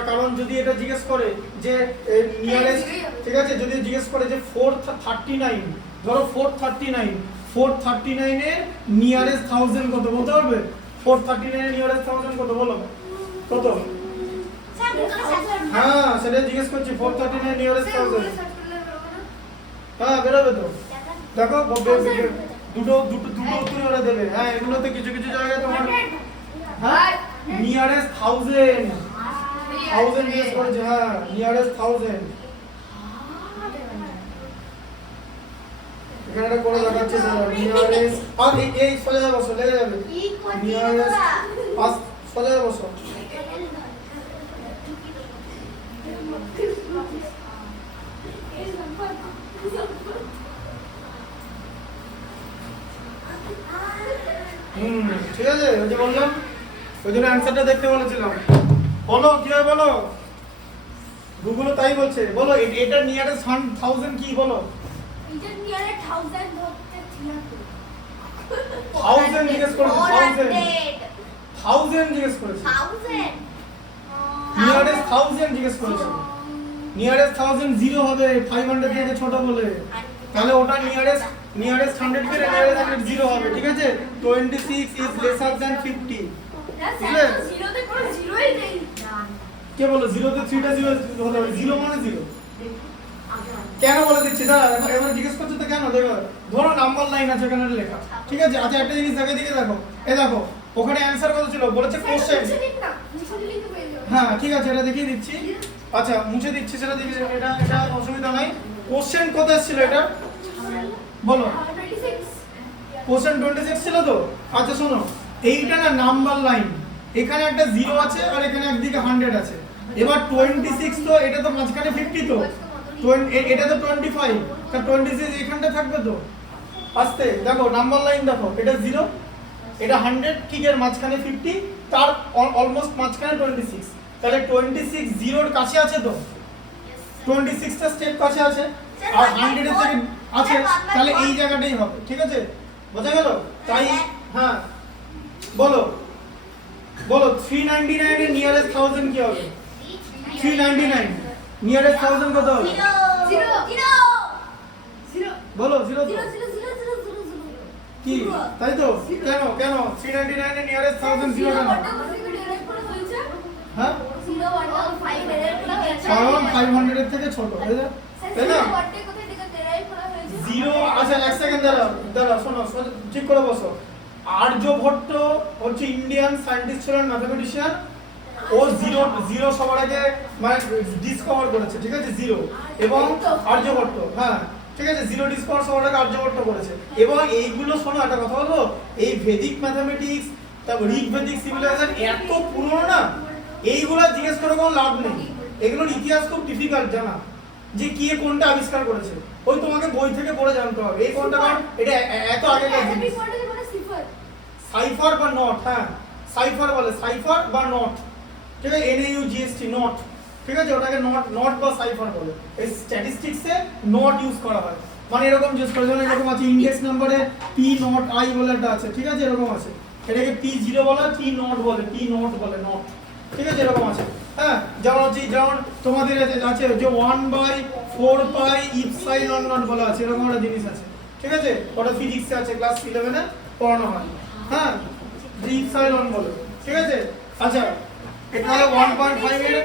কারণ যদি এটা জিজ্ঞেস করে যে নিয়ারেস্ট, ঠিক আছে? যদি জিজ্ঞেস করে যে 439, ধরো 439 এর নিয়ারেস্ট 1000 কত বলতে পারবে? 439 এর নিয়ারেস্ট 1000 কত বলো? কত? হ্যাঁ, সেটা জিজ্ঞেস করছি, 439 এর নিয়ারেস্ট 1000। হ্যাঁ, বেরোবে তো, দেখো দুটো উত্তর ওরা দেবে। হ্যাঁ, এগুলোতে কিছু কিছু জায়গায় তোমার হ্যাঁ নিয়ারেস্ট 1000 জিজ্ঞেস করেছে। হ্যাঁ, নিয়ারেস্ট 1000 এখানে একটা করে দেখাচ্ছে নিয়ারেস্ট, আর এই সোজা বসো, লেগে যাবে। নিয়ারেস্ট পাস সোজা বসো। ঠিক আছে, ওই যে বললাম, ওই জন্য অ্যানসারটা দেখতে বলেছিলাম। বলো কি হয়, বলো। গুগল তাই বলছে, বলো এটা নিয়ারেস্ট 1000 কি বলো? এটা নিয়ারে 1000 ধরতে ছিল তো 1000 জিজ্ঞেস করেছে, 1000 জিজ্ঞেস করেছে, 1000 নিয়ারেস্ট 1000 জিজ্ঞেস করেছে। নিয়ারেস্ট 1000 0 হবে 500 থেকে ছোট বলে, তাহলে ওটা নিয়ারেস্ট 100 কে নিয়ারেস্ট 100 0 হবে, ঠিক আছে? 26 is lesser than 50, বুঝলে? জিরোতে কোনো জিরোই নেই। কে বলো 0 তে 3টা 0 হতে হবে? 0 মানে 0 কেন বলে দিচ্ছি না, এবার জিজ্ঞেস করছো তো কেন? দেখো, ধরো নাম্বার লাইন আছে এখানে লেখা, ঠিক আছে? আচ্ছা, একটা জিনিস দেখে দিকে দেখো, এই দেখো ওখানে অ্যানসার কত ছিল? বলেছে কোশ্চেন। হ্যাঁ, ঠিক আছে, এটা দেখিয়ে দিচ্ছি। আচ্ছা, মুছে দিচ্ছি, সেটা দেখি, এটা অসুবিধা নাই। কোশ্চেন কত ছিল এটা বলো, 26 কোশ্চেন 26 ছিল তো। আচ্ছা শোনো, এইটা না নাম্বার লাইন, এখানে একটা 0 আছে আর এখানে একদিকে 100 আছে। এবার 26 তো এটা তো মাঝখানে 50 তো, এটা তো 25, তা 26 এখানটা থাকবে তো। আস্তে দেখো নাম্বার লাইন দেখো, এটা 0, এটা 100, ঠিক এর মাঝখানে 50, তার অলমোস্ট মাঝখানে 26, তাহলে 26 0 কাছে আছে তো, 26 টা স্টেপ কাছে আছে আর 100 এর থেকে আছে, তাহলে এই জায়গাটাই হবে, ঠিক আছে, বোঝা গেল? তাই হ্যাঁ বলো বলো 399 এর নিয়ারেস্ট 1000 কি হবে? 399 নিয়ারেস্ট 1000 কত হবে? বলো 0 তো কি, তাই তো? কেন কেন 399 এর নিয়ারেস্ট 1000 0 কেন? হ্যাঁ কারণ 500 এর থেকে ছোট, তাই না? তাই না? 0 আচ্ছা এক সেকেন্ড দাঁড়া শোনো, ঠিক করে বসো। আর্যভট্ট হচ্ছে ইন্ডিয়ান সায়েন্টিস্ট ছিলেন, ম্যাথমেটিশিয়ান। ও 0 সবার আগে মানে ডিসকভার করেছে, ঠিক আছে, 0 এবং আর্যভট্ট, হ্যাঁ ঠিক আছে, 0 ডিসকভার সবার আগে আর্যভট্ট করেছে। এবং এইগুলো শোনো একটা কথা বলবো, এই ভেদিক ম্যাথমেটিক্স, তারপর ঋগ্বেদিক সিভিলাইজেশন এত পুরনো না, এইগুলো জিজ্ঞেস করে কোনো লাভ নেই। এগুলোর ইতিহাস খুব ডিফিকাল্ট জানা, যে কে কোনটা আবিষ্কার করেছে, ওই তোমাকে বই থেকে পড়ে জানতে হবে এই কোনটা, কারণ এটা এত আগেকার জিনিস। সাইফার বা নট, হ্যাঁ সাইফার বলে, সাইফার বা নট, ঠিক আছে, NAUGST নট, ঠিক আছে, ওটাকে নট বা সাইফার বলে। এই স্ট্যাটিস্টিক্সে নট ইউজ করা হয়, মানে এরকম ইউজ করা হয়, এরকম আছে ইন্ডেক্স নাম্বারে P0I বলে একটা আছে, ঠিক আছে, এরকম আছে, এটাকে P0 বলে, P0 বলে, P0 বলে নট, ঠিক আছে, এরকম আছে। হ্যাঁ যেমন হচ্ছে, যেমন তোমাদের আছে যে 1/4 পাই ইপসাইলন নট বলা আছে, এরকম একটা জিনিস আছে, ঠিক আছে, ওটা ফিজিক্সে আছে, ক্লাস 11 এ পড়ানো হয়। হ্যাঁ ইপসাইলন বলে, ঠিক আছে। আচ্ছা এটা হলো 1.5 এর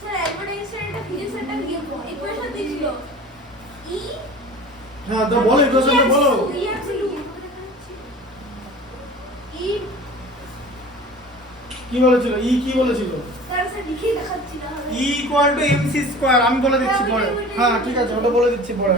স্যার অ্যালবার্ট আইনস্টাইন একটা ফিজিক্স একটা ইকুয়েশন দিয়েছিল ই, হ্যাঁ তো বলো ইকুয়েশনটা বলো। ই কি বলেছিল, ই কি বলেছিল? স্যার লিখেই দেখাচ্ছি না, E = mc², আমি বলে দিচ্ছি পরে, হ্যাঁ ঠিক আছে ওটা বলে দিচ্ছি পরে।